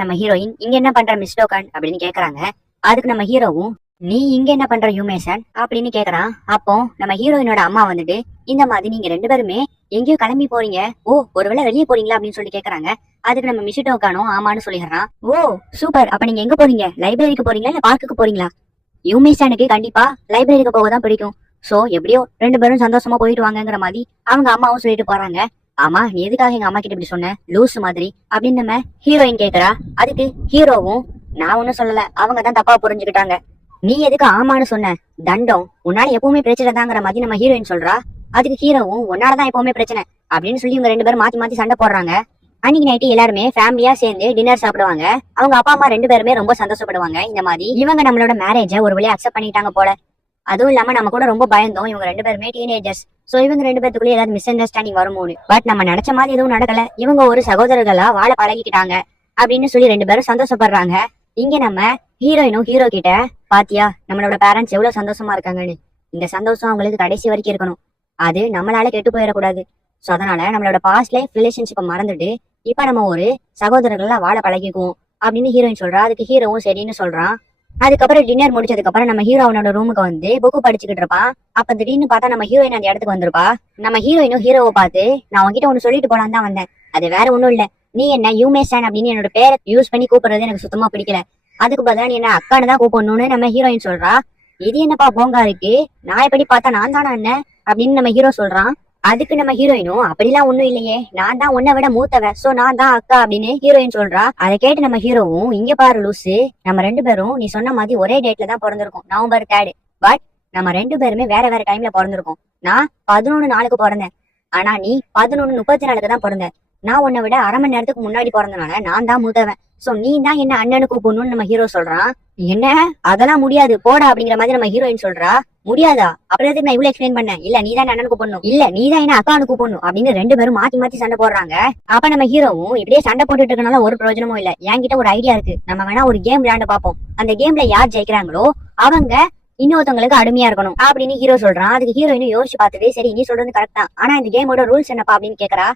நம்ம ஹீரோயின் இங்க என்ன பண்ற மிஸ்டோகன் அப்படின்னு கேக்குறாங்க. அதுக்கு நம்ம ஹீரோவும் நீ இங்க என்ன பண்ற யூமேசன் அப்படின்னு கேக்குறான். அப்போ நம்ம ஹீரோயினோட அம்மா வந்துட்டு இந்த மாதிரி நீங்க ரெண்டு பேருமே எங்கேயோ கிளம்பி போறீங்க, ஓ ஒருவேளை வெளியே போறீங்களா அப்படின்னு சொல்லி கேக்குறாங்க. அதுக்கு நம்ம மிஷிட்டோக்கானும் ஆமான்னு சொல்லிடுறான். ஓ சூப்பர், அப்ப நீங்க எங்க போறீங்க, லைப்ரரிக்கு போறீங்களா இல்ல பார்க்குக்கு போறீங்களா? யூமேசனுக்கு கண்டிப்பா லைப்ரரிக்கு போக தான் பிடிக்கும். சோ எப்படியோ ரெண்டு பேரும் சந்தோஷமா போயிட்டு வாங்கங்கிற மாதிரி அவங்க அம்மாவும் சொல்லிட்டு போறாங்க. ஆமா நீ எதுக்காக எங்க அம்மா கிட்ட இப்படி சொன்ன லூஸ் மாதிரி அப்படின்னு நம்ம ஹீரோயின் கேக்குறா. அதுக்கு ஹீரோவும் நான் ஒண்ணும் சொல்லல, அவங்க தான் தப்பா புரிஞ்சுக்கிட்டாங்க, நீ எதுக்கு ஆமான்னு சொன்ன, தண்டம் உன்னால எப்பவுமே பிரச்சனை தாங்கிற மாதிரி நம்ம ஹீரோயின் சொல்றா. அதுக்கு ஹீரோவும் உன்னாலதான் எப்பவுமே பிரச்சனை அப்படின்னு சொல்லி இவங்க ரெண்டு பேரும் மாத்தி மாத்தி சண்டை போடுறாங்க. அன்னைக்கு நைட்டு எல்லாருமே ஃபேமிலியா சேர்ந்து டின்னர் சாப்பிடுவாங்க. அவங்க அப்பா அம்மா ரெண்டு பேருமே ரொம்ப சந்தோஷப்படுவாங்க. இந்த மாதிரி இவங்க நம்மளோட மேரேஜை ஒரு வழியா அக்செப்ட் பண்ணிட்டாங்க போல. அதுவும் இல்லாம நம்ம கூட ரொம்ப பயந்தோம், இவங்க ரெண்டு பேருமே டீனேஜர்ஸ், சோ இவங்க ரெண்டு பேருக்குள்ளே ஏதாவது மிஸ் அண்டர்ஸ்டாண்டிங் வருமோன்னு. பட் நம்ம நினைச்ச மாதிரி எதுவும் நடக்கல, இவங்க ஒரு சகோதரர்களா வாழ பழகிக்கிட்டாங்க அப்படின்னு சொல்லி ரெண்டு பேரும் சந்தோஷப்படுறாங்க. இங்க நம்ம ஹீரோயினும் ஹீரோ கிட்ட பாத்தியா நம்மளோட பேரண்ட்ஸ் எவ்வளவு சந்தோஷமா இருக்காங்கன்னு, இந்த சந்தோஷம் அவங்களுக்கு கடைசி வரைக்கும் இருக்கணும், அது நம்மளால கெட்டு போயிடக்கூடாது. சோ அதனால நம்மளோட பாஸ்ட் லைஃப் ரிலேஷன்ஷிப்பை மறந்துட்டு இப்ப நம்ம ஒரு சகோதரர்களா வாழ பழகிக்குவோம் அப்படின்னு ஹீரோயின் சொல்றா. அதுக்கு ஹீரோவும் சரின்னு சொல்றான். அதுக்கப்புறம் டின்னர் முடிச்சதுக்கு அப்புறம் நம்ம ஹீரோ அவனோட ரூமுக்கு வந்து புக்கு படிச்சுக்கிட்டு இருப்பான். அப்ப திடீர்னு பார்த்தா நம்ம ஹீரோயின் அந்த இடத்துக்கு வந்திருப்பா. நம்ம ஹீரோயினும் ஹீரோவை பார்த்து நான் உன்கிட்ட ஒண்ணு சொல்லிட்டு போலான்னு தான் வந்தேன், அது வேற ஒண்ணும் இல்ல, நீ என்ன யூமேசன் அப்படின்னு என்னோட பேரை யூஸ் பண்ணி கூப்பிடுறது எனக்கு சுத்தமா பிடிக்கல, அதுக்கு பதிலா நீ என்ன அக்கான்னு தான் கூப்பிடணும்னு நம்ம ஹீரோயின் சொல்றா. இது என்னப்பா போங்கா இருக்கு, நான் எப்படி பார்த்தா நான் தானா என்ன அப்படின்னு நம்ம ஹீரோ சொல்றான். அதுக்கு நம்ம ஹீரோயினும் அப்படிலாம் ஒண்ணும் இல்லையே, நான் தான் உன்னை விட மூத்தவ, சோ நான் தான் அக்கா அப்படின்னு ஹீரோயின் சொல்றா. அதை கேட்டு நம்ம ஹீரோவும் இங்க பாரு லூசு, நம்ம ரெண்டு பேரும் நீ சொன்ன மாதிரி ஒரே டேட்ல தான் பிறந்திருக்கோம், நவம்பர் 3. பட் நம்ம ரெண்டு பேருமே வேற வேற டைம்ல பிறந்திருக்கோம். நான் 11 நாளுக்கு பிறந்தேன், ஆனா நீ 11:34 தான் பிறந்த. நான் உன்னை விட அரை மணி நேரத்துக்கு முன்னாடி பிறந்தனால நான் தான் மூத்தவன், சோ நீ தான் என்ன அண்ணனு கூப்பிடணும்னு நம்ம ஹீரோ சொல்றான். என்ன அதெல்லாம் முடியாது போடா அப்படிங்கிற மாதிரி நம்ம ஹீரோயின் சொல்றா. முடியாதா, அப்புறம் நான் இவ்வளவு எக்ஸ்பிளைன் பண்ணேன், இல்ல நீ தான் அண்ணனு கூப்பிடணும், இல்ல நீ தான் என்ன அக்கானு கூப்பிடணும் அப்படின்னு ரெண்டு பேரும் மாத்தி மாத்தி சண்டை போடுறாங்க. அப்ப நம்ம ஹீரோவும் இப்படியே சண்டை போட்டுட்டு இருக்கனால ஒரு பிரயோஜனமும் இல்ல, என்கிட்ட ஒரு ஐடியா இருக்கு, நம்ம வேணா ஒரு கேம் விளையாண்டு பாப்போம், அந்த கேம்ல யார் ஜெயிக்கிறாங்களோ அவங்க இன்னொருத்தவங்களுக்கு அடிமையா இருக்கணும் அப்படின்னு ஹீரோ சொல்றான். அதுக்கு ஹீரோயினும் யோசிச்சு பார்த்துட்டு சரி நீ சொல்றது கரெக்ட் தான், ஆனா இந்த கேமோட ரூல்ஸ் என்னப்பா அப்படின்னு கேக்குறா.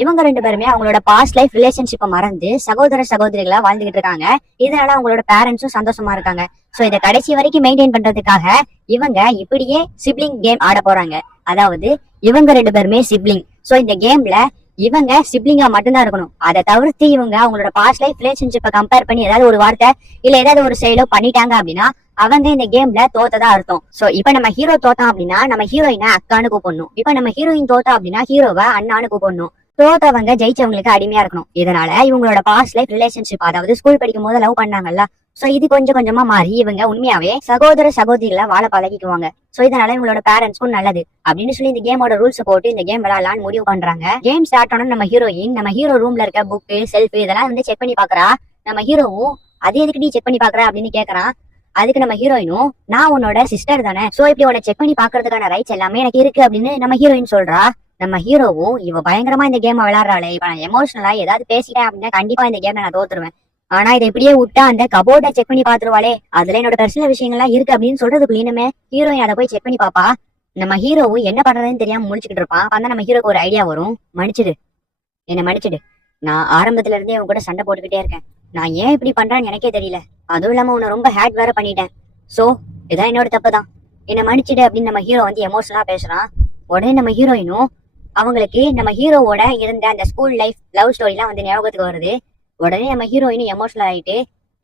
இவங்க ரெண்டு பேருமே அவங்களோட பாஸ்ட் லைஃப் ரிலேஷன்ஷிப்பை மறந்து சகோதர சகோதரிகளா வாழ்ந்துகிட்டு இருக்காங்க. இதனால அவங்களோட பேரண்ட்ஸும் சந்தோஷமா இருக்காங்க. சோ இதை கடைசி வரைக்கும் மெயின்டைன் பண்றதுக்காக இவங்க இப்படியே சிப்ளிங் கேம் ஆட போறாங்க. அதாவது இவங்க ரெண்டு பேருமே சிப்ளிங், சோ இந்த கேம்ல இவங்க சிப்ளிங்கா மட்டும்தான் இருக்கணும். அதை தவிர்த்து இவங்க அவங்களோட பாஸ்ட் லைஃப் ரிலேஷன்ஷிப்பை கம்பேர் பண்ணி ஏதாவது ஒரு வார்த்தை இல்ல ஏதாவது ஒரு செயலோ பண்ணிட்டாங்க அப்படின்னா அவங்க இந்த கேம்ல தோத்ததா அர்த்தம். சோ இப்ப நம்ம ஹீரோ தோத்தான் அப்படின்னா நம்ம ஹீரோயினை அக்கான்னு கூப்பிடணும், இப்ப நம்ம ஹீரோயின் தோத்தா அப்படின்னா ஹீரோவை அண்ணான்னு கூப்பிடணும். தோத்தவங்க ஜெயிச்சவங்களுக்கு அடிமையா இருக்கணும். இதனால இவங்களோட பாஸ்ட் லைஃப் ரிலேஷன்ஷிப், அதாவது ஸ்கூல் படிக்கும் போது லவ் பண்ணாங்கல்ல, சோ இது கொஞ்சம் கொஞ்சமா மாறி இவங்க உண்மையாவே சகோதர சகோதரிகளை வாழ பழகிக்குவாங்க. சோ இதனால இவங்களோட பேரண்ட்ஸ்க்கும் நல்லது அப்படின்னு சொல்லி இந்த கேமோட ரூல்ஸ் போட்டு இந்த கேம் விளையாடலான்னு முடிவு பண்றாங்க. கேம் ஸ்டார்ட் ஆன நம்ம ஹீரோயின் நம்ம ஹீரோ ரூம்ல இருக்க புக்கு செல்ஃப் இதெல்லாம் வந்து செக் பண்ணி பாக்குறா. நம்ம ஹீரோவும் அது எதுக்கு நீ செக் பண்ணி பாக்குற அப்படின்னு கேக்குறான். அதுக்கு நம்ம ஹீரோயினும் நான் உன்னோட சிஸ்டர் தானே, சோ இப்படி உன்னை செக் பண்ணி பாக்குறதுக்கான ரைட்ஸ் எல்லாமே எனக்கு இருக்கு அப்படின்னு நம்ம ஹீரோயின் சொல்றா. நம்ம ஹீரோவும் இவ பயங்கரமா இந்த கேம் விளையாடுறாளே, இப்ப நான் எமோஷனலா ஏதாவது பேசிட்டேன் அப்படின்னா கண்டிப்பா இந்த கேம் நான் தோத்துருவேன், ஆனா இதை இப்படியே விட்டா அந்த கபோர்டை செக் பண்ணி பாத்துருவாளே, அதுல என்னோட பர்சனல் விஷயங்கள்லாம் இருக்கு அப்படின்னு சொல்றதுக்குள்ள இனிமே ஹீரோயின் அதை போய் செக் பண்ணி பாப்பா. நம்ம ஹீரோவும் என்ன பண்றதுன்னு தெரியாம முடிச்சுக்கிட்டு இருப்பான். அப்ப நம்ம ஹீரோக்கு ஒரு ஐடியா வரும். மன்னிச்சிடு, என்ன மன்னிச்சிடு, நான் ஆரம்பத்துல இருந்தே அவன் கூட சண்டை போட்டுக்கிட்டே இருக்கேன், நான் ஏன் இப்படி பண்றான்னு எனக்கே தெரியல, அதுவும் இல்லாம உன்னை ரொம்ப ஹேட் வேற பண்ணிட்டேன், சோ இதான் என்னோட தப்பு தான், என்ன மன்னிச்சிடு அப்படின்னு நம்ம ஹீரோ வந்து எமோஷனலா பேசுறான். உடனே நம்ம ஹீரோயினும் அவங்களுக்கு நம்ம ஹீரோவோட இருந்த அந்த ஸ்கூல் லைஃப் லவ் ஸ்டோரி எல்லாம் வந்து ஞாபகத்துக்கு வருது. உடனே நம்ம ஹீரோயினும் எமோஷனல் ஆயிட்டு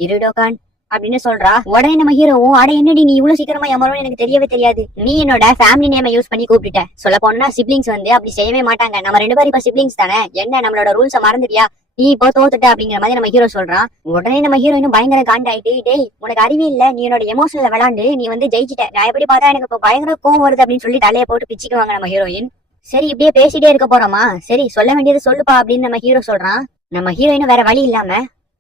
இருடோகான் அப்படின்னு சொல்றா. உடனே நம்ம ஹீரோவும் அட என்னடி நீ இவ்வளவு சீக்கிரமா எமரோன்னு எனக்கு தெரியவே தெரியாது, நீ என்னோட ஃபேமிலி நேமை யூஸ் பண்ணி கூப்பிட்டுட்ட, சொல்ல போனா சிப்ளிங்ஸ் வந்து அப்படி செய்யவே மாட்டாங்க, நம்ம ரெண்டு பேரும் இப்ப சிப்ளிங்ஸ் தானே, என்ன நம்மளோட ரூல்ஸை மறந்துட்டியா, நீ இப்போ தோத்துட்ட அப்படிங்கிற மாதிரி நம்ம ஹீரோ சொல்றான். உடனே நம்ம ஹீரோயினும் பயங்கர காண்டாயிட்டு டேய் உனக்கு அறிவே இல்ல, நீ என்னோட எமோஷனல விளாண்டு நீ வந்து ஜெயிச்சிட்ட, நான் எப்படி பார்த்தா எனக்கு இப்போ பயங்கர கோவம் வருது அப்படின்னு சொல்லி தலையை போட்டு பிச்சுக்குவாங்க நம்ம ஹீரோயின். சரி இப்படியே பேசிட்டே இருக்க போறோமா, சரி சொல்ல வேண்டியது சொல்லுப்பா அப்படின்னு நம்ம ஹீரோ சொல்றான். நம்ம ஹீரோயினும் வேற வழி இல்லாம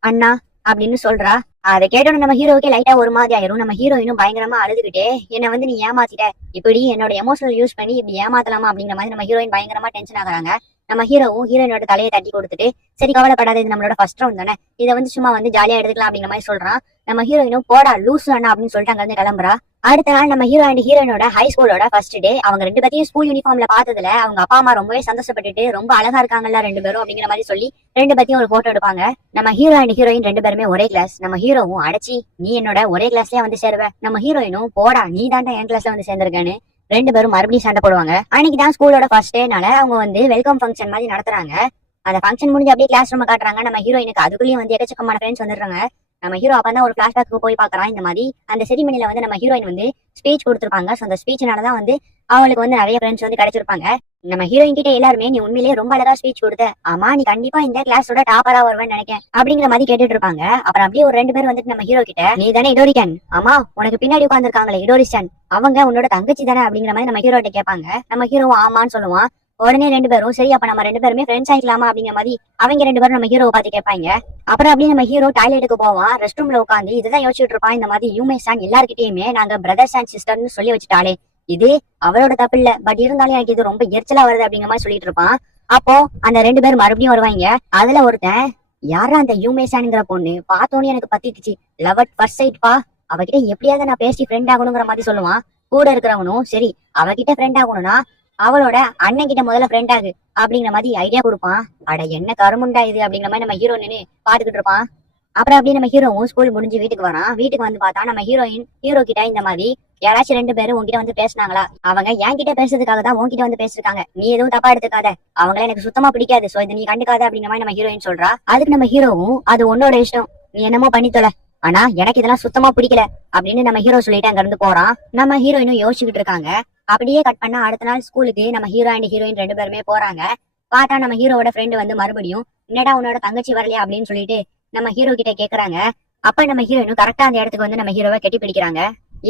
அண்ணா அப்படின்னு சொல்றா. அதை கேட்டோன்னு நம்ம ஹீரோவுக்கே லைட்டா ஒரு மாதிரி ஆயிரும். நம்ம ஹீரோயினும் பயங்கரமா அழுதுகிட்டே என்ன வந்து நீ ஏமாத்திட்ட, இப்படி என்னோட எமோஷனல் யூஸ் பண்ணி இப்படி ஏமாத்தலாமா அப்படிங்கிற மாதிரி நம்ம ஹீரோயின் பயங்கரமா டென்ஷன் ஆகுறாங்க. நம்ம ஹீரோவும் ஹீரோயினோட தலையை தட்டி கொடுத்துட்டு சரி கவலைப்படாத, இது நம்மளோட ஃபர்ஸ்ட் ரவுண்ட் தானே, இதை வந்து சும்மா வந்து ஜாலியா எடுத்துக்கலாம் அப்படிங்கிற மாதிரி சொல்றான். நம்ம ஹீரோயினும் போடா லூசு அண்ணா அப்படின்னு சொல்லிட்டு அங்க இருந்து கிளம்புறா. அடுத்த நாள் நம்ம ஹீரோ அண்ட் ஹீரோயினோட ஹை ஸ்கூலோட ஃபர்ஸ்ட் டே. அவங்க ரெண்டு பேத்தையும் ஸ்கூல் யூனிஃபார்ம்ல பார்த்ததுல அவங்க அப்பா அம்மா ரொம்பவே சந்தோஷப்பட்டுட்டு ரொம்ப அழகா இருக்காங்கல்ல ரெண்டு பேரும் அப்படிங்கிற மாதிரி சொல்லி ரெண்டு பேத்தையும் ஒரு போட்டோ எடுப்பாங்க. நம்ம ஹீரோ அண்ட் ஹீரோயின் ரெண்டு பேருமே ஒரே கிளாஸ். நம்ம ஹீரோவும் அடைச்சி நீ என்னோட ஒரே கிளாஸ்லயே வந்து சேருவ, நம்ம ஹீரோயினும் போடா நீ தாண்டா என் கிளாஸ்ல வந்து சேர்ந்திருக்கேன்னு ரெண்டு பேரும் மறுபடியும் சண்டை போடுவாங்க. அன்னைக்கு தான் ஸ்கூலோட ஃபர்ஸ்ட் டேனால அவங்க வந்து வெல்கம் ஃபங்க்ஷன் மாதிரி நடத்துறாங்க. அந்த ஃபங்க்ஷன் முடிஞ்சு அப்படியே கிளாஸ் ரூம் காட்டுறாங்க. நம்ம ஹீரோயினுக்கு அதுக்குள்ளேயும் வந்து எக்கச்சக்கமான ஃப்ரெண்ட்ஸ் வந்துடுறாங்க. நம்ம ஹீரோ அப்பதான் ஒரு பிளாஷ்பேக்கு போய் பாக்குறான். இந்த மாதிரி அந்த செரிமனில வந்து நம்ம ஹீரோயின் வந்து ஸ்பீச் கொடுத்துருப்பாங்க. ஸோ அந்த ஸ்பீச்னாலதான் வந்து அவங்களுக்கு வந்து நிறைய ஃப்ரெண்ட்ஸ் வந்து கிடைச்சிருப்பாங்க. நம்ம ஹீரோயின் கிட்ட எல்லாருமே நீ உண்மையிலேயே ரொம்ப அழகா ஸ்பீச் கொடுத்த, ஆமா நீ கண்டிப்பா இந்த கிளாஸோட டாப்பரா வருவேன்னு நினைக்கிறேன் அப்படிங்கிற மாதிரி கேட்டுட்டு இருப்பாங்க. அப்புறம் அப்படியே ஒரு ரெண்டு பேர் வந்துட்டு நம்ம ஹீரோ கிட்ட நீ தானே இடோரிக்கன், ஆமா உனக்கு பின்னாடி உட்காந்துருக்காங்களே இடோரிஸ்டன், அவங்க உன்னோட தங்கச்சி தானே அப்படிங்கிற மாதிரி நம்ம ஹீரோட்ட கேட்பாங்க. நம்ம ஹீரோ ஆமான்னு சொல்லுவான். உடனே ரெண்டு பேரும் சரி அப்ப நம்ம ரெண்டு பேருமே ஃப்ரெண்ட்ஸ் ஆயிக்கலாமா அப்படிங்கிற மாதிரி அவங்க ரெண்டு பேரும் நம்ம ஹீரோவை பார்த்து கேட்பாங்க. அப்புறம் அப்படியே நம்ம ஹீரோ டாய்லெட்டுக்கு போவான். ரெஸ்ட் ரூம்ல உட்காந்து இதுதான் யோசிச்சுட்டு இருப்பான். இந்த மாதிரி யூமே சான் எல்லாருக்கிட்டையுமே நாங்க பிரதர்ஸ் அண்ட் சிஸ்டர்னு சொல்லி வச்சுட்டாலே இது அவளோட தப்பு இல்ல, பட் இருந்தாலும் எனக்கு இது ரொம்ப எரிச்சலா வருது அப்படிங்கிற மாதிரி சொல்லிட்டு இருப்பான். அப்போ அந்த ரெண்டு பேரும் மறுபடியும் வருவாங்க. அதுல ஒருத்தன் யாரா அந்த யூமே சான்ங்கிற பொண்ணு பார்த்தோன்னே எனக்கு பத்திடுச்சு, லவ் அட் ஃபர்ஸ்ட் சைட் பா, அவகிட்ட எப்படியாவது நான் பேசி ஃப்ரெண்ட் ஆகணுங்கிற மாதிரி சொல்லுவான். கூட இருக்கிறவனும் சரி அவகிட்ட ஃப்ரெண்ட் ஆகணும்னா அவளோட அண்ணன் கிட்ட முதல்ல ஃப்ரெண்ட் ஆகு அப்படிங்கிற மாதிரி ஐடியா கொடுப்பான். அட என்ன கருமுண்டா இது அப்படிங்கிற மாதிரி நம்ம ஹீரோ நின்று பாத்துக்கிட்டு இருப்பான். அப்புறம் அப்படியே நம்ம ஹீரோவும் ஸ்கூல் முடிஞ்சு வீட்டுக்கு வரான். வீட்டுக்கு வந்து பார்த்தா நம்ம ஹீரோயின் ஹீரோ கிட்ட இந்த மாதிரி யாராச்சும் ரெண்டு பேரும் உங்ககிட்ட வந்து பேசினாங்களா, அவங்க என் கிட்ட பேசுறதுக்காக தான் உங்ககிட்ட வந்து பேசிருக்காங்க, நீ எதுவும் தப்பா எடுத்துக்காத, அவங்கள எனக்கு சுத்தமா பிடிக்காது, சோ இதை நீ கண்டுக்காத அப்படிங்கிற மாதிரி நம்ம ஹீரோயின் சொல்றா. அதுக்கு நம்ம ஹீரோவும் அது உன்னோட இஷ்டம், நீ என்னமோ பண்ணித்தொல, ஆனா எனக்கு இதெல்லாம் சுத்தமா பிடிக்கல அப்படின்னு நம்ம ஹீரோ சொல்லிட்டு அங்க இருந்து போறான். நம்ம ஹீரோயினும் யோசிச்சுக்கிட்டு இருக்காங்க. அப்படியே கட் பண்ணா அடுத்த நாள் ஸ்கூலுக்கு நம்ம ஹீரோ அண்ட் ஹீரோயின் ரெண்டு பேருமே போறாங்க. பார்த்தா நம்ம ஹீரோவோட ஃப்ரெண்டு வந்து மறுபடியும் என்னடா உன்னோட தங்கச்சி வரலையா அப்படின்னு சொல்லிட்டு நம்ம ஹீரோ கிட்ட கேக்குறாங்க. அப்ப நம்ம ஹீரோயினும் கரெக்டா அந்த இடத்துக்கு வந்து நம்ம ஹீரோவை கட்டி பிடிக்கிறாங்க.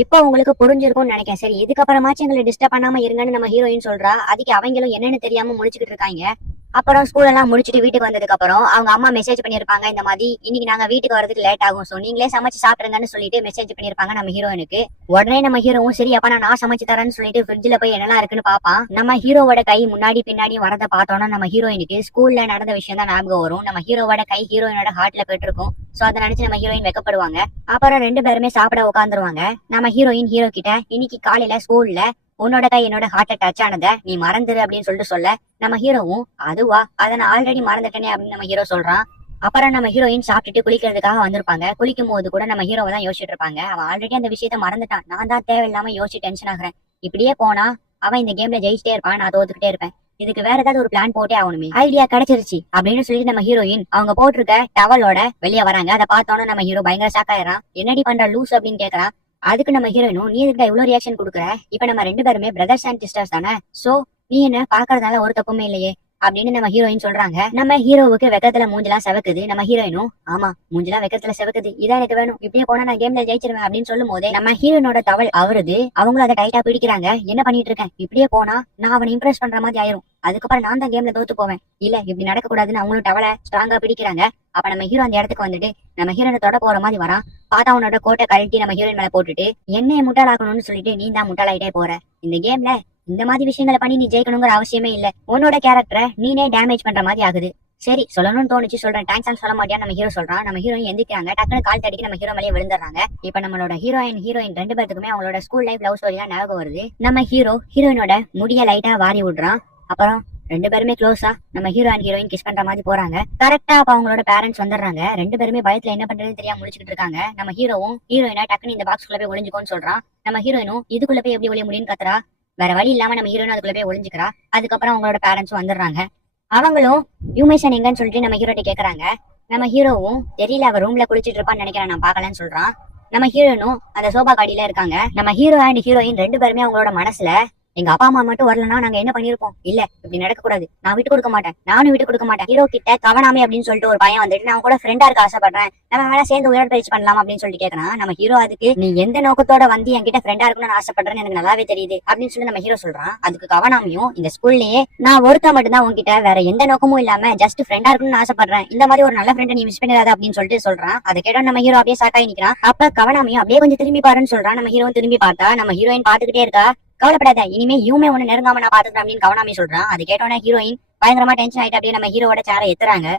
இப்போ உங்களுக்கு புரிஞ்சிருக்கும்னு நினைக்கிறேன். சரி இதுக்கப்புறமாச்சும் எங்களை டிஸ்டர்ப் பண்ணாம இருங்கன்னு நம்ம ஹீரோயின் சொல்றா. அதுக்கு அவங்களும் என்னன்னு தெரியாம முடிச்சுக்கிட்டு இருக்காங்க. அப்புறம் ஸ்கூல் எல்லாம் முடிச்சுட்டு வீட்டுக்கு வந்ததுக்கு அப்புறம் அவங்க அம்மா மெசேஜ் பண்ணிருப்பாங்க. இந்த மாதிரி இன்னைக்கு நாங்க வீட்டுக்கு வரதுக்கு லேட் ஆகும், சோ நீங்களே சமைச்சு சாப்பிடுங்கன்னு சொல்லிட்டு மெசேஜ் பண்ணிருப்பாங்க நம்ம ஹீரோயினுக்கு. உடனே நம்ம ஹீரோவும் சரி அப்ப நான் சமைச்சு தரேன்னு சொல்லிட்டு ஃப்ரிட்ஜ்ல போய் என்னெல்லாம் இருக்குன்னு பாப்பான். நம்ம ஹீரோவோட கை முன்னாடி பின்னாடி வரத பார்த்தோம்னா நம்ம ஹீரோயினுக்கு ஸ்கூல்ல நடந்த விஷயம் தான் ஞாபகம் வரும். நம்ம ஹீரோவோட கை ஹீரோயினோட ஹார்ட்ல போயிட்டு சோ அதை நினைச்சு நம்ம ஹீரோயின் வெக்கப்படுவாங்க. அப்புறம் ரெண்டு பேருமே சாப்பிட உட்காந்துருவாங்க. நம்ம ஹீரோயின் ஹீரோ கிட்ட இன்னைக்கு காலையில ஸ்கூல்ல உன்னோட கை என்னோட ஹார்ட்டை டச் ஆனத நீ மறந்துரு அப்படின்னு சொல்லிட்டு சொல்ல நம்ம ஹீரோவும் அதுவா அதை நான் ஆல்ரெடி மறந்துட்டேனே அப்படின்னு நம்ம ஹீரோ சொல்றான். அப்புறம் நம்ம ஹீரோயின் சாப்பிட்டுட்டு குளிக்கிறதுக்காக வந்திருப்பாங்க. குளிக்கும் போது கூட நம்ம ஹீரோவை தான் யோசிச்சுட்டு இருப்பாங்க. அவன் ஆல்ரெடி அந்த விஷயத்த மறந்துட்டான், நான் தான் தேவையில்லாம யோசிச்சு டென்ஷன் ஆகுறேன், இப்படியே போனா அவன் இந்த கேம்ல ஜெயிச்சிட்டே இருப்பான், நான் தோத்துக்கிட்டே இருப்பேன், இதுக்கு வேற ஏதாவது ஒரு பிளான் போட்டே ஆகணுமே, ஐடியா கிடைச்சிருச்சு அப்படின்னு சொல்லி நம்ம ஹீரோயின் அவங்க போட்டிருக்க டவலோட வெளியே வராங்க. அதை பார்த்தோன்னு நம்ம ஹீரோ பயங்கர ஷாக் ஆயிடுறான். என்னடி பண்ற லூஸ் அப்படின்னு கேக்குறான். அதுக்கு நம்ம ஹீரோயினும் நீ இதுக்கு இவ்வளவு ரியாக்ஷன் கொடுக்குற, இப்ப நம்ம ரெண்டு பேருமே பிரதர்ஸ் அண்ட் சிஸ்டர்ஸ் தானே, சோ நீ என்ன பாக்குறதுனால ஒரு தப்புமே இல்லையே அப்படின்னு நம்ம ஹீரோயின் சொல்றாங்க. நம்ம ஹீரோவுக்கு வெக்கத்துல மூஞ்செல்லாம் செவக்குது. நம்ம ஹீரோயினும் ஆமா மூஞ்செல்லாம் வெக்கத்துல செவக்குது, இதான் எனக்கு வேணும், இப்படியே போனா நான் கேம்ல ஜெயிச்சிருவேன் அப்படின்னு சொல்லும் போதே நம்ம ஹீரோயினோட டவல் அவருது. அவங்களும் அதை டைட்டா பிடிக்கிறாங்க. என்ன பண்ணிட்டு இருக்கேன், இப்படியே போனா நான் அவனை இம்ப்ரெஸ் பண்ற மாதிரி ஆயிரும், அதுக்கப்புறம் நான் தான் கேம்ல தோத்து போவேன், இல்ல இப்படி நடக்க கூடாதுன்னு அவங்களும் டவலை ஸ்ட்ராங்கா பிடிக்கிறாங்க. அப்ப நம்ம ஹீரோ அந்த இடத்துக்கு வந்துட்டு நம்ம ஹீரோனை தொட போற மாதிரி வரான். பார்த்தா அவனோட கோட்டை கழட்டி நம்ம ஹீரோயின் மேல போட்டுட்டு என்னைய முட்டாளாக்கணும்னு சொல்லிட்டு நீ தான் முட்டாளாயிட்டே போற, இந்த கேம்ல இந்த மாதிரி விஷயங்களை பண்ணி நீ ஜெயிக்கணுங்கிற அவசியமே இல்ல, உன்னோட கேரக்டரை நீனே டேமேஜ் பண்ற மாதிரி ஆகுது, சரி சொல்லணும்னு தோணுச்சு சொல்றேன், தேங்க்ஸ் சொல்ல மாட்டியா நம்ம ஹீரோ சொல்றான். நம்ம ஹீரோயின் எந்திக்கிறாங்க. டக்குனு கால் தடிக்கு நம்ம ஹீரோ மேலே விழுந்துறாங்க. இப்ப நம்மளோட ஹீரோயின் ரெண்டு பேருக்குமே அவங்களோட ஸ்கூல் லைஃப் லவ் ஸ்டோரி தான் ஞாபகம் வருது. நம்ம ஹீரோயினோட முடிய லைட்டா வாரி விடுறான். அப்புறம் ரெண்டு பேருமே க்ளோஸா நம்ம ஹீரோ அண்ட் ஹீரோயின் கிஸ் பண்ற மாதிரி போறாங்க. கரெக்டா அப்ப அவங்களோட பேரண்ட்ஸ் வந்துடுறாங்க. ரெண்டு பேருமே பயத்துல என்ன பண்றதுன்னு தெரியாம முடிச்சுட்டு இருக்காங்க. நம்ம ஹீரோவும் ஹீரோயினா டக்குனு இந்த பாக்ஸ்குள்ள போய் ஒளிஞ்சுக்கோன்னு சொல்றான். நம்ம ஹீரோயினும் இதுக்குள்ள போய் எப்படி ஒளிய முடியும்னு கத்துறா. வேற வழி இல்லாம நம்ம ஹீரோயின் அதுக்குள்ள போய் ஒளிஞ்சுக்கிறா. அதுக்கப்புறம் அவங்களோட பேரண்ட்ஸும் வந்துடுறாங்க. அவங்களும் யூமேஷன் எங்கன்னு சொல்லிட்டு நம்ம ஹீரோட்ட கேக்குறாங்க. நம்ம ஹீரோவும் தெரியல அவ ரூம்ல குளிச்சிட்டு இருப்பான்னு நினைக்கிறேன், நான் பாக்கலன்னு சொல்றான். நம்ம ஹீரோயினும் அந்த சோபா காடியில இருக்காங்க. நம்ம ஹீரோ அண்ட் ஹீரோயின் ரெண்டு பேருமே அவங்களோட மனசுல எங்க அப்பா அம்மா மட்டும் வரலன்னா நாங்க என்ன பண்ணிருப்போம், இல்ல இப்படி நடக்க கூடாது, நான் விட்டு கொடுக்க மாட்டேன், நானும் விட்டு கொடுக்க மாட்டேன், ஹீரோ கிட்ட கவனாமே அப்படின்னு சொல்லிட்டு ஒரு பையன் வந்துட்டு நான் கூட ஃப்ரெண்டா இருக்க ஆசைப்படுறேன், நம்ம வேணா சேர்ந்து உடற்பயிற்சி பண்ணலாம் அப்படின்னு சொல்லிட்டு கேட்கறான். நம்ம ஹீரோ அதுக்கு நீ எந்த நோக்கத்தோட வந்து என்கிட்ட ஃப்ரெண்டா இருக்கணும்னு ஆசைப்படுறேன்னு எனக்கு நல்லாவே தெரியுது அப்படின்னு சொல்லி நம்ம ஹீரோ சொல்றான். அதுக்கு கவனாமையும் இந்த ஸ்கூல்லயே நான் ஒருத்தா மட்டும்தான் உங்ககிட்ட வேற எந்த நோக்கமும் இல்லாம ஜஸ்ட் ஃப்ரெண்டா இருக்கணும்னு ஆசைப்படுறேன், இந்த மாதிரி ஒரு நல்ல ஃப்ரெண்டை நீ மிஸ் பண்ணிடாத அப்படின்னு சொல்லிட்டு சொல்றான். அதை கேட்டா நம்ம ஹீரோ அப்படியே ஷாக் ஆகி நிக்கிறான். அப்ப கவனாமையும் அப்படியே கொஞ்சம் திரும்பி பாருன்னு சொல்றான். நம்ம ஹீரோ திரும்பி பார்த்தா நம்ம ஹீரோயின் பாத்துக்கிட்டே இருக்கா. கவலைப்படாத, இனிமே யூமே ஒண்ணு நெருங்காம நான் பாத்துக்கிறேன் அப்படின்னு கவனாமே சொல்றான். அது கேட்டோன்னே ஹீரோயின் பயங்கரமா டென்ஷன் ஆயிட்டு அப்படியே நம்ம ஹீரோவோட சேரை எத்துறாங்க.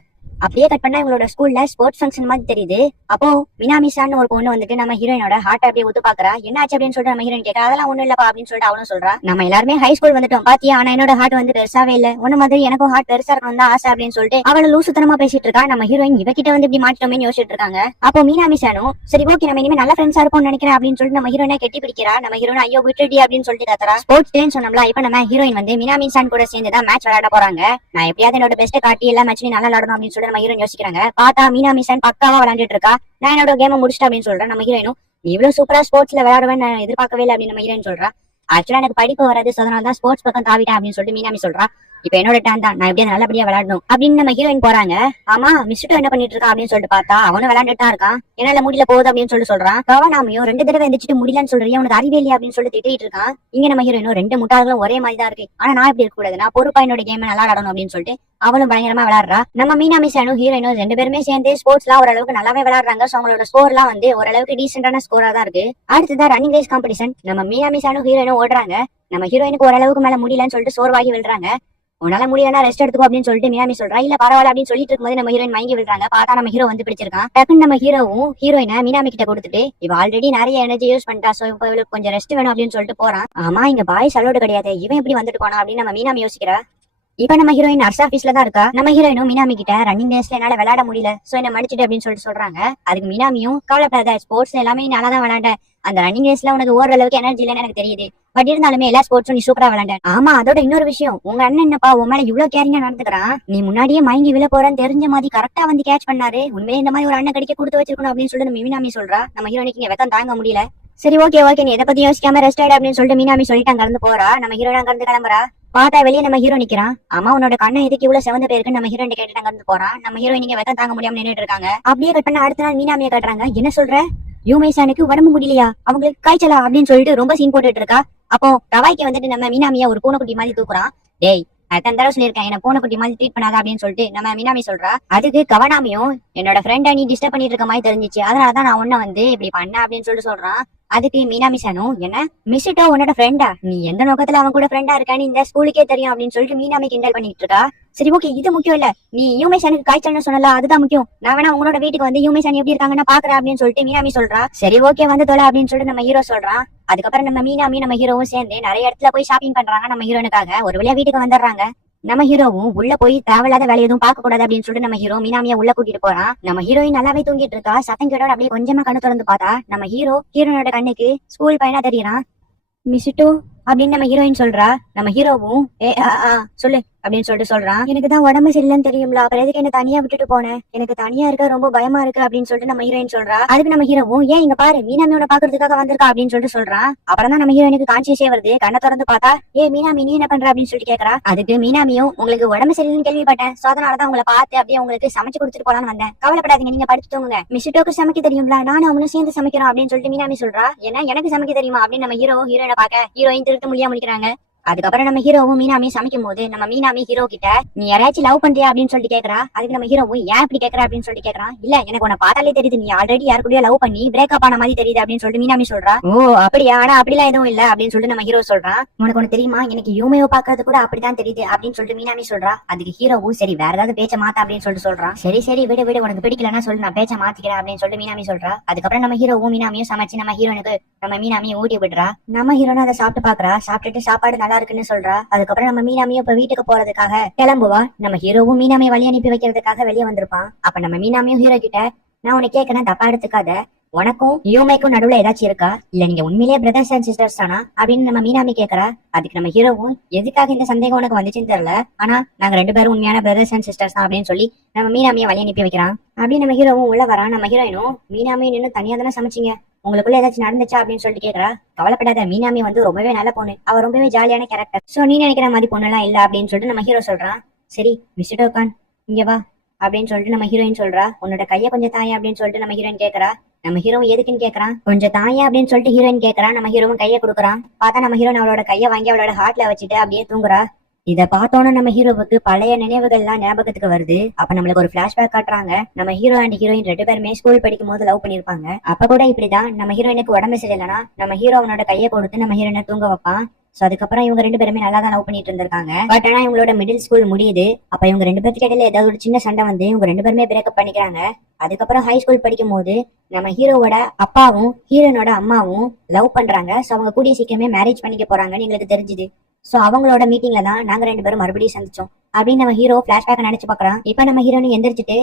அப்படியே கட் பண்ணா இவங்களோட ஸ்கூல்ல ஸ்போர்ட்ஸ் ஃபங்க்ஷன் மாதிரி தெரியுது. அப்போ மினாமிசான்னு ஒரு பொண்ணு வந்துட்டு நம்ம ஹீரோயினோட ஹார்ட் அப்படியே ஒத்து பாக்குறா. என்ன ஆச்சு அப்படின்னு சொல்லிட்டு நம்ம ஹீரோயின் கேட்கறா. அதெல்லாம் ஒண்ணும் இல்லப்பா அப்படின்னு சொல்லிட்டு அவளும் சொல்றா. நம்ம எல்லாருமே ஹை ஸ்கூல் வந்துட்டோம் பாத்தியா, ஆனா என்னோட ஹார்ட் வந்து பெருசாவே இல்ல, ஒண்ணு மாதிரி எனக்கும் ஹார்ட் பெருசா இருக்கணும் தான் ஆசை அப்படின்னு சொல்லிட்டு அவளை லூசுத்தனமா பேசிட்டு இருக்கா. நம்ம ஹீரோயின் இவகிட்ட வந்து இப்படி மாட்டோமே யோசிச்சுட்டு இருக்காங்க. அப்போ மீனாமிசானும் சரி ஓகே நம்ம இனிமே நல்ல ஃப்ரெண்ட்ஸா இருப்போம்னு நினைக்கிறேன் அப்படின்னு சொல்லிட்டு நம்ம ஹீரோயினை கெட்டி பிடிக்கிறா. நம்ம ஹீரோயின் ஐயோ விட்டுடி அப்படின்னு சொல்லிட்டு கத்துறா. ஸ்போர்ட்ஸ் டேன்னு சொன்னோம்ல, இப்ப நம்ம ஹீரோயின் வந்து மினாமிசான் கூட சேர்ந்து தான் மேட்ச் விளையாட போறாங்க. நான் எப்படியாவது என்னோட பெஸ்ட் காட்டி எல்லா மேட்ச்லயும் நல்லா விளையாடணும் அப்படின்னு சொல்லிட்டு நம்ம ஹீரோயின் யோசிக்கிறாங்க. பார்த்தா மீனாமிசான் பக்காவா விளையாண்டுட்டு இருக்கா. நான் என்னோட கேமை முடிச்சிட்டேன் அப்படின்னு சொல்றேன். நம்ம ஹீரோயினும் நீ இவ்வளவு சூப்பரா ஸ்போர்ட்ஸ்ல விளையாடுவேன் நான் எதிர்பார்க்கவே இல்லை அப்படின்னு நம்ம ஹீரோயின் சொல்றா. ஆக்சுவலா எனக்கு படிப்பு வராது, அதனால தான் ஸ்போர்ட்ஸ் பக்கம் தாவிட்டேன் அப்படின்னு சொல்லிட்டு மீனாமி சொல்றா. இப்ப என்னோட டர்ன் தான், நான் எப்படியா நல்லபடியா விளையாடணும் அப்படின்னு நம்ம ஹீரோயின் போறாங்க. ஆமா மிஸ்டோ என்ன பண்ணிட்டு இருக்கா அப்படின்னு சொல்லிட்டு பார்த்தா அவனும் விளையாண்டுட்டு தான் இருக்கான். என்னால முடியல போகுது அப்படின்னு சொல்லிட்டு சொல்றான். கவனாமையும் 2 தடவை எந்திரிச்சிட்டு முடியலன்னு சொல்றியா, உனக்கு அறிவே இல்லையா அப்படின்னு சொல்லிட்டு திட்டிட்டு இருக்கான். இங்க நம்ம ஹீரோயினும் 2 முட்டாள்களும் ஒரே மாதிரி தான் இருக்கு, ஆனா நான் இப்படி இருக்க கூடாது, நான் பொறுப்பா என்னோட கேம் நல்லா விளையாடணும் அப்படின்னு சொல்லிட்டு அவளும் பயங்கரமா விளையாடுறா. நம்ம மீனாமிசானும் ஹீரோயினும் 2 பேருமே சேர்ந்து ஸ்போர்ட்ஸ்லாம் ஓரளவுக்கு நல்லாவே விளையாடுறாங்க. சோ அவங்களோட ஸ்கோர்லாம் வந்து ஓரளவுக்கு டீசென்டான ஸ்கோரா தான் இருக்கு. அடுத்ததான் ரன்னிங் ரேஸ் காம்படிஷன். நம்ம மீனாமிசானும் ஹீரோயினும் ஓடுறாங்க. நம்ம ஹீரோயினுக்கு ஓரளவுக்கு மேல முடியலன்னு சொல்லிட்டு சோர்வாகி விழுறாங்க. உன்னால முடியலன்னா ரெஸ்ட் எடுத்துக்கோ அப்படின்னு சொல்லிட்டு மீனாமி சொல்றா. இல்ல பரவாயில்ல அப்படின்னு சொல்லிட்டு இருக்கும்போது நம்ம ஹீரோயின் மயங்கி விழுறாங்க. பார்த்தா நம்ம ஹீரோ வந்து பிடிச்சிருக்கான். டக்குன்னு நம்ம ஹீரோவும் ஹீரோயினை மீனாமி கிட்ட கொடுத்துட்டு இவ ஆல்ரெடி நிறைய எனர்ஜி யூஸ் பண்ணிட்டா, சோ இப்ப இவளுக்கு கொஞ்சம் ரெஸ்ட் வேணும் அப்படின்னு சொல்லிட்டு போறான். ஆமா இங்க பாய்ஸ் அலோடு கிடையாது, இவன் எப்படி வந்துட்டு போனா அப்படின்னு நம்ம மீனாமி யோசிக்கிறா. இப்ப நம்ம ஹீரோயின் நர்ஸ் ஆபீஸ்ல தான் இருக்கா. நம்ம ஹீரோயினும் மீனாமி கிட்ட ரன்னிங் ரேஸ்ல என்னால விளையாட முடியல, சோ என்ன மடிச்சிட்டு அப்படின்னு சொல்லிட்டு சொல்றாங்க. அதுக்கு மீனாமியும் கவலைப்படாத, ஸ்போர்ட்ஸ் எல்லாமே நல்லா தான் விளையாட, அந்த ரன்னிங் ரேஸ்ல உனக்கு ஓடுற அளவுக்கு எனர்ஜி இல்லைன்னு எனக்கு தெரியுது, பட் இருந்தாலுமே எல்லா ஸ்போர்ட்ஸும் நீ சூப்பரா விளையாண்ட. ஆமா அதோட இன்னொரு விஷயம், உங்க அண்ணன் என்னப்பா உன் மேல இவ்வளவு கேரிங்கா நடந்துக்கிறான், நீ முன்னாடியே மயங்கி விழ போறன்னு தெரிஞ்ச மாதிரி கரெக்டா வந்து கேட்ச் பண்ணாரு, உண்மையே இந்த மாதிரி ஒரு அண்ணன் கடிக்க கொடுத்து வச்சிருக்கணும் அப்படின்னு சொல்லிட்டு நம்ம மீனாமி சொல்றா. நம்ம ஹீரோயினுக்கு இங்க வெக்கம் தாங்க முடியல. சரி ஓகே ஓகே நீ எதை பத்தி யோசிக்காம ரெஸ்ட் ஆயிடு அப்படின்னு சொல்லிட்டு மீனாமி சொல்லிட்டு அங்க இருந்து போறா. நம்ம ஹீரோயின் அங்க இருந்து கிளம்புறா. பார்த்தா வெளியே நம்ம ஹீரோ நிக்கிறான். ஆமா உன்னோட கண்ணை எதுக்கு இவ்வளவு செவந்த பேருக்கு நம்ம ஹீரோயின் கேட்டுட்டு அங்க இருந்து போறான். நம்ம ஹீரோயின் இங்க வெக்கம் தாங்க முடியாம நின்னுட்டு இருக்காங்க. அப்படியே கட் பண்ண அடுத்த நாள் மீனாமியை காட்டுறாங்க. என்ன சொல்ற, யூமேசானுக்கு உடம்பு முடியலையா, அவங்களுக்கு காய்ச்சலா அப்படின்னு சொல்லிட்டு ரொம்ப சீன் போட்டுட்டு இருக்கா. அப்போ ரவாய்க்கு வந்துட்டு நம்ம மீனாமியா ஒரு பூனைக்குட்டி மாதிரி தூக்குறான். டேய் அத்தனை தடவை சொல்லியிருக்கேன் என்ன பூனைக்குட்டி மாதிரி ட்ரீட் பண்ணாத அப்படின்னு சொல்லிட்டு நம்ம மீனாமி சொல்றா. அதுக்கு கவனாமியும் என்னோட ஃப்ரெண்டை நீ டிஸ்டர்ப் பண்ணிட்டு இருக்க மாதிரி தெரிஞ்சிச்சு, அதனாலதான் நான் உன்ன வந்து இப்படி பண்ண அப்படின்னு சொல்லிட்டு சொல்றான். அதுக்கு மீனாமிசானும் என்ன மிஸ்டோ உன்னோட ஃப்ரெண்டா, நீ எந்த நோக்கத்துல அவன் கூட ஃப்ரெண்டா இருக்கான்னு இந்த ஸ்கூலுக்கே தெரியும் அப்படின்னு சொல்லிட்டு மீனாமி கிண்டல் பண்ணிட்டு இருக்கா. சரி ஓகே இது முக்கியம் இல்ல, நீ யூமேசானுக்கு காய்ச்சல்னு சொன்னல அதுதான் முக்கியம், நான் வேணா உங்களோட வீட்டுக்கு வந்து யூமேசான் எப்படி இருக்காங்கன்னு பாக்குறேன் அப்படின்னு சொல்லிட்டு மீனாமி சொல்றா. சரி ஓகே வந்து தொலை அப்படின்னு சொல்லிட்டு நம்ம ஹீரோ சொல்றான். அதுக்கப்புறம் நம்ம மீனாமி நம்ம ஹீரோவும் சேர்ந்து நிறைய இடத்துல போய் ஷாப்பிங் பண்றாங்க. நம்ம ஹீரோனுக்காக ஒரு வழியா வீட்டுக்கு வந்துடுறாங்க. நம்ம ஹீரோவும் உள்ள போய் தேவையில்லாத வேலை எதுவும் பார்க்க கூடாது அப்படின்னு சொல்லிட்டு நம்ம ஹீரோ மீனாமியா உள்ள கூட்டிட்டு போறான். நம்ம ஹீரோயின் நல்லாவே தூங்கிட்டு இருக்கா. சத்தம் கேட்டோட அப்படியே கொஞ்சமா கண்ணு திறந்து பார்த்தா நம்ம ஹீரோனோட கண்ணுக்கு ஸ்கூல் பையனா தெரியறான். மிஸ்டோ அப்படின்னு நம்ம ஹீரோயின் சொல்றா. நம்ம ஹீரோவும் சொல்லு அப்படின்னு சொல்லிட்டு சொல்றான். எனக்கு தான் உடம்பு சரியில்லைன்னு தெரியும்ல, அப்புறம் எதுக்கு என்ன தனியா விட்டுட்டு போனேன், எனக்கு தனியா இருக்க ரொம்ப பயமா இருக்கு அப்படின்னு சொல்லிட்டு நம்ம ஹீரோயின் சொல்றா. அதுக்கு நம்ம ஹீரோவும் ஏன் இங்க பாரு மீனாமியோட பாக்குறதுக்காக வந்திருக்கா அப்படின்னு சொல்லிட்டு சொல்றான். அப்புறம் தான் நம்ம ஹீரோயினுக்கு கான்சியஸே வருது. கண்ணை திறந்து பார்த்தா மீனாமி நீ என்ன பண்ற அப்படின்னு சொல்லிட்டு கேக்குறா. அதுக்கு மீனாமியும் உங்களுக்கு உடம்பு சரியில்லைன்னு கேள்விப்பட்டேன், சோ அதனாலதான் உங்களை பார்த்து அப்படியே உங்களுக்கு சமைச்சு கொடுத்துட்டு போலான்னு வந்தேன், கவலைப்படாதீங்க நீங்க படிச்சு தூங்குங்க, மிஸ்டோக்கு சமைக்க தெரியும்ல, நானும் அவங்களும் சேர்ந்து சமைக்கிறோம் அப்படின்னு சொல்லிட்டு மீனாமி சொல்றா. ஏன்னா எனக்கு சமைக்க தெரியுமா அப்படின்னு நம்ம ஹீரோயினை பார்க்க ஹீரோயின் திருத்த முடியாம முடிக்கிறாங்க. அதுக்கப்புறம் நம்ம ஹீரோவும் மீனாமி சமைக்கும் போது நம்ம மீனாமி ஹீரோ கிட்ட நீ யாராச்சும் லவ் பண்றியா அப்படின்னு சொல்லிட்டு கேக்குறா. அதுக்கு நம்ம ஹீரோவும் ஏன் இப்படி கேக்குற அப்படின்னு சொல்லிட்டு கேக்குறான். இல்ல எனக்கு உன்னை பார்த்தாலே தெரியுது நீ ஆல்ரெடி யாரு கூடயோ லவ் பண்ணி பிரேக்கப் ஆன மாதிரி தெரியுது அப்படின்னு சொல்லிட்டு மீனாமி சொல்றா. ஓ அப்படியா, ஆனா அப்படிலாம் எதுவும் இல்ல அப்படின்னு சொல்லிட்டு நம்ம ஹீரோ சொல்றான். உனக்கு ஒண்ணு தெரியுமா, எனக்கு யூமையோ பாக்குறது கூட அப்படிதான் தெரியுது அப்படின்னு சொல்லிட்டு மீனாமி சொல்றா. அதுக்கு ஹீரோவும் சரி வேற ஏதாவது பேச்ச மாத்த அப்படின்னு சொல்லிட்டு சொல்றான். சரி சரி விடு விடு உனக்கு பிடிக்கலன்னா சொல்லு நான் பேச்ச மாத்திக்கிறேன் அப்படின்னு சொல்லிட்டு மீனாமி சொல்றா. அதுக்கப்புறம் நம்ம ஹீரோவும் மீனாமியும் சமைச்சு நம்ம ஹீரோனுக்கு நம்ம மீனாமியை ஊட்டி விடுறா. நம்ம ஹீரோனும் அதை சாப்பிட்டு பாக்குறா. சாப்பிட்டுட்டு சாப்பாடு நல்லா இருக்குன்னு சொல்றா. அதுக்கப்புறம் நம்ம மீனாமியும் இப்ப வீட்டுக்கு போறதுக்காக கிளம்புவா. நம்ம ஹீரோவும் மீனாமியை வழி அனுப்பி வைக்கிறதுக்காக வெளியே வந்திருப்பான். அப்ப நம்ம மீனாமியும் ஹீரோ கிட்ட நான் உனக்கு கேட்கறேன் தப்பா எடுத்துக்காத, உனக்கும் யூமைக்கும் நடுவுல ஏதாச்சும் இருக்கா, இல்ல நீங்க உண்மையிலேயே பிரதர்ஸ் அண்ட் சிஸ்டர்ஸ் தானா அப்படின்னு நம்ம மீனாமி கேக்குறா. அதுக்கு நம்ம ஹீரோவும் எதுக்காக இந்த சந்தேகம் உனக்கு வந்துச்சுன்னு தெரியல, ஆனா நாங்க 2 பேரும் உண்மையான பிரதர்ஸ் அண்ட் சிஸ்டர்ஸ் தான் அப்படின்னு சொல்லி நம்ம மீனாமியை வழி அனுப்பி வைக்கிறான். அப்படின்னு நம்ம ஹீரோவும் உள்ள வரான். நம்ம ஹீரோயினும் மீனாமியும் நின்று தனியா தானே சமைச்சிங்க, உங்களுக்குள்ள ஏதாச்சும் நடந்துச்சா அப்படின்னு சொல்லிட்டு கேக்குறா. கவலைப்படாத மீனாமி வந்து ரொம்பவே நல்ல பொண்ணு, அவ ரொம்பவே ஜாலியான கேரக்டர், சோ நீ நினைக்கிற மாதிரி பொண்ணெல்லாம் இல்ல அப்படின்னு சொல்லிட்டு நம்ம ஹீரோ சொல்றான். சரி மிஸ்டர் கான் இங்க வா அப்படின்னு சொல்லிட்டு நம்ம ஹீரோயின் சொல்றா. உன்னோட கைய கொஞ்சம் தாயா அப்படின்னு சொல்லிட்டு நம்ம ஹீரோயின் கேக்குறா. நம்ம ஹீரோ எதுக்குன்னு கேக்குறான். கொஞ்சம் தாயா அப்படின்னு சொல்லிட்டு ஹீரோயின் கேக்குறா. நம்ம ஹீரோவும் கைய கொடுக்குறான். பார்த்தா நம்ம ஹீரோயின் அவளோட கைய வாங்கி அவளோட ஹார்ட்ல வச்சுட்டு அப்படியே தூங்குறா. இத பார்த்தோன்னா நம்ம ஹீரோவுக்கு பழைய நினைவுகள் எல்லாம் ஞாபகத்துக்கு வருது. அப்ப நம்மளுக்கு ஒரு பிளாஷ்பேக் காட்டுறாங்க. நம்ம ஹீரோ அண்ட் ஹீரோயின் 2 பேருமே ஸ்கூல் படிக்கும் போது லவ் பண்ணிருப்பாங்க. அப்ப கூட இப்படிதான் நம்ம ஹீரோயினுக்கு உடம்பு சரியில்லைன்னா நம்ம ஹீரோ அவனோட கையை கொடுத்து நம்ம ஹீரோயினை தூங்க வைப்பான். சோ அதுக்கப்புறம் இவங்க ரெண்டு பேருமே நல்லா தான் லவ் பண்ணிட்டு இருந்திருக்காங்க. பட் ஆனா இவங்களோட மிடில் ஸ்கூல் முடியுது. அப்ப இவங்க ரெண்டு பேருக்கு இடையில ஏதாவது ஒரு சின்ன சண்டை வந்து இவங்க ரெண்டு பேருமே பிரேக்கப் பண்ணிக்கிறாங்க. அதுக்கப்புறம் ஹை ஸ்கூல் படிக்கும் போது நம்ம ஹீரோவோட அப்பாவும் ஹீரோனோட அம்மாவும் லவ் பண்றாங்க. சோ அவங்க கூடிய சீக்கிரமே மேரேஜ் பண்ணிக்க போறாங்கன்னு எங்களுக்கு தெரிஞ்சுது. சோ அவங்களோட மீட்டிங்ல தான் நாங்க ரெண்டு பேரும் மறுபடியும் சந்திச்சோம் அப்படின்னு நம்ம ஹீரோ பிளாஷ்பேக் நினைச்சு பாக்குறான். இப்ப நம்ம ஹீரோனு எந்திரிச்சிட்டு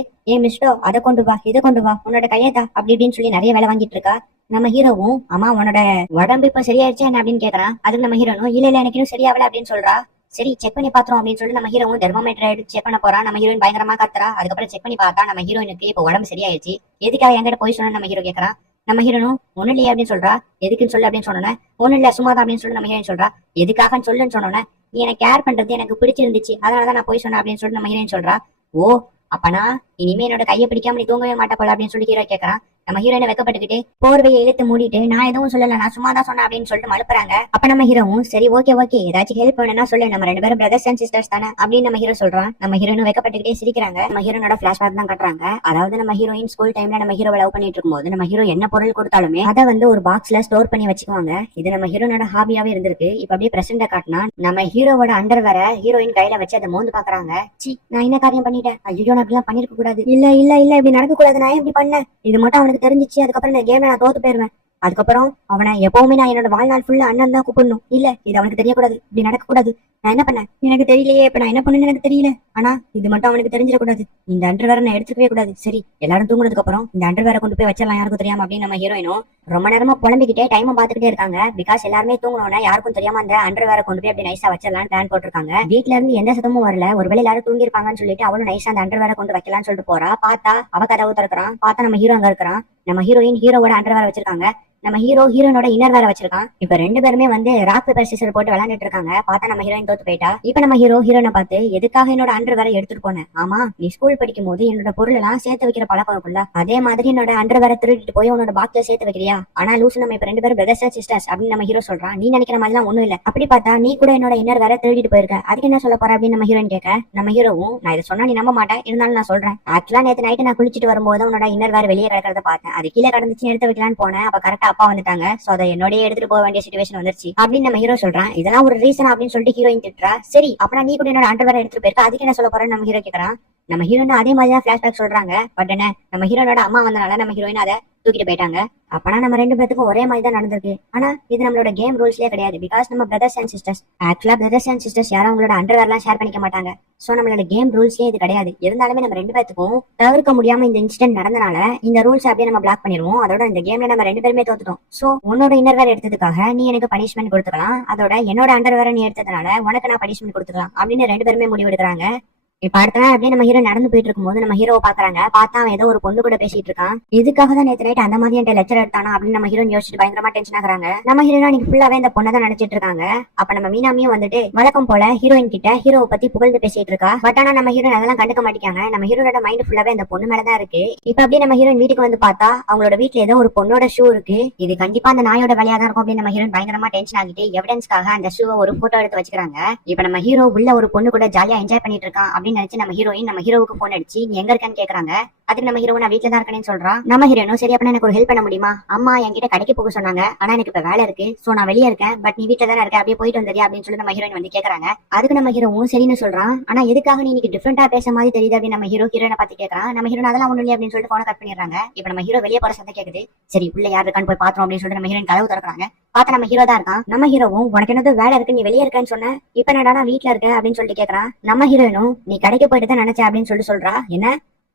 மிஸ்டோ அதை கொண்டு வா இதை கொண்டு வா உன்னோட கையதா அப்படி இப்படின்னு சொல்லி நிறைய வேலை வாங்கிட்டு இருக்கா. நம்ம ஹீரோவும் அம்மா உன்னோட உடம்பு இப்ப சரியாயிடுச்சு என்ன அப்படின்னு கேக்குறான். அதுக்கு நம்ம ஹீரோனும் இல்ல இல்ல எனக்கு இன்னும் சரியாவல அப்படின்னு சொல்றா. சரி செக் பண்ணி பாத்துறோம் அப்படின்னு சொல்லி நம்ம ஹீரோவும் தெர்மோமீட்டர் எடுத்து செக் பண்ண போறான். நம்ம ஹீரோயின் பயங்கரமா கத்துறா. அதுக்கப்புறம் செக் பண்ணி பார்த்தா நம்ம ஹீரோயினுக்கு இப்ப உடம்பு சரியாயிடுச்சு. எதுக்காக என்கிட்ட போய் சொன்னா நம்ம ஹீரோ கேக்குறான். நம்ம ஹீரோனும் ஒண்ணு இல்லையா அப்படின்னு சொல்றா. எதுக்குன்னு சொல்லு அப்படின்னு சொன்னோன்னே ஒண்ணு இல்ல சும்மாதான் அப்படின்னு சொல்லி நம்ம ஹீரோயின் சொல்றா. எதுக்காகன்னு சொல்லுன்னு சொன்னோன்னே நீ எனக்கு கேர் பண்றது எனக்கு பிடிச்சிருந்துச்சு அதனாலதான் நான் போய் சொன்னேன் அப்படின்னு சொல்லிட்டு நம்ம ஹீரோயின் சொல்றா. ஓ அப்பனா இனிமே என்னோட கையை பிடிக்காம நீ தூங்கவே மாட்ட போல அப்படின்னு சொல்லி ஹீரோ கேட்கறான். நம்ம ஹீரோயினை வெக்கப்பட்டுக்கிட்டு போர்வையை இழுத்து மூடிட்டு நான் எதுவும் சொல்லல நான் சும்மா தான் சொன்னேன் அப்படின்னு சொல்லிட்டு மழுப்புறாங்க. அப்ப நம்ம ஹீரோவும் சரி ஓகே ஏதாச்சும் ஹெல்ப் வேணும்னா சொல்லு நம்ம ரெண்டு பேரும் பிரதர்ஸ் அண்ட் சிஸ்டர்ஸ் தானே அப்படின்னு நம்ம ஹீரோ சொல்றான். நம்ம ஹீரோயினும் வெக்கப்பட்டுக்கிட்டே சிரிக்கிறாங்க. நம்ம ஹீரோனோட பிளாஷ்பேக் தான் கட்டுறாங்க. அதாவது நம்ம ஹீரோயின் ஸ்கூல் டைம்ல நம்ம ஹீரோவை லவ் பண்ணிட்டு இருக்கும்போது நம்ம ஹீரோ என்ன பொருள் கொடுத்தாலுமே அதை வந்து ஒரு பாக்ஸ்ல ஸ்டோர் பண்ணி வச்சுக்குவாங்க. இது நம்ம ஹீரோனோட ஹாபியாவே இருந்திருக்கு. இப்ப அப்படியே பிரசன்ட காட்டினா நம்ம ஹீரோவோட அண்டர் வேற ஹீரோயின் கையில வச்சு அதை மோந்து பாக்குறாங்க. சி நான் என்ன காரியம் பண்ணிட்டேன் ஐயோ நான் அப்படிலாம் பண்ணிருக்க கூடாது இல்ல இல்ல இல்ல இப்படி நடக்க கூடாது நான் எப்படி பண்ணேன் இது மட்டும் அவனுக்கு தெரிஞ்சிச்சு அதுக்கப்புறம் இந்த கேம்ல நான் தோத்து போயிருவேன். அதுக்கப்புறம் அவனை எப்பவுமே நான் என்னோட வாழ்நாள் ஃபுல்லா அண்ணன் தான் கூப்பிடணும். இல்ல இது அவனுக்கு தெரியக்கூடாது இப்படி நடக்க கூடாது. நான் என்ன பண்ணேன் எனக்கு தெரியலையே இப்ப நான் என்ன பண்ணேன்னு எனக்கு தெரியல. ஆனா இது மட்டும் அவனுக்கு தெரிஞ்சிடக்கூடாது. இந்த அண்டர் வேற நான் எடுத்துக்கவே கூடாது. சரி எல்லாரும் தூங்குனதுக்கு அப்புறம் இந்த அண்டர் வேற கொண்டு போய் வச்சிடலாம் யாருக்கும் தெரியாம அப்படின்னு நம்ம ஹீரோயினும் ரொம்ப நேரமா புலம்பிக்கிட்டே டைம் பாத்துக்கிட்டே இருக்காங்க. பிகாஸ் எல்லாருமே தூங்கணும்னா யாருக்கும் தெரியாம அந்த அண்டர் வேற கொண்டு போய் அப்படி நைஸா வச்சிடலாம் பிளான் போட்டிருக்காங்க. வீட்டுல இருந்து எந்த சத்தமும் வரல. ஒருவேளை எல்லாரும் தூங்கி இருப்பாங்கன்னு சொல்லிட்டு அவளும் நைஸா அந்த அண்டர் வேற கொண்டு வைக்கலாம்னு சொல்லிட்டு போறா. பார்த்தா அவ கதவு திறக்கிறான். பார்த்தா நம்ம ஹீரோ அங்க இருக்கிறான். நம்ம ஹீரோயின் ஹீரோவோட அண்டர் வேற வச்சிருக்காங்க. நம்ம ஹீரோ ஹீரோனோட இன்னர் வேற வச்சிருக்கான். இப்ப ரெண்டு பேருமே வந்து ராக் பேப்பர் சீசர் போட்டு விளையாண்டுட்டு இருக்காங்க. பார்த்தா நம்ம ஹீரோயின் தோத்து போயிட்டா. இப்ப நம்ம ஹீரோ ஹீரோனை பார்த்து எதுக்காக என்னோட அண்டர் வேற எடுத்துட்டு போனேன். ஆமா நீ ஸ்கூல் படிக்கும் போது என்னோட பொருள் எல்லாம் சேர்த்து வைக்கிற பழக்கம் இருக்குல்ல அதே மாதிரி என்னோட அண்டர் வேற திருடிட்டு போய் உன்னோட பாக்ஸ்ல சேர்த்து வைக்கிறியா. ஆனா லூசு நம்ம இப்ப ரெண்டு பேரும் பிரதர்ஸ் அண்ட் சிஸ்டர்ஸ் அப்படின்னு நம்ம ஹீரோ சொல்றான். நீ நினைக்கிற மாதிரி எல்லாம் ஒண்ணும் இல்ல. அப்படி பார்த்தா நீ கூட என்னோட இன்னர் வேற திருடிட்டு போயிருக்க. அதுக்கு என்ன சொல்ல போற அப்படின்னு நம்ம ஹீரோயின் கேட்க நம்ம ஹீரோவும் நான் இதை சொன்னா நீ நம்ப மாட்டேன் இருந்தாலும் நான் சொல்றேன். ஆக்சுவலா நேற்று நைட்டு நான் குளிச்சுட்டு வரும்போது உன்னோட இன்னர் வேற வெளியே கிடக்கிறத பார்த்தேன். அது கீழே கடந்துச்சு எடுத்து வைக்கலான்னு போனேன். அப்ப கரெக்டா அப்பா வந்துட்டாங்க. அதை என்னோடய எடுத்துட்டு போக வேண்டிய சிச்சுவேஷன் வந்துருச்சு அப்படின்னு நம்ம ஹீரோ சொல்றான். இதெல்லாம் ஒரு ரீசன் அப்படின்னு சொல்லிட்டு ஹீரோயின் திட்டுறா. சரி அப்புறம் நீ கூட என்னோட அண்டர் வேற எடுத்துட்டு போயிருக்க அதுக்கு என்ன சொல்ல போறேன்னு நம்ம ஹீரோ கேட்கறான். நம்ம ஹீரோயின் அதே மாதிரி தான் பிளாஷ்பேக் சொல்றாங்க. பட் என்ன நம்ம ஹீரோனோட அம்மா வந்தனால நம்ம ஹீரோயின் அதை தூக்கிட்டு போயிட்டாங்க. அப்பனா நம்ம ரெண்டு பேருக்கும் ஒரே மாதிரி தான் நடந்திருக்கு. ஆனா இது நம்மளோட கேம் ரூல்ஸ்லயே கிடையாது. பிகாஸ் நம்ம பிரதர்ஸ் அண்ட் சிஸ்டர்ஸ். ஆக்சுவலா பிரதர்ஸ் அண்ட் சிஸ்டர்ஸ் யாரும் அவங்களோட அண்டர் வேர்லாம் ஷேர் பண்ணிக்க மாட்டாங்க. சோ நம்மளோட கேம் ரூல்ஸ்லயே இது கிடையாது. இருந்தாலுமே நம்ம ரெண்டு பேருக்கும் தவிர்க்க முடியாம இந்த இன்சிடென்ட் நடந்தனால இந்த ரூல்ஸ் அப்படியே நம்ம பிளாக் பண்ணிடுவோம். அதோட இந்த கேம்ல நம்ம ரெண்டு பேருமே தோத்துட்டோம். சோ உன்னோட இன்னர் வேர் எடுத்ததுக்காக நீ எனக்கு பனிஷ்மெண்ட் கொடுத்துக்கலாம். அதோட என்னோட அண்டர் வேர் நீ எடுத்ததுனால உனக்கு நான் பனிஷ்மெண்ட் கொடுத்துக்கலாம் அப்படின்னு ரெண்டு பேருமே முடிவெடுக்கிறாங்க. இப்ப அடுத்த நாள் அப்படியே நம்ம ஹீரோ நடந்து போயிட்டு இருக்கும்போது நம்ம ஹீரோவை பாக்குறாங்க. பார்த்தா அவன் ஏதோ ஒரு பொண்ணு கூட பேசிட்டு இருக்கான். இதுக்காக தான் நேற்று நைட் அந்த மாதிரி என்கிட்ட லெக்சர் எடுத்தானா அப்படின்னு நம்ம ஹீரோன் யோசிச்சுட்டு பயங்கரமா டென்ஷன் ஆகுறாங்க. நம்ம ஹீரோனா நீங்க ஃபுல்லாவே இந்த பொண்ணை தான் நினைச்சிட்டு இருக்காங்க. அப்ப நம்ம மீனாமியும் வந்துட்டு வழக்கம் போல ஹீரோயின் கிட்ட ஹீரோவை பத்தி புகழ்ந்து பேசிட்டு இருக்கா. பட் ஆனா நம்ம ஹீரோன் அதெல்லாம் கண்டுக்க மாட்டேங்காங்க. நம்ம ஹீரோனோட மைண்ட் ஃபுல்லாவே அந்த பொண்ணு மேலதான் இருக்கு. இப்ப அப்படியே நம்ம ஹீரோயின் வீட்டுக்கு வந்து பார்த்தா அவங்களோட வீட்டுல ஏதோ ஒரு பொண்ணோட ஷூ இருக்கு. இது கண்டிப்பா அந்த நாயோட வேலையா தான் இருக்கும் அப்படின்னு நம்ம ஹீரோன் பயங்கரமா டென்ஷன் ஆகிட்டு எவிடன்ஸ்க்காக அந்த ஷூவை ஒரு போட்டோ எடுத்து வச்சுக்கிறாங்க. இப்ப நம்ம ஹீரோ உள்ள ஒரு பொண்ணு கூட ஜாலியா என்ஜாய் பண்ணிட்டு இருக்கான் அப்படின்னு நினைச்சு நம்ம ஹீரோயின் நம்ம ஹீரோவுக்கு போன் அடிச்சு நீ எங்க இருக்கன்னு கேக்குறாங்க. அதுக்கு நம்ம ஹீரோ நான் வீட்டுல தான் இருக்கேன்னு சொல்றான். நம்ம ஹீரோனும் சரி அப்ப எனக்கு ஒரு ஹெல்ப் பண்ண முடியுமா. அம்மா என்கிட்ட கடைக்கு போக சொன்னாங்க. ஆனா எனக்கு இப்ப வேலை இருக்கு. சோ நான் வெளியே இருக்கேன். பட் நீ வீட்டுல தானே இருக்க அப்படியே போயிட்டு வந்தறியா அப்படின்னு சொல்லி நம்ம ஹீரோயின் வந்து கேக்குறாங்க. அதுக்கு நம்ம ஹீரோவும் சரின்னு சொல்றான். ஆனா எதுக்காக நீ இன்னைக்கு டிஃபரெண்டா பேச மாதிரி தெரியுது அப்படின்னு நம்ம ஹீரோயினை பார்த்து கேட்கறான். நம்ம ஹீரோ அதெல்லாம் ஒண்ணு இல்லையா அப்படின்னு சொல்லிட்டு போன கட் பண்ணிடுறாங்க. இப்ப நம்ம ஹீரோ வெளியே போற சத்தம் கேக்குது. சரி உள்ள யாரு இருக்கான்னு போய் பாத்தோம் அப்படின்னு சொல்லிட்டு நம்ம ஹீரோயின் கதவு திறக்கிறாங்க. பார்த்தா நம்ம ஹீரோ தான் இருக்கான். நம்ம ஹீரோவும் உனக்கு என்னது வேலை இருக்கு நீ வெளியே இருக்கேன்னு சொன்ன இப்ப என்னடா நான் வீட்டுல இருக்கேன் அப்படின்னு சொல்லிட்டு கேக்குறான். நம்ம ஹீரோயினும் நீ கடைக்கு போயிட்டு தான் நினைச்சேன் அப்படின்னு சொல்லிட்டு சொல்றா. என்ன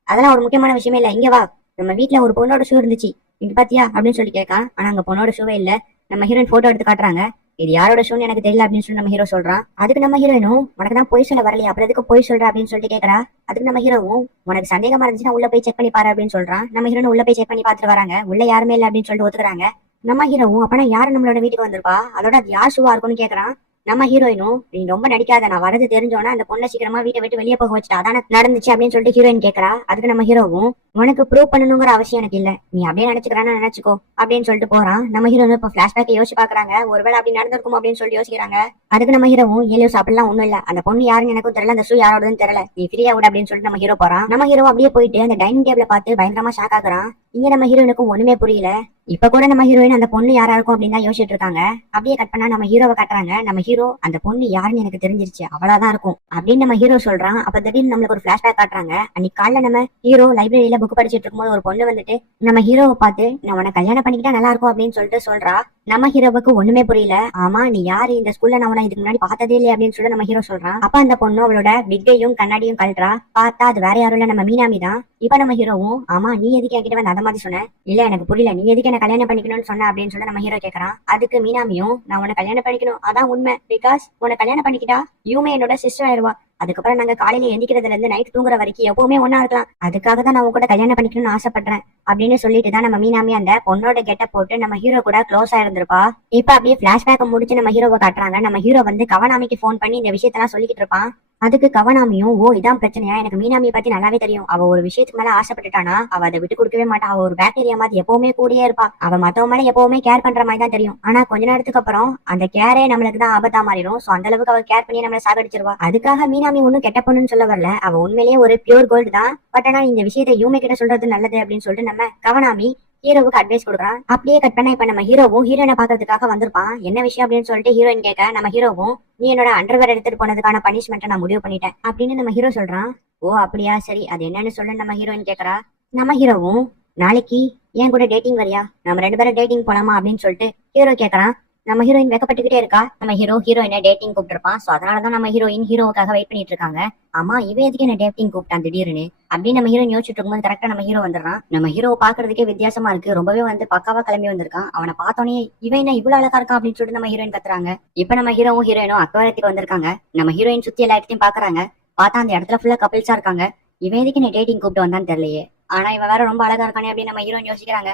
அதெல்லாம் ஒரு முக்கியமான விஷயமே இல்ல இங்க வா நம்ம வீட்டுல ஒரு பொண்ணோட ஷூ இருந்துச்சு இங்க பாத்தியா அப்படின்னு சொல்லி கேட்கான். ஆனா அங்க பொண்ணோட ஷூவே இல்ல. நம்ம ஹீரோயின் போட்டோ எடுத்து காட்டுறாங்க. இது யாரோட ஷூன்னு எனக்கு தெரியல அப்படின்னு சொல்லி நம்ம ஹீரோ சொல்றான். அதுக்கு நம்ம ஹீரோயினும் உனக்கு தான் பொய் சொல்ல வரலையா அப்புறம் எதுக்கு பொய் சொல்ற அப்படின்னு சொல்லிட்டு கேட்கறா. அதுக்கு நம்ம ஹீரோவும் உனக்கு சந்தேகமா இருந்துச்சுன்னா உள்ள போய் செக் பண்ணி பாரு அப்படின்னு சொல்றான். நம்ம ஹீரோயின் உள்ள போய் செக் பண்ணி பாத்துட்டு வராங்க. உள்ள யாருமே இல்ல அப்படின்னு சொல்லிட்டு ஒத்துக்குறாங்க. நம்ம ஹீரோவும் அப்பனா யாரு நம்மளோட வீட்டுக்கு வந்திருப்பா அதோட அது யார் ஷூவா இருக்கும்னு கேக்குறான். நம்ம ஹீரோயினும் நீ ரொம்ப நடிக்காத நான் வரது தெரிஞ்சோன்னா அந்த பொண்ணை சீக்கிரமா வீட்டை விட்டு வெளியே போக வச்சுட்டா அதான நடந்துச்சு அப்படின்னு சொல்லிட்டு ஹீரோயின் கேட்கறா. அதுக்கு நம்ம ஹீரோவும் உனக்கு ப்ரூவ் பண்ணணுங்கிற அவசியம் எனக்கு இல்ல நீ அப்படியே நினைச்சுக்கிறான்னு நினைச்சுக்கோ அப்படின்னு சொல்லிட்டு போறான். நம்ம ஹீரோயின் இப்ப பிளாஷ்பேக் யோசிச்சு பாக்குறாங்க. ஒருவேளை அப்படி நடந்திருக்கும் அப்படின்னு சொல்லி யோசிக்கிறாங்க. அதுக்கு நம்ம ஹீரோவும் ஏலியோஸ் அப்படிலாம் ஒண்ணும் இல்ல அந்த பொண்ணு யாருன்னு எனக்கும் தெரியல அந்த ஷூ யாரோடதுன்னு தெரியல நீ ஃப்ரீயா விட அப்படின்னு சொல்லிட்டு நம்ம ஹீரோ போறான். நம்ம ஹீரோ அப்படியே போயிட்டு அந்த டைனிங் டேபிள பார்த்து பயங்கரமா ஷாக் ஆகுறான். இங்க நம்ம ஹீரோயினுக்கும் ஒண்ணுமே புரியல. இப்ப கூட நம்ம ஹீரோயின் அந்த பொண்ணு யாரா இருக்கும் அப்படின்னு தான் யோசிச்சுட்டு இருக்காங்க. அப்படியே கட் பண்ணா நம்ம ஹீரோவை காட்டுறாங்க. நம்ம ஹீரோ அந்த பொண்ணு யாருன்னு எனக்கு தெரிஞ்சிருச்சு, அவளாதான் இருக்கும் அப்படின்னு நம்ம ஹீரோ சொல்றான். அப்ப திடீர்னு நம்மளுக்கு ஒரு பிளாஷ்பேக் காட்டுறாங்க. அன்னைக்கு காலைல நம்ம ஹீரோ லைப்ரரியில புக் படிச்சிட்டு இருக்கும்போது ஒரு பொண்ணு வந்துட்டு நம்ம ஹீரோவை பார்த்து நான் உன கல்யாணம் பண்ணிக்கிட்டா நல்லா இருக்கும் அப்படின்னு சொல்லிட்டு சொல்றா. நம்ம ஹீரோவுக்கு ஒண்ணுமே புரியல. ஆமா நீ யாரு, இந்த ஸ்கூல்ல நான் உன இதுக்கு முன்னாடி பார்த்ததே இல்லையே அப்படின்னு சொல்லிட்டு நம்ம ஹீரோ சொல்றான். அப்ப அந்த பொண்ணு அவளோட விக்கையும் கண்ணாடியும் கழட்டுறா. பார்த்தா அது வேற யாரும் இல்ல, நம்ம மீனாமி தான். இப்ப நம்ம ஹீரோவும் ஆமா நீ எதுக்கு என்கிட்ட வந்து அந்த மாதிரி சொன்ன, இல்ல எனக்கு புரியல நீ எதுக்கு என்ன கல்யாணம் பண்ணிக்கணும்னு சொன்ன அப்படின்னு சொல்லி நம்ம ஹீரோ கேக்குறான். அதுக்கு மீனாமியும் நான் உன்னை கல்யாணம் பண்ணிக்கணும் அதான் உண்மை, பிகாஸ் உன்னை கல்யாணம் பண்ணிக்கிட்டா யூமே என்னோட சிஸ்டர் ஆயிடுவா, அதுக்கப்புறம் நாங்க காலையில எந்திக்கிறதுல இருந்து நைட் தூங்குற வரைக்கும் எப்பவுமே ஒன்னா இருக்கலாம், அதுக்காக தான் நான் உன் கூட கல்யாணம் பண்ணிக்கணும்னு ஆசைப்படுறேன் அப்படின்னு சொல்லிட்டு தான் நம்ம மீனாமி அந்த பொண்ணோட கெட்ட போட்டு நம்ம ஹீரோ கூட க்ளோஸ் ஆயிருந்திருப்பா. இப்ப அப்படியே பிளாஷ்பேக் முடிச்சு நம்ம ஹீரோவை காட்டுறாங்க. நம்ம ஹீரோ வந்து கவனாமிக்கு போன் பண்ணி இந்த விஷயத்தெல்லாம் சொல்லிக்கிட்டு இருப்பான். அதுக்கு கவனாமியும் ஓ இதான் பிரச்சனையா, எனக்கு மீனாமியை பத்தி நல்லாவே தெரியும், அவ ஒரு விஷயத்துக்கு மேல ஆசைப்பட்டுட்டானா அவ அதை விட்டு கொடுக்கவே மாட்டா, அவ ஒரு பாக்டீரியா மாதிரி எப்பவுமே கூடயே இருப்பா, அவ மத்தவங்க மேல எப்பவுமே கேர் பண்ற மாதிரி தான் தெரியும், ஆனா கொஞ்ச நேரத்துக்கு அப்புறம் அந்த கேரே நம்மளுக்கு தான் ஆபத்தா மாறிடும், சோ அந்த அளவுக்கு அவ கேர் பண்ணி நம்மள சாகடிச்சிருவா. அதுக்காக மீனாமி ஒன்னும் கெட்ட பொண்ணுன்னு சொல்ல வரல, அவ உண்மையிலேயே ஒரு பியூர் கோல்டு தான், பட் ஆனா இந்த விஷயத்தை யூமே கிட்ட சொல்றது நல்லது அப்படின்னு சொல்லிட்டு நம்ம கவனாமி ஹீரோவுக்கு அட்வைஸ் கொடுக்குறான். அப்படியே கட் பண்ண இப்ப நம்ம ஹீரோவும் ஹீரோயினை பாக்குறதுக்காக வந்திருப்பான். என்ன விஷயம் அப்படின்னு சொல்லிட்டு ஹீரோயின் கேட்க நம்ம ஹீரோவும் நீ என்னோட அண்டர்வேர் எடுத்துட்டு போனதுக்கான பனிஷ்மெண்ட்டை நான் முடிவு பண்ணிட்டேன் அப்படின்னு நம்ம ஹீரோ சொல்றான். ஓ அப்படியா சரி அது என்னன்னு சொல்ல நம்ம ஹீரோயின் கேக்குறா. நம்ம ஹீரோவும் நாளைக்கு ஏன் கூட டேட்டிங் வரியா, நம்ம 2 பேரும் டேட்டிங் போலாமா அப்படின்னு சொல்லிட்டு ஹீரோ கேக்குறான். நம்ம ஹீரோயின் வெக்கப்பட்டுக்கிட்டே இருக்கா. நம்ம ஹீரோ ஹீரோயினை டேட்டிங் கூப்பிட்டுருப்பான். சோ அதனாலதான் நம்ம ஹீரோயின் ஹீரோவுக்காக வெயிட் பண்ணிட்டு இருக்காங்க. ஆமா இவ எதுக்கு என்ன டேட்டிங் கூப்பிட்டான் திடீர்னு அப்படின்னு நம்ம ஹீரோயின் யோசிச்சுட்டு இருக்கும்போது கரெக்டா நம்ம ஹீரோ வந்துடுறான். நம்ம ஹீரோவை பாக்குறதுக்கே வித்தியாசமா இருக்கு, ரொம்பவே வந்து பக்காவா கிளம்பி வந்திருக்கான். அவனை பார்த்தோன்னே இவன் என்ன இவ்வளவு அழகா இருக்கான் அப்படின்னு சொல்லிட்டு நம்ம ஹீரோயின் கத்துறாங்க. இப்ப நம்ம ஹீரோவும் ஹீரோயினும் அக்வாரியத்துக்கு வந்திருக்காங்க. நம்ம ஹீரோயின் சுத்தி எல்லா இடத்தையும் பாக்குறாங்க. பார்த்தா அந்த இடத்துல ஃபுல்லா கப்பிள்ஸா இருக்காங்க. இவன் எதுக்கு என்ன டேட்டிங் கூப்பிட்டு வந்தான்னு தெரியலையே, ஆனா இவன் வேற ரொம்ப அழகா இருக்கானே அப்படின்னு நம்ம ஹீரோயின் யோசிக்கிறாங்க.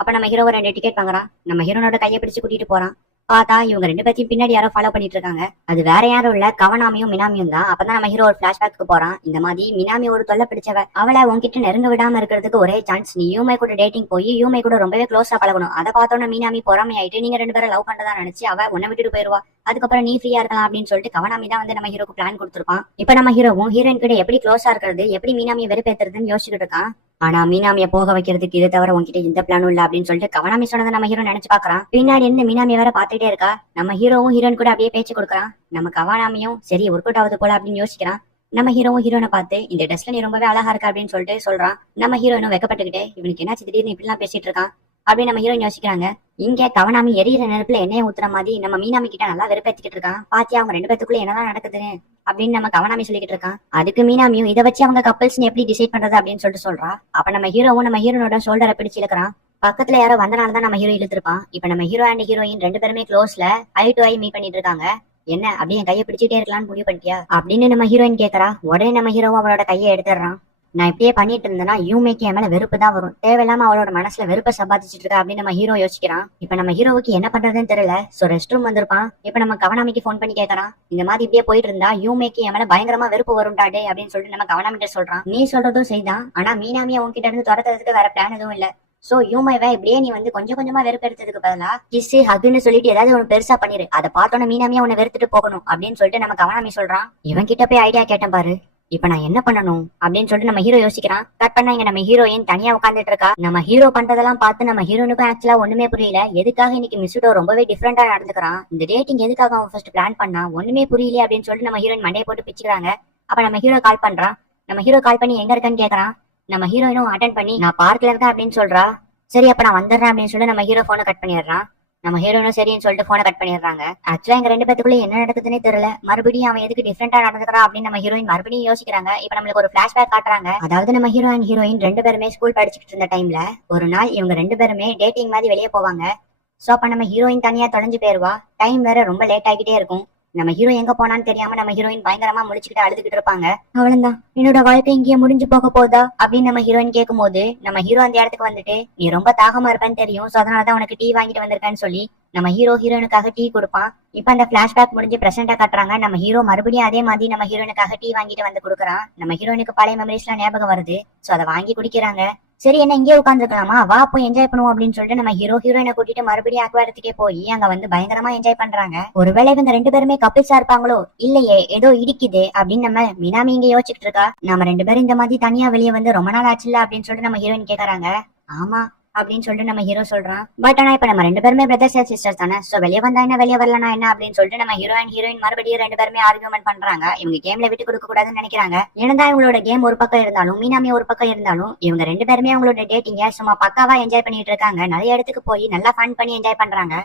அப்ப நம்ம ஹீரோ 2 டிக்கெட் வாங்குறான். நம்ம ஹீரோனோட கையை பிடிச்சு கூட்டிட்டு போறான். பார்த்தா இவங்க 2 பேத்தையும் பின்னாடி யாரோ ஃபாலோ பண்ணிட்டு இருக்காங்க. அது வேற யாரும் இல்ல கவனாமியும் மினாமியும் தான். அப்பதான் நம்ம ஹீரோ ஒரு பிளாஷ்பேக்கு போறான். இந்த மாதிரி மினாமி ஒரு தொல்லை பிடிச்சவ, அவளை உன்கிட்ட நெருங்க விடாம இருக்கிறதுக்கு ஒரே சான்ஸ் நீ யூமை கூட டேட்டிங் போய் யூமை கூட ரொம்பவே க்ளோஸா பழகணும். அதை பார்த்தோன்னா மீனாமி பொறாமை ஆயிட்டு நீங்க 2 பேரும் லவ் பண்றதா நினைச்சு அவ உன்னை விட்டுட்டு போயிருவா, அதுக்கப்புறம் நீ ஃப்ரீயா இருக்கலாம் அப்படின்னு சொல்லிட்டு கவனாமி தான் வந்து நம்ம ஹீரோக்கு பிளான் கொடுத்துருப்பான். இப்ப நம்ம ஹீரோவும் ஹீரோயின் கிட்ட எப்படி க்ளோஸா இருக்கிறது, எப்படி மீனாமியை வெறுப்பேத்துறதுன்னு யோசிச்சுட்டு இருக்கான். ஆனா மீனாமிய போக வைக்கிறதுக்கு இதை தவிர உங்ககிட்ட எந்த பிளானும் இல்ல அப்படின்னு சொல்லிட்டு கவனாமி சொன்னதை நம்ம ஹீரோ நினைச்சு பாக்குறான். பின்னாடி இருந்து மீனாமி வேற பாத்துட்டே இருக்கா. நம்ம ஹீரோவும் ஹீரோயின் கூட அப்படியே பேச்சு கொடுக்குறான். நம்ம கவனாமியும் சரி ஒர்க் அவுட் ஆகுது போல அப்படின்னு யோசிக்கிறான். நம்ம ஹீரோவும் ஹீரோனை பார்த்து இந்த ட்ரெஸ்ல நீ ரொம்பவே அழகா இருக்கா அப்படின்னு சொல்லிட்டு சொல்றான். நம்ம ஹீரோயினும் வெக்கப்பட்டுக்கிட்டே இவனுக்கு என்னாச்சு திடீர்னு இப்படிலாம் பேசிட்டு இருக்கான் அப்படின்னு நம்ம ஹீரோயின் யோசிக்கிறாங்க. இங்க கவனாமி எரியிற நெருப்புல எண்ணெயை ஊத்துற மாதிரி நம்ம மீனாமி கிட்ட நல்லா வெறுப்பேத்திக்கிட்டு இருக்கான். பாத்தியா அவங்க 2 பேத்துக்குள்ள என்னதான் நடக்குதுன்னு அப்படின்னு நம்ம கவனாமி சொல்லிக்கிட்டு இருக்கான். அதுக்கு மீனாமியும் இதை வச்சு அவங்க கப்பல்ஸ் எப்படி டிசைட் பண்றது அப்படின்னு சொல்லிட்டு சொல்றா. அப்ப நம்ம ஹீரோவும் நம்ம ஹீரோனோட ஷோல்டரை பிடிச்சு இழுக்கிறான். பக்கத்துல யாரோ வந்தனாலதான் நம்ம ஹீரோ இழுத்துருப்பான். இப்ப நம்ம ஹீரோ அண்ட் ஹீரோயின் 2 பேருமே க்ளோஸ்ல ஐ டு ஐ மீட் பண்ணிட்டு இருக்காங்க. என்ன அப்படியே கையை பிடிச்சிட்டே இருக்கலாம்னு முடிவு பண்ணிட்டியா அப்படின்னு நம்ம ஹீரோயின் கேக்குறா. உடனே நம்ம ஹீரோவும் அவளோட கையை எடுத்துடுறான். நான் இப்படியே பண்ணிட்டு இருந்தேன்னா யூமேக்கு என் மேல வெறுப்பு தான் வரும், தேவையில்லாம அவளோட மனசுல வெறுப்பை சம்பாதிச்சிட்டு இருக்கா அப்படின்னு நம்ம ஹீரோ யோசிக்கிறான். இப்ப நம்ம ஹீரோவுக்கு என்ன பண்றதுன்னு தெரியல. சோ ரெஸ்ட் ரூம் வந்திருப்பான். இப்ப நம்ம கவனாமிக்கு போன் பண்ணி கேட்கறான். இந்த மாதிரி இப்படியே போயிட்டு இருந்தா யூமேக்கு என் மேல பயங்கரமா வெறுப்பு வரும்டா டே அப்படின்னு சொல்லிட்டு நம்ம கவனாமிட்ட சொல்றான். நீ சொல்றதும் செய்தான், ஆனா மீனாமியா உன்கிட்ட இருந்து துரத்துறதுக்கு வேற பிளான் எதுவும் இல்ல. சோ யூமைவ இப்படியே நீ வந்து கொஞ்சம் கொஞ்சமா வெறுப்பெடுத்ததுக்கு பதிலா கிஸ் ஹக்குன்னு சொல்லிட்டு ஏதாவது ஒன்று பெருசா பண்ணிரு, அதை பார்த்தோன்னா மீனாமியா உன்னை வெறுத்துட்டு போகணும் அப்படின்னு சொல்லிட்டு நம்ம கவனாமி சொல்றான். இவன் கிட்ட போய் ஐடியா கேட்டேன் பாரு, இப்ப நான் என்ன பண்ணணும் அப்படின்னு சொல்லிட்டு நம்ம ஹீரோ யோசிக்கிறான். கட் பண்ணா இங்க நம்ம ஹீரோயின் தனியா உட்காந்துட்டு இருக்கா. நம்ம ஹீரோ பண்றதெல்லாம் பார்த்து நம்ம ஹீரோனுக்கும் ஆக்சுவலா ஒண்ணுமே புரியல. எதுக்காக இன்னைக்கு மிஸ்டோ ரொம்பவே டிஃபரெண்டா நடந்துக்கிறான், இந்த டேட்டிங் எதுக்காக அவன் ஃபர்ஸ்ட் பிளான் பண்ணா ஒண்ணுமே புரியல அப்படின்னு சொல்லிட்டு நம்ம ஹீரோயின் மண்டையை போட்டு பிச்சுக்கிறாங்க. அப்ப நம்ம ஹீரோ கால் பண்றான். நம்ம ஹீரோ கால் பண்ணி எங்க இருக்கன்னு கேக்குறான். நம்ம ஹீரோயினும் அட்டென்ட் பண்ணி நான் பார்க்ல இருக்கேன் அப்படின்னு சொல்றா. சரி அப்ப நான் வந்துடுறேன் அப்படின்னு சொல்லி நம்ம ஹீரோ போனை கட் பண்ணிடுறான். நம்ம ஹீரோனும் சரின்னு சொல்லிட்டு போனை கட் பண்ணிடுறாங்க. ஆக்சுவலா எங்க 2 பேத்துக்குள்ள என்ன நடக்குதுன்னே தெரியல, மறுபடியும் அவன் எதுக்கு டிஃபரெண்டா நடந்துக்கிறான் அப்படின்னு நம்ம ஹீரோயின் மறுபடியும் யோசிக்கிறாங்க. இப்ப நம்மளுக்கு ஒரு பிளாஷ்பேக் காட்டுறாங்க. அதாவது நம்ம ஹீரோ அண்ட் ஹீரோயின் 2 பேருமே ஸ்கூல் படிச்சுட்டு இருந்த டைம்ல ஒரு நாள் இவங்க 2 பேருமே டேட்டிங் மாதிரி வெளியே போவாங்க. சோ அப்ப நம்ம ஹீரோயின் தனியா தொலைஞ்சு போயிருவா. டைம் வேற ரொம்ப லேட் ஆகிட்டே இருக்கும். நம்ம ஹீரோ எங்க போனான்னு தெரியாம நம்ம ஹீரோயின் பயங்கரமா முடிச்சுக்கிட்டு அழுதுகிட்டு இருப்பாங்க. அவளந்தான் என்னோட வாழ்க்கை இங்கேயே முடிஞ்சு போக போதா அப்படின்னு நம்ம ஹீரோயின் கேட்கும் போது நம்ம ஹீரோ அந்த இடத்துக்கு வந்துட்டு நீ ரொம்ப தாகமா இருப்பேன்னு தெரியும், சோ அதனாலதான் உனக்கு டீ வாங்கிட்டு வந்திருக்கேன்னு சொல்லி நம்ம ஹீரோ ஹீரோனுக்காக டீ கொடுப்பான். இப்ப அந்த பிளாஷ்பேக் முடிஞ்சு பிரசென்டா காட்டுறாங்க. நம்ம ஹீரோ மறுபடியும் அதே மாதிரி நம்ம ஹீரோனுக்காக டீ வாங்கிட்டு வந்து கொடுக்குறான். நம்ம ஹீரோனுக்கு பழைய மெமரிஸ் எல்லாம் ஞாபகம் வருது. சோ அதை வாங்கி குடிக்கிறாங்க. சரி என்ன இங்கே உட்காந்துருக்கலாமா, வா போய் என்ஜாய் பண்ணுவோம் அப்படின்னு சொல்லிட்டு நம்ம ஹீரோ ஹீரோயினை கூட்டிட்டு மறுபடியும் அக்வாரியத்துக்கே போய் அங்க வந்து பயங்கரமா என்ஜாய் பண்றாங்க. ஒருவேளை இவங்க 2 பேருமே கப்பிள்ஸா இருப்பாங்களோ, இல்லையே ஏதோ இடிக்குது அப்படின்னு நம்ம மினாமி இங்க யோசிச்சுட்டு இருக்கா. நம்ம 2 பேரும் இந்த மாதிரி தனியா வெளியே வந்து ரொம்ப நாள் ஆச்சுல்ல அப்படின்னு சொல்லிட்டு நம்ம ஹீரோயின் கேக்குறாங்க. ஆமா அப்படின்னு சொல்லிட்டு நம்ம ஹீரோ சொல்றான். பட் ஆனா இப்ப நம்ம ரெண்டு பேருமே பிரதர்ஸ் அண்ட் சிஸ்டர்ஸ் தானே, சோ வெளியே வந்தா என்ன வெளியே வரலனா என்ன அப்படின்னு சொல்லிட்டு நம்ம ஹீரோ அண்ட் ஹீரோயின் மறுபடியும் ரெண்டு பேருமே ஆர்கியூமெண்ட் பண்றாங்க. இவங்க கேம்ல விட்டு கொடுக்க கூடாதுன்னு நினைக்கிறாங்க. என்னதான் இவங்களோட கேம் ஒரு பக்கம் இருந்தாலும் மீனாமி ஒரு பக்கம் இருந்தாலும் இவங்க ரெண்டு பேருமே அவங்களோட டேட்டிங்க சும்மா பக்காவா என்ஜாய் பண்ணிட்டு இருக்காங்க. நிறைய இடத்துக்கு போய் நல்லா ஃபன் பண்ணி என்ஜாய் பண்றாங்க.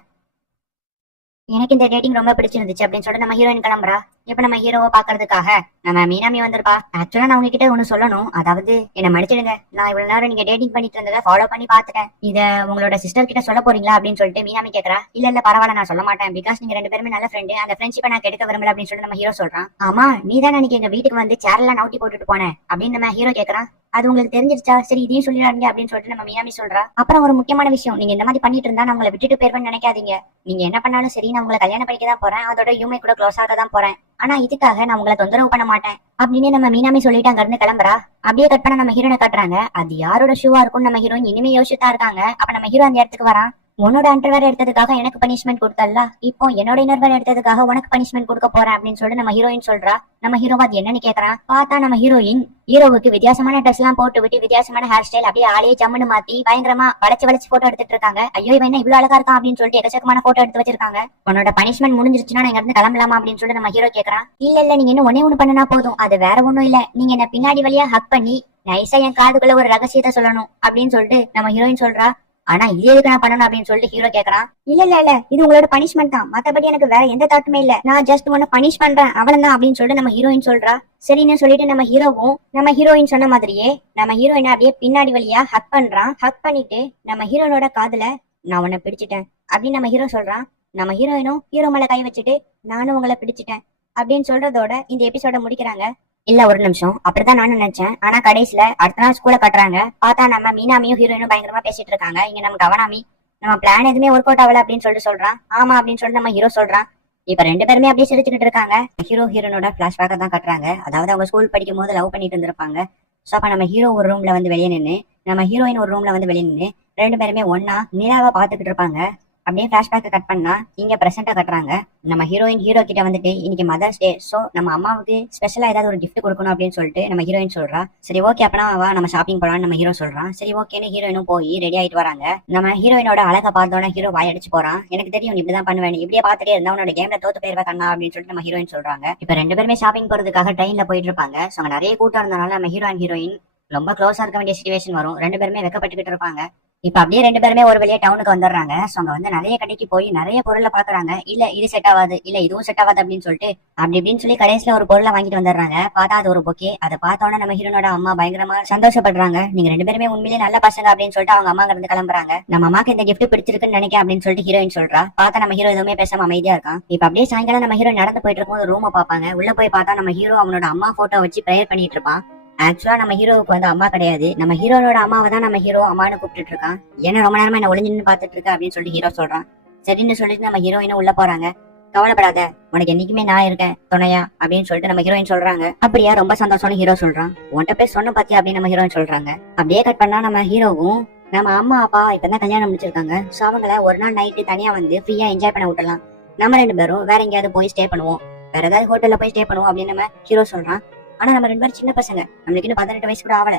எனக்கு இந்த டேட்டிங் ரொம்ப பிடிச்சிருந்துச்சு அப்படின்னு சொல்லிட்டு நம்ம ஹீரோயின் கிளம்புறா. இப்ப நம்ம ஹீரோவை பாக்குறதுக்காக நம்ம மீனாமி வந்திருப்பா. ஆக்சுவலா நான் உங்ககிட்ட ஒண்ணு சொல்லணும், அதாவது என்ன மன்னிச்சிடுங்க, நான் இவ்வளவு நேரம் நீங்க டேட்டிங் பண்ணிட்டு இருந்ததை ஃபாலோ பண்ணி பாத்துட்டேன். இத உங்களோட சிஸ்டர் கிட்ட சொல்ல போறீங்களா அப்படின்னு சொல்லிட்டு மீனாமி கேக்குறா. இல்ல இல்ல பரவாயில்ல, நான் சொல்ல மாட்டேன், பிகாஸ் நீங்க ரெண்டு பேருமே நல்ல ஃப்ரெண்டு, அந்த ஃப்ரெண்ட்ஷிப்பை நான் கெடுக்க விரும்பல அப்படின்னு சொல்லிட்டு நம்ம ஹீரோ சொல்றான். ஆமா நீ தான் அன்னைக்கு எங்க வீட்டுக்கு வந்து சேர்லாம் நவுட்டி போட்டுட்டு போனேன் அப்படின்னு நம்ம ஹீரோ கேக்குறான். அது உங்களுக்கு தெரிஞ்சிருச்சா? சரி இதையும் சொல்லிடாதீங்க அப்படின்னு சொல்லிட்டு நம்ம மீனாமி சொல்றா. அப்புறம் ஒரு முக்கியமான விஷயம், நீங்க இந்த மாதிரி பண்ணிட்டு இருந்தா நான் உங்களை விட்டுட்டு போயிருவேன்னு நினைக்காதீங்க. நீங்க என்ன பண்ணாலும் சரி, நான் உங்களை கல்யாணம் பண்ணிக்க தான் போறேன், அதோட யூமே கூட க்ளோஸ் ஆக தான் போறேன். ஆனா இதுக்காக நான் உங்களை தொந்தரவு பண்ண மாட்டேன் அப்படின்னு நம்ம மீனாமி சொல்லிட்டு அங்க இருந்து கிளம்புறா. அப்படியே கட் பண்ண நம்ம ஹீரோனை கட்டுறாங்க. அது யாரோட ஷூவா இருக்கும் நம்ம ஹீரோயின் இனிமே யோசிச்சுதான் இருக்காங்க. அப்ப நம்ம ஹீரோ அந்த இடத்துக்கு வரான். உன்னோட அண்டர்வேர் எடுத்ததுக்காக எனக்கு பனிஷ்மெண்ட் கொடுத்தல்ல, இப்போ என்னோட இன்னர்வேர் எடுத்ததுக்காக உனக்கு பனிஷ்மெண்ட் கொடுக்க போறேன் அப்படின்னு சொல்லிட்டு நம்ம ஹீரோயின் சொல்றா. நம்ம ஹீரோ அது என்னன்னு கேக்குறான். பார்த்தா நம்ம ஹீரோயின் ஹீரோவுக்கு வித்தியாசமான ட்ரெஸ் எல்லாம் போட்டு விட்டு வித்தியாசமான ஹேர் ஸ்டைல் அப்படியே ஆளையே ஜம்முன்னு மாத்தி பயங்கரமா வளைச்சு வளைச்சு போட்டோ எடுத்துட்டு இருக்காங்க. ஐயோ இவன் என்ன இவ்வளவு அழகா இருக்கான் அப்படின்னு சொல்லிட்டு எக்கச்சக்கமான போட்டோ எடுத்து வச்சிருக்காங்க. உன்னோட பனிஷ்மெண்ட் முடிஞ்சிருச்சுன்னா இங்க இருந்து கிளம்பலாமா அப்படின்னு சொல்லிட்டு நம்ம ஹீரோ கேக்குறான். இல்ல இல்ல, நீங்க இன்னும் ஒன்னே ஒண்ணு பண்ணனா போதும், அது வேற ஒண்ணும் இல்ல, நீங்க என்ன பின்னாடி வழியா ஹக் பண்ணி நைஸா என் காதுக்குள்ள ஒரு ரகசியத்தை சொல்லணும் அப்படின்னு சொல்லிட்டு நம்ம ஹீரோயின் சொல்றா. ஆனா இது எதுக்கு நான் பண்ணணும் அப்படின்னு சொல்லிட்டு ஹீரோ கேக்குறான். இல்ல இல்ல இல்ல, இது உங்களோட பனிஷ்மெண்ட் தான், மத்தபடி எனக்கு வேற எந்த தாட்டுமே இல்ல, நான் ஜஸ்ட் உன்ன பனிஷ் பண்றேன் அவ்வளவுதான் அப்படின்னு சொல்லிட்டு நம்ம ஹீரோயின் சொல்றா. சரின்னு சொல்லிட்டு நம்ம ஹீரோவும் நம்ம ஹீரோயின் சொன்ன மாதிரியே நம்ம ஹீரோயினை அப்படியே பின்னாடி வழியா ஹக் பண்றான். ஹக் பண்ணிட்டு நம்ம ஹீரோனோட காதுல நான் உன்னை பிடிச்சிட்டேன் அப்படின்னு நம்ம ஹீரோ சொல்றான். நம்ம ஹீரோயினும் ஹீரோ மேல கை வச்சுட்டு நானும் உங்களை பிடிச்சிட்டேன் அப்படின்னு சொல்றதோட இந்த எபிசோட முடிக்கிறாங்க. இல்ல ஒரு நிமிஷம், அப்படிதான் நானும் நினைச்சேன். ஆனா கடைசியில அடுத்த நாள் ஸ்கூல கட்டுறாங்க. பார்த்தா நம்ம மீனாமியும் ஹீரோயினும் பயங்கரமா பேசிட்டு இருக்காங்க. இங்க நம்ம கவனாமி நம்ம பிளான் எதுவுமே ஒர்க் அவுட் ஆகல அப்படின்னு சொல்லிட்டு சொல்றான். ஆமா அப்படின்னு சொல்லிட்டு நம்ம ஹீரோ சொல்றான். இப்ப ரெண்டு பேருமே அப்படியே சிரிச்சுக்கிட்டு இருக்காங்க. ஹீரோ ஹீரோனோட பிளாஷ்பேக்கை தான் கட்டுறாங்க. அதாவது அவங்க ஸ்கூல் படிக்கும் போது லவ் பண்ணிட்டு இருந்திருப்பாங்க. சோ அப்ப நம்ம ஹீரோ ஒரு ரூம்ல வந்து வெளியே நின்று நம்ம ஹீரோயின் ஒரு ரூம்ல வந்து வெளியே நின்று ரெண்டு பேருமே ஒன்னா நிலாவா பாத்துக்கிட்டு இருப்பாங்க. அப்படியே பிளாஷ்பேக் கட் பண்ணா இங்க பிரசன்டா கட்டுறாங்க. நம்ம ஹீரோயின் ஹீரோ கிட்ட வந்துட்டு இன்னைக்கு மதர்ஸ் டே, சோ நம்ம அம்மாவுக்கு ஸ்பெஷலா ஏதாவது ஒரு கிஃப்ட் கொடுக்கணும் அப்படின்னு சொல்லிட்டு நம்ம ஹீரோயின் சொல்றா. சரி ஓகே அப்பனா வா நம்ம ஷாப்பிங் போலாம்னு நம்ம ஹீரோ சொல்றான். சரி ஓகேன்னு ஹீரோயினும் போய் ரெடி ஆயிட்டு வராங்க. நம்ம ஹீரோயினோட அழகா பார்த்தோன்னா ஹீரோ வாயடிச்சு போறான். எனக்கு தெரியும் நீ இப்படிதான் பண்ணுவேன், இப்படியே பார்த்துட்டே இருந்தா உன்னோட கேம்ல தோத்து போயிருவா கண்ணா அப்படின்னு சொல்லிட்டு நம்ம ஹீரோயின் சொல்றாங்க. இப்ப ரெண்டு பேருமே ஷாப்பிங் போறதுக்காக ட்ரெயின்ல போயிட்டு இருப்பாங்க. சோ அங்க நிறைய கூட்டம் இருந்தனால நம்ம ஹீரோ அண்ட் ஹீரோயின் ரொம்ப க்ளோஸா இருக்க வேண்டிய சிச்சுவேஷன் வரும். ரெண்டு பேருமே வெக்கப்பட்டுக்கிட்டு இருப்பாங்க. இப்ப அப்படியே ரெண்டு பேருமே ஒரு வழியா டவுனுக்கு வந்துடுறாங்க. சோ அங்க வந்து நிறைய கடைக்கு போய் நிறைய பொருளை பாக்குறாங்க. இல்ல இது செட் ஆகாது, இல்ல இதுவும் செட் ஆகாது அப்படின்னு சொல்லிட்டு அப்படி இப்படின்னு சொல்லி கடைசியில ஒரு பொருளை வாங்கிட்டு வந்துடுறாங்க. பார்த்தா அது ஒரு பொக்கே. அதை பார்த்தோன்னே நம்ம ஹீரோனோட அம்மா பயங்கரமா சந்தோஷப்படுறாங்க. நீங்க ரெண்டு பேருமே உண்மையிலேயே நல்ல பசங்க அப்படின்னு சொல்லிட்டு அவங்க அம்மா இருந்து கிளம்புறாங்க. நம்ம அம்மாக்கு இந்த கிஃப்ட் பிடிச்சிருக்குன்னு நினைக்க அப்படின்னு சொல்லிட்டு ஹீரோயின் சொல்றா. பார்த்தா நம்ம ஹீரோ எதுவுமே பேசாம அமைதியா இருக்கான். இப்ப அப்படியே சாயங்காலம் நம்ம ஹீரோ நடந்து போயிட்டு இருக்கும்போது ரூமை பார்ப்பாங்க. உள்ள போய் பார்த்தா நம்ம ஹீரோ அவனோட அம்மா போட்டோ வச்சு ப்ரேயர் பண்ணிட்டு இருப்பான். ஆக்சுவலா நம்ம ஹீரோவுக்கு வந்து அம்மா கிடையாது, நம்ம ஹீரோனோட அம்மாவை தான் நம்ம ஹீரோ அம்மானு கூப்பிட்டு இருக்கான். ஏன்னா ரொம்ப நேரமா என்ன ஒளிஞ்சுன்னு பாத்துட்டு இருக்க அப்படின்னு சொல்லிட்டு ஹீரோ சொல்றான். சரின்னு சொல்லிட்டு நம்ம ஹீரோயினும் உள்ள போறாங்க. கவலைப்படாத, உனக்கு என்னைக்குமே நான் இருக்கேன் துணையா அப்படின்னு சொல்லிட்டு நம்ம ஹீரோயின் சொல்றாங்க. அப்படியா, ரொம்ப சந்தோஷம்னு ஹீரோ சொல்றான். உன்கிட்ட போய் சொன்ன பாத்தியா அப்படின்னு நம்ம ஹீரோயின் சொல்றாங்க. அப்படியே கட் பண்ணா நம்ம ஹீரோவும் நம்ம அம்மா அப்பா இப்பதான் கல்யாணம் முடிச்சிருக்காங்க. சோ அவங்கள ஒரு நாள் நைட்டு தனியா வந்து ஃப்ரீயா என்ஜாய் பண்ண விட்டுலாம், நம்ம ரெண்டு பேரும் வேற எங்கேயாவது போய் ஸ்டே பண்ணுவோம், வேற ஏதாவது ஹோட்டல்ல போய் ஸ்டே பண்ணுவோம் அப்படின்னு நம்ம ஹீரோ சொல்றான். ஆனா நம்ம ரெண்டு பேரும் சின்ன பசங்க, நம்மளுக்கு இன்னும் 18 வயசு கூட ஆகல,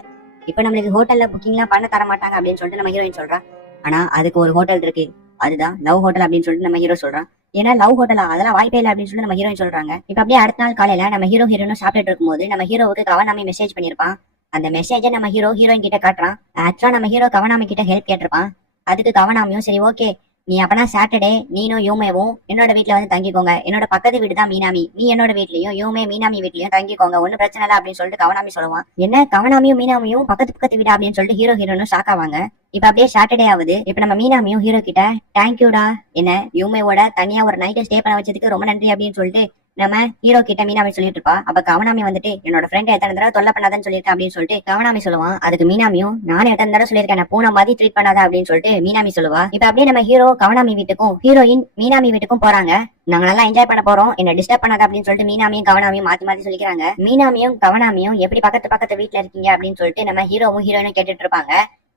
இப்ப நம்மளுக்கு ஹோட்டல்ல புக்கிங் எல்லாம் பண்ண தர மாட்டாங்க அப்படின்னு சொல்லிட்டு நம்ம ஹீரோயின் சொல்றான். ஆனா அதுக்கு ஒரு ஹோட்டல் இருக்கு, அதுதான் லவ் ஹோட்டல் அப்படின்னு சொல்லிட்டு நம்ம ஹீரோ சொல்றான். ஏன்னா லவ் ஹோட்டலா, அதெல்லாம் வாய்ப்பே இல்லை அப்படின்னு சொல்லி நம்ம ஹீரோயின் சொல்றாங்க. இப்ப அப்படியே அடுத்த நாள் காலையில நம்ம ஹீரோனும் சாப்பிட்டுட்டு இருக்கும்போது நம்ம ஹீரோவுக்கு கவனாமி மெசேஜ் பண்ணிருப்பான். அந்த மெசேஜை நம்ம ஹீரோயின் கிட்ட காட்டுறான். ஆக்சுவலா நம்ம ஹீரோ கவனாமி கிட்ட ஹெல்ப் கேட்டிருப்பான். அதுக்கு கவனாமியும் சரி ஓகே, நீ அப்பனா சாட்டர்டே நீனும் யூமேவும் என்னோட வீட்டுல வந்து தங்கிக்கோங்க, என்னோட பக்கத்து வீடு தான் மீனாமி, நீ என்னோட வீட்லயும் யூமே மீனாமி வீட்லயும் தங்கிக்கோங்க, ஒன்னும் பிரச்சனை இல்லை அப்படின்னு சொல்லிட்டு கவனாமி சொல்லுவான். என்ன கவனாமியும் மீனாமியும் பக்கத்து வீடா அப்படின்னு சொல்லிட்டு ஹீரோனும் ஷாக் ஆவாங்க. இப்ப அப்படியே சாட்டர்டே ஆகுது. இப்ப நம்ம மீனாமியும் ஹீரோ கிட்ட தேங்க்யூடா, என்ன யூமேவோட தனியா ஒரு நைட்டு ஸ்டே பண்ண வச்சதுக்கு ரொம்ப நன்றி அப்படின்னு சொல்லிட்டு நம்ம ஹீரோ கிட்ட மீனாமி சொல்லிட்டு இருப்பா. அப்ப கவனாமி வந்துட்டு என்னோட ஃப்ரெண்ட் எத்தனை தடவை தொல்லை பண்ணாதன்னு சொல்லியிருக்கேன் அப்படின்னு சொல்லிட்டு கவனாமி சொல்லுவான். அதுக்கு மீனாமியும் நானும் எத்தனை தடவை சொல்லியிருக்கேன் பூனை மாதிரி ட்ரீட் பண்ணாத அப்படின்னு சொல்லிட்டு மீனாமி சொல்லுவா. இப்ப அப்படியே நம்ம ஹீரோ கவனாமி வீட்டுக்கும் ஹீரோயின் மீனாமி வீட்டுக்கும் போறாங்க. நாங்க நல்லா என்ஜாய் பண்ண போறோம், என்ன டிஸ்டர்ப் பண்ணாத அப்படின்னு சொல்லிட்டு மீனாமியும் கவனாமியும் மாத்தி சொல்லிக்கிறாங்க. மீனாமியும் கவனாமியும் எப்படி பக்கத்து வீட்டுல இருக்கீங்க அப்படின்னு சொல்லிட்டு நம்ம ஹீரோவும் ஹீரோயினும் கேட்டுட்டு இருப்பாங்க.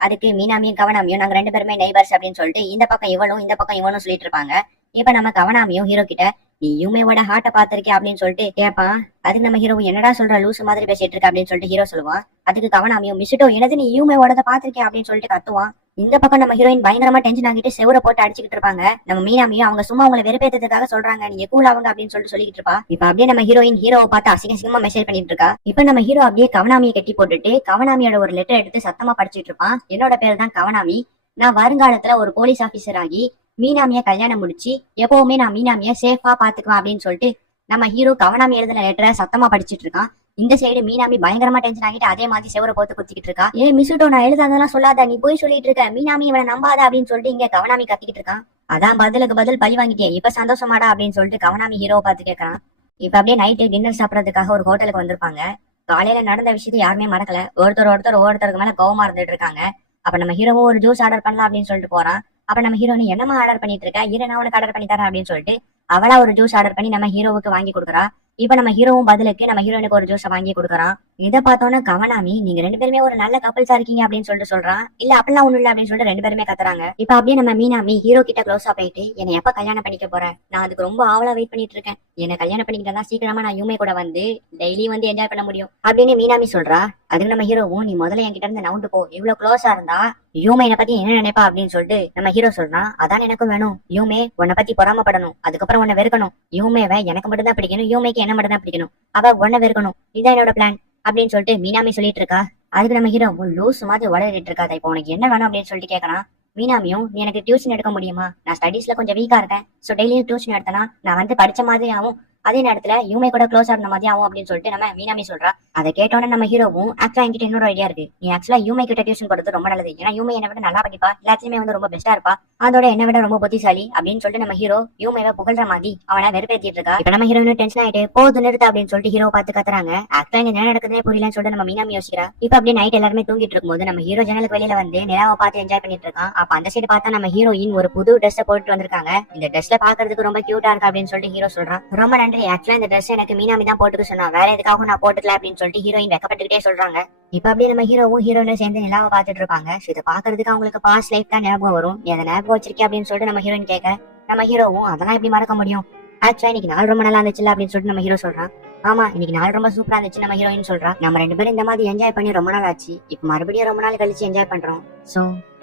அதுக்கு மீனாமியும் கவனாமியும் நாங்க ரெண்டு பேருமே நெய்பர்ஸ் அப்படின்னு சொல்லிட்டு இந்த பக்கம் இவனும் இந்த பக்கம் இவனும் சொல்லிட்டு இருப்பாங்க. இப்ப நம்ம கவனாமியும் ஹீரோ கிட்ட நீ யூமேவோட ஹார்ட்டை பாத்திருக்கே அப்படின்னு சொல்லிட்டு கேட்பான். அதுக்கு நம்ம ஹீரோ என்னடா சொல்ற லூசு மாதிரி பேசிட்டு இருக்க அப்படின்னு சொல்லிட்டு ஹீரோ சொல்லுவான். அதுக்கு கவனாமியும் மிஸ்டோ எனது நீ யூமேவோட பாத்திருக்கேன் அப்படின்னு சொல்லிட்டு கத்துவான். இந்த பக்கம் நம்ம ஹீரோயின் பயங்கரமா டென்ஷன் ஆகிட்டு செவரை போட்டு அடிச்சுக்கிட்டு இருப்பாங்க. நம்ம மீனாமியும் அவங்க சும்மா அவங்களை வெறுப்பேற்றதுக்காக சொல்றாங்க நீங்க கூல் அவங்க அப்படின்னு சொல்லிட்டு இருப்பா. இப்ப அப்படியே நம்ம ஹீரோயின் ஹீரோவை பார்த்து அசிங்கமா மெசேஜ் பண்ணிட்டு இருக்கா. இப்ப நம்ம ஹீரோ அப்படியே கவனாமியை கட்டி போட்டுட்டு கவனாமியோட ஒரு லெட்டர் எடுத்து சத்தமா படிச்சுட்டு இருப்பான். என்னோட பேர் தான் கவனாமி, நான் வருங்காலத்துல ஒரு போலீஸ் ஆபீசர் ஆகி மீனாமிய கல்யாணம் முடிச்சு எப்பவுமே நான் மீனாமிய சேஃபா பாத்துக்குவேன் அப்படின்னு சொல்லிட்டு நம்ம ஹீரோ கவனாமி எழுதின லெட்டரை சத்தமா படிச்சிட்டு இருக்கான். இந்த சைடு மீனாமி பயங்கரமா டென்ஷன் ஆகிட்டு அதே மாதிரி செவரை போட்டு குத்திக்கிட்டு இருக்கா. ஏ மிஸ்டோ நான் எழுதாதெல்லாம் சொல்லாத, நீ போய் சொல்லிட்டு இருக்க, மீனாமி இவனை நம்பாத அப்படின்னு சொல்லிட்டு இங்க கவனாமி கத்திக்கிட்டு இருக்கான். அதான் பதிலுக்கு பதில் பழி வாங்கிட்டே இப்ப சந்தோஷமாடா அப்படின்னு சொல்லிட்டு கவனாமி ஹீரோவை பார்த்து கேட்கறான். இப்ப அப்படியே நைட்டு டின்னர் சாப்பிடறதுக்காக ஒரு ஹோட்டலுக்கு வந்திருப்பாங்க. காலையில நடந்த விஷயத்தை யாருமே மறக்கல. ஒருத்தருக்கு மேல கோவமா இருந்துட்டு இருக்காங்க. அப்ப நம்ம ஹீரோவும் ஒரு ஜூஸ் ஆர்டர் பண்ணலாம் அப்படின்னு சொல்லிட்டு போறான். அப்ப நம்ம ஹீரோனு என்னமா ஆர்டர் பண்ணிட்டு இருக்க, இரு நான் உனக்கு ஆர்டர் பண்ணி தரேன் அப்படின்னு சொல்லிட்டு அவளா ஒரு ஜூஸ் ஆர்டர் பண்ணி நம்ம ஹீரோவுக்கு வாங்கி கொடுக்குறா. இப்ப நம்ம ஹீரோவும் பதிலுக்கு நம்ம ஹீரோனுக்கு ஒரு ஜூஸை வாங்கி கொடுக்குறான். இதை பார்த்தோன்னா கவனாமி நீங்க ரெண்டு பேருமே ஒரு நல்ல கப்பல்ஸா இருக்கீங்க அப்படின்னு சொல்லிட்டு சொல்றான். இல்ல அப்படிலாம் ஒண்ணு இல்ல அப்படின்னு சொல்லிட்டு ரெண்டு பேருமே கத்துறாங்க. இப்ப அப்படியே நம்ம மீனாமி ஹீரோ கிட்ட க்ளோஸா போயிட்டு என்னை எப்ப கல்யாணம் பண்ணிக்க போறேன், நான் அதுக்கு ரொம்ப ஆவலா வெயிட் பண்ணிட்டு இருக்கேன், என்ன கல்யாணம் பண்ணிக்கிட்டா சீக்கிரமா நான் யூமே கூட வந்து டெய்லி வந்து என்ஜாய் பண்ண முடியும் அப்படின்னு மீனாமி சொல்றா. அதுக்கு நம்ம ஹீரோவும் நீ முதல்ல என்கிட்ட இருந்து நவுண்டு போ, இவ்வளவு க்ளோஸா இருந்தா யூமே என்னை பத்தி என்ன நினைப்பா அப்படின்னு சொல்லிட்டு நம்ம ஹீரோ சொல்றான். அதான் எனக்கும் வேணும், யூமே உன்னை பத்தி பொறாமப்படணும், அதுக்கப்புறம் உன்னை வெறுக்கணும், யூமேவை எனக்கு மட்டும் தான் பிடிக்கணும், யூமேக்கு என்ன மட்டும் தான் பிடிக்கணும், அவ உன்னை வெறுக்கணும், இதான் என்னோட பிளான் அப்படின்னு சொல்லிட்டு மீனாமி சொல்லிட்டு இருக்கா. அதுக்கு நம்ம ஹீரோ லூஸ் மாதிரி உளறிட்டு இருக்காத, இப்போ உனக்கு என்ன வேணும் அப்படின்னு சொல்லிட்டு கேட்கறான். மீனாமியும் நீ எனக்கு டியூஷன் எடுக்க முடியுமா, நான் ஸ்டடீஸ்ல கொஞ்சம் வீக்கா இருக்கேன், ஸோ டெய்லியும் டியூஷன் எடுத்தனா நான் வந்து படிச்ச மாதிரி ஆகும், அதே நேரத்துல யூமே கூட க்ளோஸ் ஆன மாதிரி ஆகும் அப்படின்னு சொல்லிட்டு நம்ம மீனாமி சொல்றா. அதை கேட்டோன்னே நம்ம ஹீரோவும் ஆக்சுவலா என்கிட்ட இன்னொரு ஐடியா இருக்கு, நீ ஆக்சுவலா யூமே கிட்ட டியூஷன் கொடுத்து ரொம்ப நல்லது, ஏன்னா யூமே என்னை விட நல்லா படிப்பா, எல்லாத்துலயுமே வந்து ரொம்ப பெஸ்டா இருப்பா, அதோட என்னை விட ரொம்ப புத்திசாலி அப்படின்னு சொல்லிட்டு நம்ம ஹீரோ யூமேவை புகழ்ற மாதிரி அவனை வெறுப்பேத்திட்டு இருக்கா. இப்ப நம்ம ஹீரோயின் டென்ஷன் ஆயிட்டு போது நிறுத்து அப்படின்னு சொல்லிட்டு ஹீரோ பார்த்து கத்துறாங்க. ஆக்சுவலா இங்க என்ன நடக்குதுன்னே புரியலன்னு சொல்லிட்டு நம்ம மீனாமி யோசிக்கிறா. இப்ப அப்படியே நைட் எல்லாருமே தூங்கிட்டு இருக்கும்போது நம்ம ஹீரோ ஜன்னலுக்கு வெளியில வந்து நிலாவை பார்த்து என்ஜாய் பண்ணிட்டு இருக்கான். அப்ப அந்த சைடு பார்த்தா நம்ம ஹீரோயின் ஒரு புது ட்ரெஸ் போட்டு வந்திருக்காங்க. இந்த ட்ரெஸ்ல பாக்குறதுக்கு ரொம்ப கியூட்டா இருக்கு அப்படின்னு சொல்லிட்டு ஹீரோ சொல்றான். ரொம்ப நன்றி, ஆக்சுவலா இந்த ட்ரெஸ் எனக்கு மீனாமி தான் போட்டுக்க சொன்னா, வேற எதுக்காகவும் நான் போட்டுக்கல அப்படின்னு சொல்லிட்டு ஹீரோயின் வெக்கப்பட்டுக்கிட்டே சொல்றாங்க. இப்ப அப்படியே நம்ம ஹீரோவும் ஹீரோயினும் சேர்ந்து நிலாவை பார்த்துட்டு இருப்பாங்க. இதை பாக்குறதுக்கு அவங்களுக்கு பாஸ்ட் லைஃப் தான் ஞாபகம் வரும். நீ அதை ஞாபகம் வச்சிருக்கேன் அப்படின்னு சொல்லிட்டு நம்ம ஹீரோயின் கேட்க நம்ம ஹீரோவும் அதெல்லாம் எப்படி மறக்க முடியும், ஆக்சுவலா இன்னைக்கு நாள் ரொம்ப நல்லா இருந்துச்சுல அப்படின்னு சொல்லிட்டு நம்ம ஹீரோ சொல்றான். ஆமா இன்னைக்கு நாள் ரொம்ப சூப்பரா இருந்துச்சு நம்ம ஹீரோயின் சொல்றா. நம்ம ரெண்டு பேரும் இந்த மாதிரி என்ஜாய் பண்ணி ரொம்ப நாள் ஆச்சு, இப்ப மறுபடியும் ரொம்ப நாள் கழிச்சு என்ஜாய் பண்றோம், சோ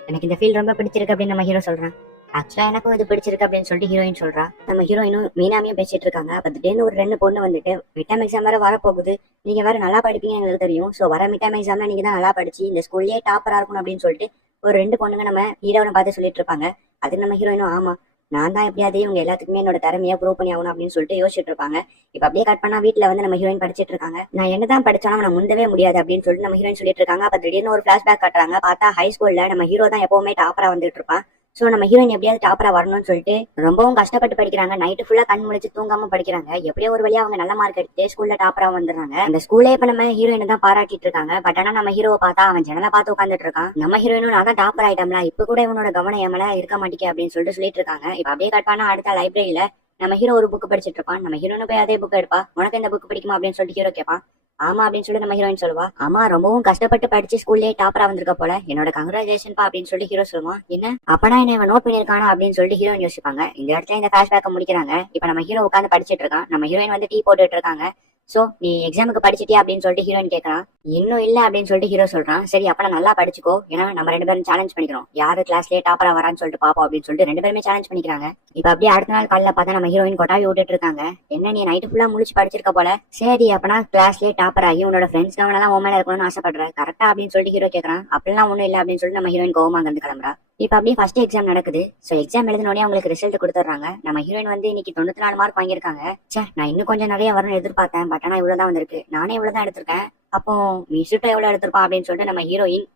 எனக்கு இந்த ஃபீல் ரொம்ப பிடிச்சிருக்கு அப்படின்னு நம்ம ஹீரோ சொல்றான். ஆக்சுவலா எனக்கும் இது பிடிச்சிருக்கு அப்படின்னு சொல்லிட்டு ஹீரோயின் சொல்றா. நம்ம ஹீரோயினும் மீனாமியும் பேசிட்டு இருக்காங்க. அப்ப திடீர்னு ஒரு ரெண்டு பொண்ணு வந்துட்டு மிட்டம் எக்ஸாம் வேற வரப்போகுது, நீங்க வேற நல்லா படிப்பீங்க எங்களுக்கு தெரியும், சோ வர மிட்டம் எக்ஸாம்ல நீங்க தான் நல்லா படிச்சு இந்த ஸ்கூல்லயே டாப்பரா இருக்கணும் அப்படின்னு சொல்லிட்டு ஒரு ரெண்டு பொண்ணுங்க நம்ம ஹீரோனை பார்த்து சொல்லிட்டு இருப்பாங்க. அதுக்கு நம்ம ஹீரோயினும் ஆமா நான் தான் எப்படியாவது இவங்க எல்லாத்துக்குமே என்னோட திறமையா ப்ரூவ் பண்ணி ஆகணும் அப்படின்னு சொல்லிட்டு யோசிச்சுட்டு இருப்பாங்க. இப்ப அப்படியே கட் பண்ணா வீட்டுல வந்து நம்ம ஹீரோயின் படிச்சிட்டு இருக்காங்க. நான் என்னதான் படிச்சாலும் நான் முந்தவே முடியாது அப்படின்னு சொல்லிட்டு நம்ம ஹீரோயின் சொல்லிட்டு இருக்காங்க. அப்ப திடீர்னு ஒரு பிளாஷ்பேக் காட்டுறாங்க. பார்த்தா ஹை ஸ்கூல்ல நம்ம ஹீரோ தான் எப்பவுமே டாப்பரா வந்துட்டு இருப்பான். சோ நம்ம ஹீரோயின் எப்படியாவது டாப்பரா வரணும்னு சொல்லிட்டு ரொம்பவும் கஷ்டப்பட்டு படிக்கிறாங்க. நைட்டு ஃபுல்லா கண் முழிச்சு தூங்காம படிக்கிறாங்க. எப்படியோ ஒரு வழியா அவங்க நல்ல மார்க் எடுத்து ஸ்கூல்ல டாப்பரா வந்துடுறாங்க. அந்த ஸ்கூல்லே இப்ப நம்ம ஹீரோயினை தான் பாராட்டிட்டு இருக்காங்க. பட் ஆனா நம்ம ஹீரோவை பார்த்தா அவன் ஜன்னலை பார்த்து உட்காந்துட்டு இருக்கான். நம்ம ஹீரோயினும் நான் தான் டாப்பர் ஆயிட்டோம்ல, இப்ப கூட இவனோட கவனம் ஏமல இருக்க மாட்டேங்க அப்படின்னு சொல்லிட்டு இருக்காங்க. இப்ப அப்படியே கட் பண்ணா அடுத்த லைப்ரரியில நம்ம ஹீரோ ஒரு புக் படிச்சிட்டு இருப்பான். நம்ம ஹீரோனு போய் அதே புக் எடுப்பா. உனக்கு இந்த புக் பிடிக்குமா அப்படின்னு சொல்லிட்டு ஹீரோ கேட்பான். ஆமா அப்படின்னு சொல்லி நம்ம ஹீரோயின் சொல்லுவா. ஆமா ரொம்பவும் கஷ்டப்பட்டு படிச்சு ஸ்கூல்லேயே டாப்பரா வந்திருக்க போல, என்னோட கங்க்ராச்சுலேஷன் பா அப்படின்னு சொல்லி ஹீரோ சொல்லுவான். என்ன அப்பனா என்ன இவன் நோட் பண்ணிருக்கானா அப்படின்னு சொல்லிட்டு ஹீரோயின் யோசிப்பாங்க. இந்த இடத்துல இந்த ஃபிளாஷ்பேக்கை முடிக்கிறாங்க. இப்ப நம்ம ஹீரோ உட்காந்து படிச்சிட்டு இருக்கான். நம்ம ஹீரோயின் வந்து டீ போட்டுட்டு இருக்காங்க. சோ நீ எக்ஸாமுக்கு படிச்சிட்டியா அப்படின்னு சொல்லிட்டு ஹீரோயின் கேட்கறான். இன்னும் இல்ல அப்படின்னு சொல்லிட்டு ஹீரோ சொல்றான். சரி அப்ப நல்லா படிச்சுக்கோ, ஏன்னா நம்ம ரெண்டு பேரும் சேலஞ்ச் பண்ணிக்கிறோம், யாரு கிளாஸ்லயே டாப்பரா வரான்னு சொல்லிட்டு பாப்போம் அப்படின்னு சொல்லிட்டு ரெண்டு பேருமே சேலஞ்ச் பண்ணிக்கிறாங்க. இப்ப அப்படியே அடுத்த நாள் காலையில பார்த்தா நம்ம ஹீரோயின் கொட்டாவி விட்டுட்டு இருக்காங்க. என்ன நீ நைட்டு ஃபுல்லா முழிச்சு படிச்சிருக்க போல, சரி அப்பனா கிளாஸ்லயே டாப்பர் ஆகி உன்னோட ஃப்ரெண்ட்ஸ் கவனம் உன் மேல இருக்கணும்னு ஆசைப்படுற கரெக்டா அப்படின்னு சொல்லிட்டு ஹீரோ கேட்கறான். அப்படிலாம் ஒண்ணும் இல்ல அப்படின்னு சொல்லிட்டு நம்ம ஹீரோயின் கோவமா அங்கிருந்து கிளம்புறா. இப்ப அப்படியே ஃபர்ஸ்ட் எக்ஸாம் நடக்குது. சோ எக்ஸாம் எழுதினோடனே அவங்களுக்கு ரிசல்ட் கொடுத்துறாங்க. நம்ம ஹீரோயின் வந்து இன்னைக்கு 94 மார்க் வாங்கியிருக்காங்க. சே நான் இன்னும் கொஞ்சம் நிறைய வரும்னு எதிர்பார்த்தேன், பட் ஆனா இவ்வளவுதான் வந்திருக்கு, நானே இவ்வளவுதான் எடுத்திருக்கேன், அப்போ மிஸ்டோ எவ்வளவு எடுத்திருப்பான் அப்படின்னு சொல்லிட்டு நம்ம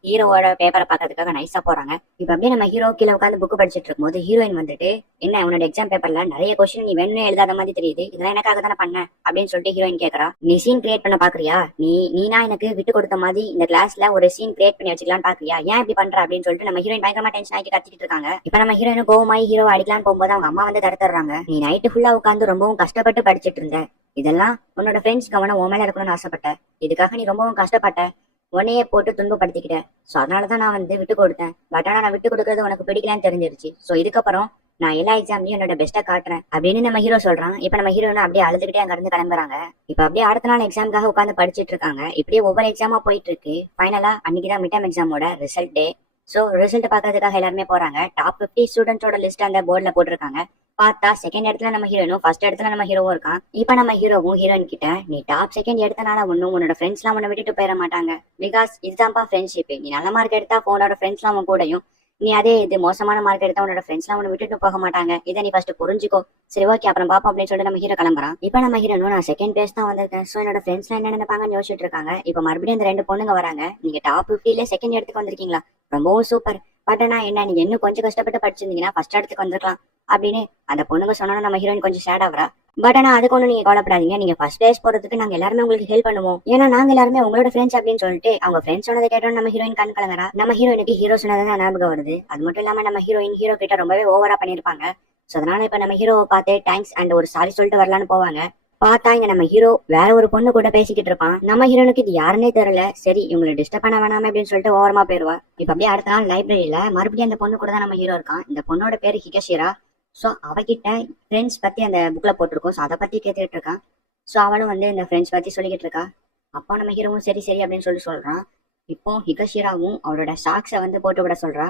ஹீரோவோட பேப்பரை பாக்கிறதுக்காக நைஸா போறாங்க. இப்ப அப்படியே நம்ம ஹீரோ கீழே உட்காந்து புக் படிச்சிட்டு இருக்கும்போது ஹீரோயின் வந்துட்டு என்ன உன்னோட எக்ஸாம் பேப்பர்ல நிறைய கொஸ்டின் நீ வேணும்னே எழுதாத மாதிரி தெரியுது, இதெல்லாம் எனக்காக தானே பண்ண அப்படின்னு சொல்லிட்டு ஹீரோயின் கேட்கறா. நீ சீன் கிரியேட் பண்ண பாக்குறியா, நீனா எனக்கு விட்டு கொடுத்த மாதிரி இந்த கிளாஸ்ல ஒரு சீன் கிரியேட் பண்ணி வச்சுக்கலாம்னு பாக்குறியா, ஏன் இப்படி பண்ற அப்படின்னு சொல்லிட்டு நம்ம ஹீரோயின் பயங்கரமா டென்ஷன் ஆகி கத்திட்டு இருக்காங்க. இப்ப நம்ம ஹீரோயின் கோவமாயி ஹீரோ அடிக்கலான்னு போகும்போது அவங்க அம்மா வந்து தடுத்துறாங்க. நீ நைட்டு ஃபுல்லா உட்காந்து ரொம்பவும் கஷ்டப்பட்டு படிச்சிட்டு இருந்த, இதெல்லாம் உன்னோட ஃப்ரெண்ட்ஸ் கவனம் உன் மேல இருக்கணும்னு ஆசைப்பட்ட, இதுக்காக நீ ரொம்பவும் கஷ்டப்பட்ட, உன்னையே போட்டு துன்பப்படுத்திக்கிட்ட, சோ அதனாலதான் நான் வந்து விட்டு கொடுத்தேன், பட் ஆனா நான் விட்டு கொடுக்கறது உனக்கு பிடிக்கலன்னு தெரிஞ்சிருச்சு, சோ இதுக்கப்புறம் நான் எல்லா எக்ஸாம்லயும் என்னோட பெஸ்ட்டை காட்டுறேன் அப்படின்னு நம்ம ஹீரோ சொல்றான். இப்ப நம்ம ஹீரோனும் அப்படியே அழுதுகிட்டே அங்க இருந்து கிளம்புறாங்க. இப்ப அப்படியே அடுத்த நாள் எக்ஸாமுக்காக உட்காந்து படிச்சிட்டு இருக்காங்க. இப்படியே ஒவ்வொரு எக்ஸாமா போயிட்டு இருக்கு. ஃபைனலா அன்னைக்குதான் மிட் டர்ம் எக்ஸாமோட ரிசல்ட் டே. சோ ரிசல்ட் பாக்குறதுக்காக எல்லாருமே போறாங்க. டாப் 50 ஸ்டூடெண்ட்ஸோட லிஸ்ட் அந்த போர்டுல போட்டிருக்காங்க. பார்த்தா செகண்ட் இடத்துல நம்ம ஹீரோனும், ஃபர்ஸ்ட் இடத்துல நம்ம ஹீரோவும் இருக்கான். இப்ப நம்ம ஹீரோவும் ஹீரோயின் கிட்ட, நீ டாப் செகண்ட் எடுத்தனால ஒன்னும் உன்னோட ஃப்ரெண்ட்ஸ் எல்லாம் உன்னை விட்டுட்டு போயிட மாட்டாங்க. பிகாஸ் இதுதான்ப்பா ஃப்ரெண்ட்ஷிப். நீ நல்ல மார்க் எடுத்தா உன்னோட ஃப்ரெண்ட்ஸ் எல்லாம் உன் கூடயும், நீ அதே இது மோசமான மார்க் எடுத்தா உன்னோட ஃப்ரெண்ட்ஸ் எல்லாம் உன்னை விட்டுட்டு போக மாட்டாங்க. இதை நீ ஃபர்ஸ்ட் புரிஞ்சுக்கோ. சரி ஓகே அப்புறம் பாப்போம் அப்படின்னு சொல்லிட்டு நம்ம ஹீரோ கிளம்புறான். இப்ப நம்ம ஹீரோனும், நான் செகண்ட் பிளேஸ் தான் வந்திருக்கேன். சோ என்னோட ஃப்ரெண்ட்ஸ் எல்லாம் என்ன நினைப்பாங்கன்னு யோசிச்சுட்டு இருக்காங்க. இப்ப மறுபடியும் இந்த ரெண்டு பொண்ணுங்க வராங்க. நீங்க டாப் 50ல செகண்ட் இடத்துக்கு வந்திருக்கீங்களா, ரொம்பவும் சூப்பர். பட் ஆனா என்ன, நீங்க இன்னும் கொஞ்சம் கஷ்டப்பட்டு படிச்சிருந்தீங்கன்னா ஃபர்ஸ்ட் இடத்துக்கு வந்திருக்கலாம் அப்படின்னு அந்த பொண்ணுங்க சொன்னா நம்ம ஹீரோயின் கொஞ்சம் சேட் ஆகுறா. பட் ஆனா அதுக்கு ஒண்ணு நீங்க கவலைப்படாதீங்க, நீங்க ஃபர்ஸ்ட் பிளேஸ் போறதுக்கு நாங்க எல்லாருமே உங்களுக்கு ஹெல்ப் பண்ணுவோம். ஏன்னா நாங்க எல்லாருமே உங்களோட ஃப்ரெண்ட்ஸ் அப்படின்னு சொல்லிட்டு அவங்க ஃப்ரெண்ட்ஸ் சொன்னதை கேட்டோம். நம்ம ஹீரோயின் கண் கலங்குறா. நம்ம ஹீரோயினுக்கு ஹீரோ சொன்னதான் ஞாபகம் வருது. அது மட்டும் இல்லாம நம்ம ஹீரோ கிட்ட ரொம்பவே ஓவரா பண்ணிருப்பாங்க. சோ அதனால இப்ப நம்ம ஹீரோவை பார்த்து தேங்க்ஸ் அண்ட் ஒரு சாரி சொல்லிட்டு வரலான்னு போவாங்க. பார்த்தா இங்க நம்ம ஹீரோ வேற ஒரு பொண்ணு கூட பேசிக்கிட்டு இருப்பான். நம்ம ஹீரோனுக்கு இது யாருன்னே தெரியல. சரி இவங்களை டிஸ்டர்ப் பண்ண வேணாமே அப்படின்னு சொல்லிட்டு ஓரமா போயிருவா. இப்ப அப்படியே அடுத்த நாள் லைப்ரரியில மறுபடியும் அந்த பொண்ணு கூட தான் நம்ம ஹீரோ இருக்கான். இந்த பொண்ணோட பேரு ஹிகஷிரா. சோ அவகிட்ட ஃப்ரெண்ட்ஸ் பத்தி அந்த புக்ல போட்டிருக்கோம். சோ அதை பத்தி கேட்டுட்டு இருக்கான். சோ அவளும் வந்து இந்த ஃப்ரெண்ட்ஸ் பத்தி சொல்லிக்கிட்டு இருக்கா. அப்போ நம்ம ஹீரோவும் சரி சரி அப்படின்னு சொல்லி சொல்றான். இப்போ ஹிகஷிராவும் அவளோட சாக்ஸை வந்து போட்டு விட சொல்றா.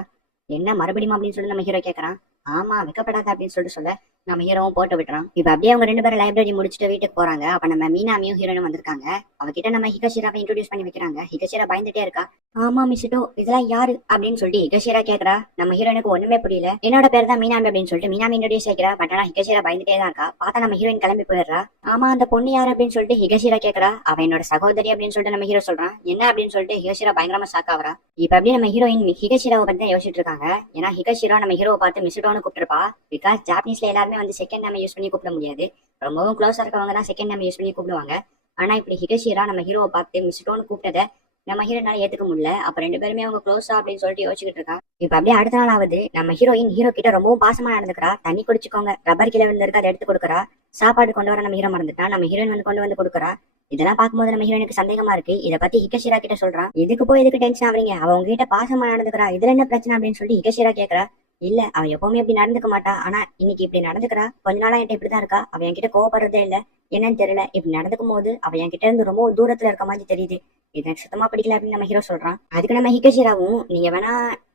என்ன மறுபடியும் அப்படின்னு சொல்லி நம்ம ஹீரோ கேக்குறான். ஆமா வைக்கப்படாத அப்படின்னு சொல்லிட்டு சொல்ல நம்ம ஹீரோவும் போட்டு விட்டுறான். இப்ப அப்படியே அவங்க ரெண்டு பேரும் லைப்ரரி முடிச்சுட்டு வீட்டுக்கு போறாங்க. அப்ப நம்ம மீனாமியும் ஹீரோனும் வந்திருக்காங்க. அவகிட்ட நம்ம ஹிகஷிராவை இன்ட்ரோடியூஸ் பண்ணி வைக்கிறாங்க. ஹிகஷிரா பயந்துட்டே இருக்கா. ஆமா மிஸ்டோ இதெல்லாம் யாரு அப்படின்னு சொல்லிட்டு ஹிகஷிரா கேக்குறா. நம்ம ஹீரோனுக்கு ஒண்ணுமே புரியல. என்னோட பேர் தான் மீனாமி அப்படின்னு சொல்லிட்டு மீனாமி இன்ட்ரோடியூஸ் ஆகிறா. பட் ஆனா ஹிகஷிரா பயந்துட்டே தான் இருக்கா. பார்த்தா நம்ம ஹீரோயின் கிளம்பி போயிடுறா. ஆமா அந்த பொண்ணு யாரு அப்படின்னு சொல்லிட்டு ஹிகஷிரா கேக்குறா. அவ என்னோட சகோதரி அப்படின்னு சொல்லிட்டு நம்ம ஹீரோ சொல்றான். என்ன அப்படின்னு சொல்லிட்டு ஹிகஷிரா பயங்கரமா ஷாக் ஆகுறா. இப்ப அப்படியே நம்ம ஹீரோயின் ஹிகஷிராவை பத்தி தான் யோசிச்சுட்டு இருக்காங்க. ஏன்னா ஹிகஷிரா நம்ம ஹீரோவை பார்த்து மிஸ்டோன்னு கூப்பிட்டுருப்பா. பிகாஸ் ஜாப்பனீஸ்ல எல்லாருமே வந்து செகண்ட் நேம் யூஸ் பண்ணி கூப்பிட முடியாது. ரொம்பவும் க்ளோஸா இருக்கவங்க தான் செகண்ட் நேம் யூஸ் பண்ணி கூப்பிடுவாங்க. ஆனா இப்படி ஹிகஷிரா நம்ம ஹீரோவை பார்த்து மிஸ்டோன்னு கூப்பிட்டதை நம்ம ஹீரோனால ஏத்துக்க முடியல. அப்ப ரெண்டு பேருமே அவங்க க்ளோஸா அப்படின்னு சொல்லிட்டு யோசிச்சுட்டு இருக்கா. இப்ப அப்படியே அடுத்த நாள் ஆகுது. நம்ம ஹீரோயின் ஹீரோ கிட்ட ரொம்பவும் பாசமா நடந்துக்கிறா. தண்ணி குடிச்சுக்கோங்க, ரப்பர் கீழே விழுந்திருக்கு அதை எடுத்து கொடுக்குறா. சாப்பாடு கொண்டு வர நம்ம ஹீரோ மறந்துட்டா. நம்ம ஹீரோயின் வந்து கொண்டு வந்து கொடுக்குறா. இதெல்லாம் பார்க்கும்போது நம்ம ஹீரோனுக்கு சந்தேகமா இருக்கு. இதை பத்தி ஹிகஷிரா கிட்ட சொல்றான். இதுக்கு போய் எதுக்கு டென்ஷன் ஆவறீங்க, அவ உங்ககிட்ட பாசமா நடந்துக்கிறா, இதுல என்ன பிரச்சனை அப்படின்னு சொல்லி ஹிகஷிரா கேக்குறா. இல்ல அவ எப்பவுமே இப்படி நடந்துக்க மாட்டா. ஆனா இன்னைக்கு இப்படி நடந்துக்கிறா. கொஞ்ச நாளா என்கிட்ட இப்படிதான் இருக்கா. அவ என்கிட்ட கோவப்படுறதே இல்ல. என்னன்னு தெரியல. இப்படி நடந்துக்கும் போது அவ என்கிட்ட இருந்து ரொம்ப தூரத்துல இருக்க மாதிரி தெரியுது. இது எனக்கு சுத்தமா பிடிக்கல அப்படின்னு நம்ம ஹீரோ சொல்றான். அதுக்கு நம்ம ஹிகஷிராவும், நீங்க வேணா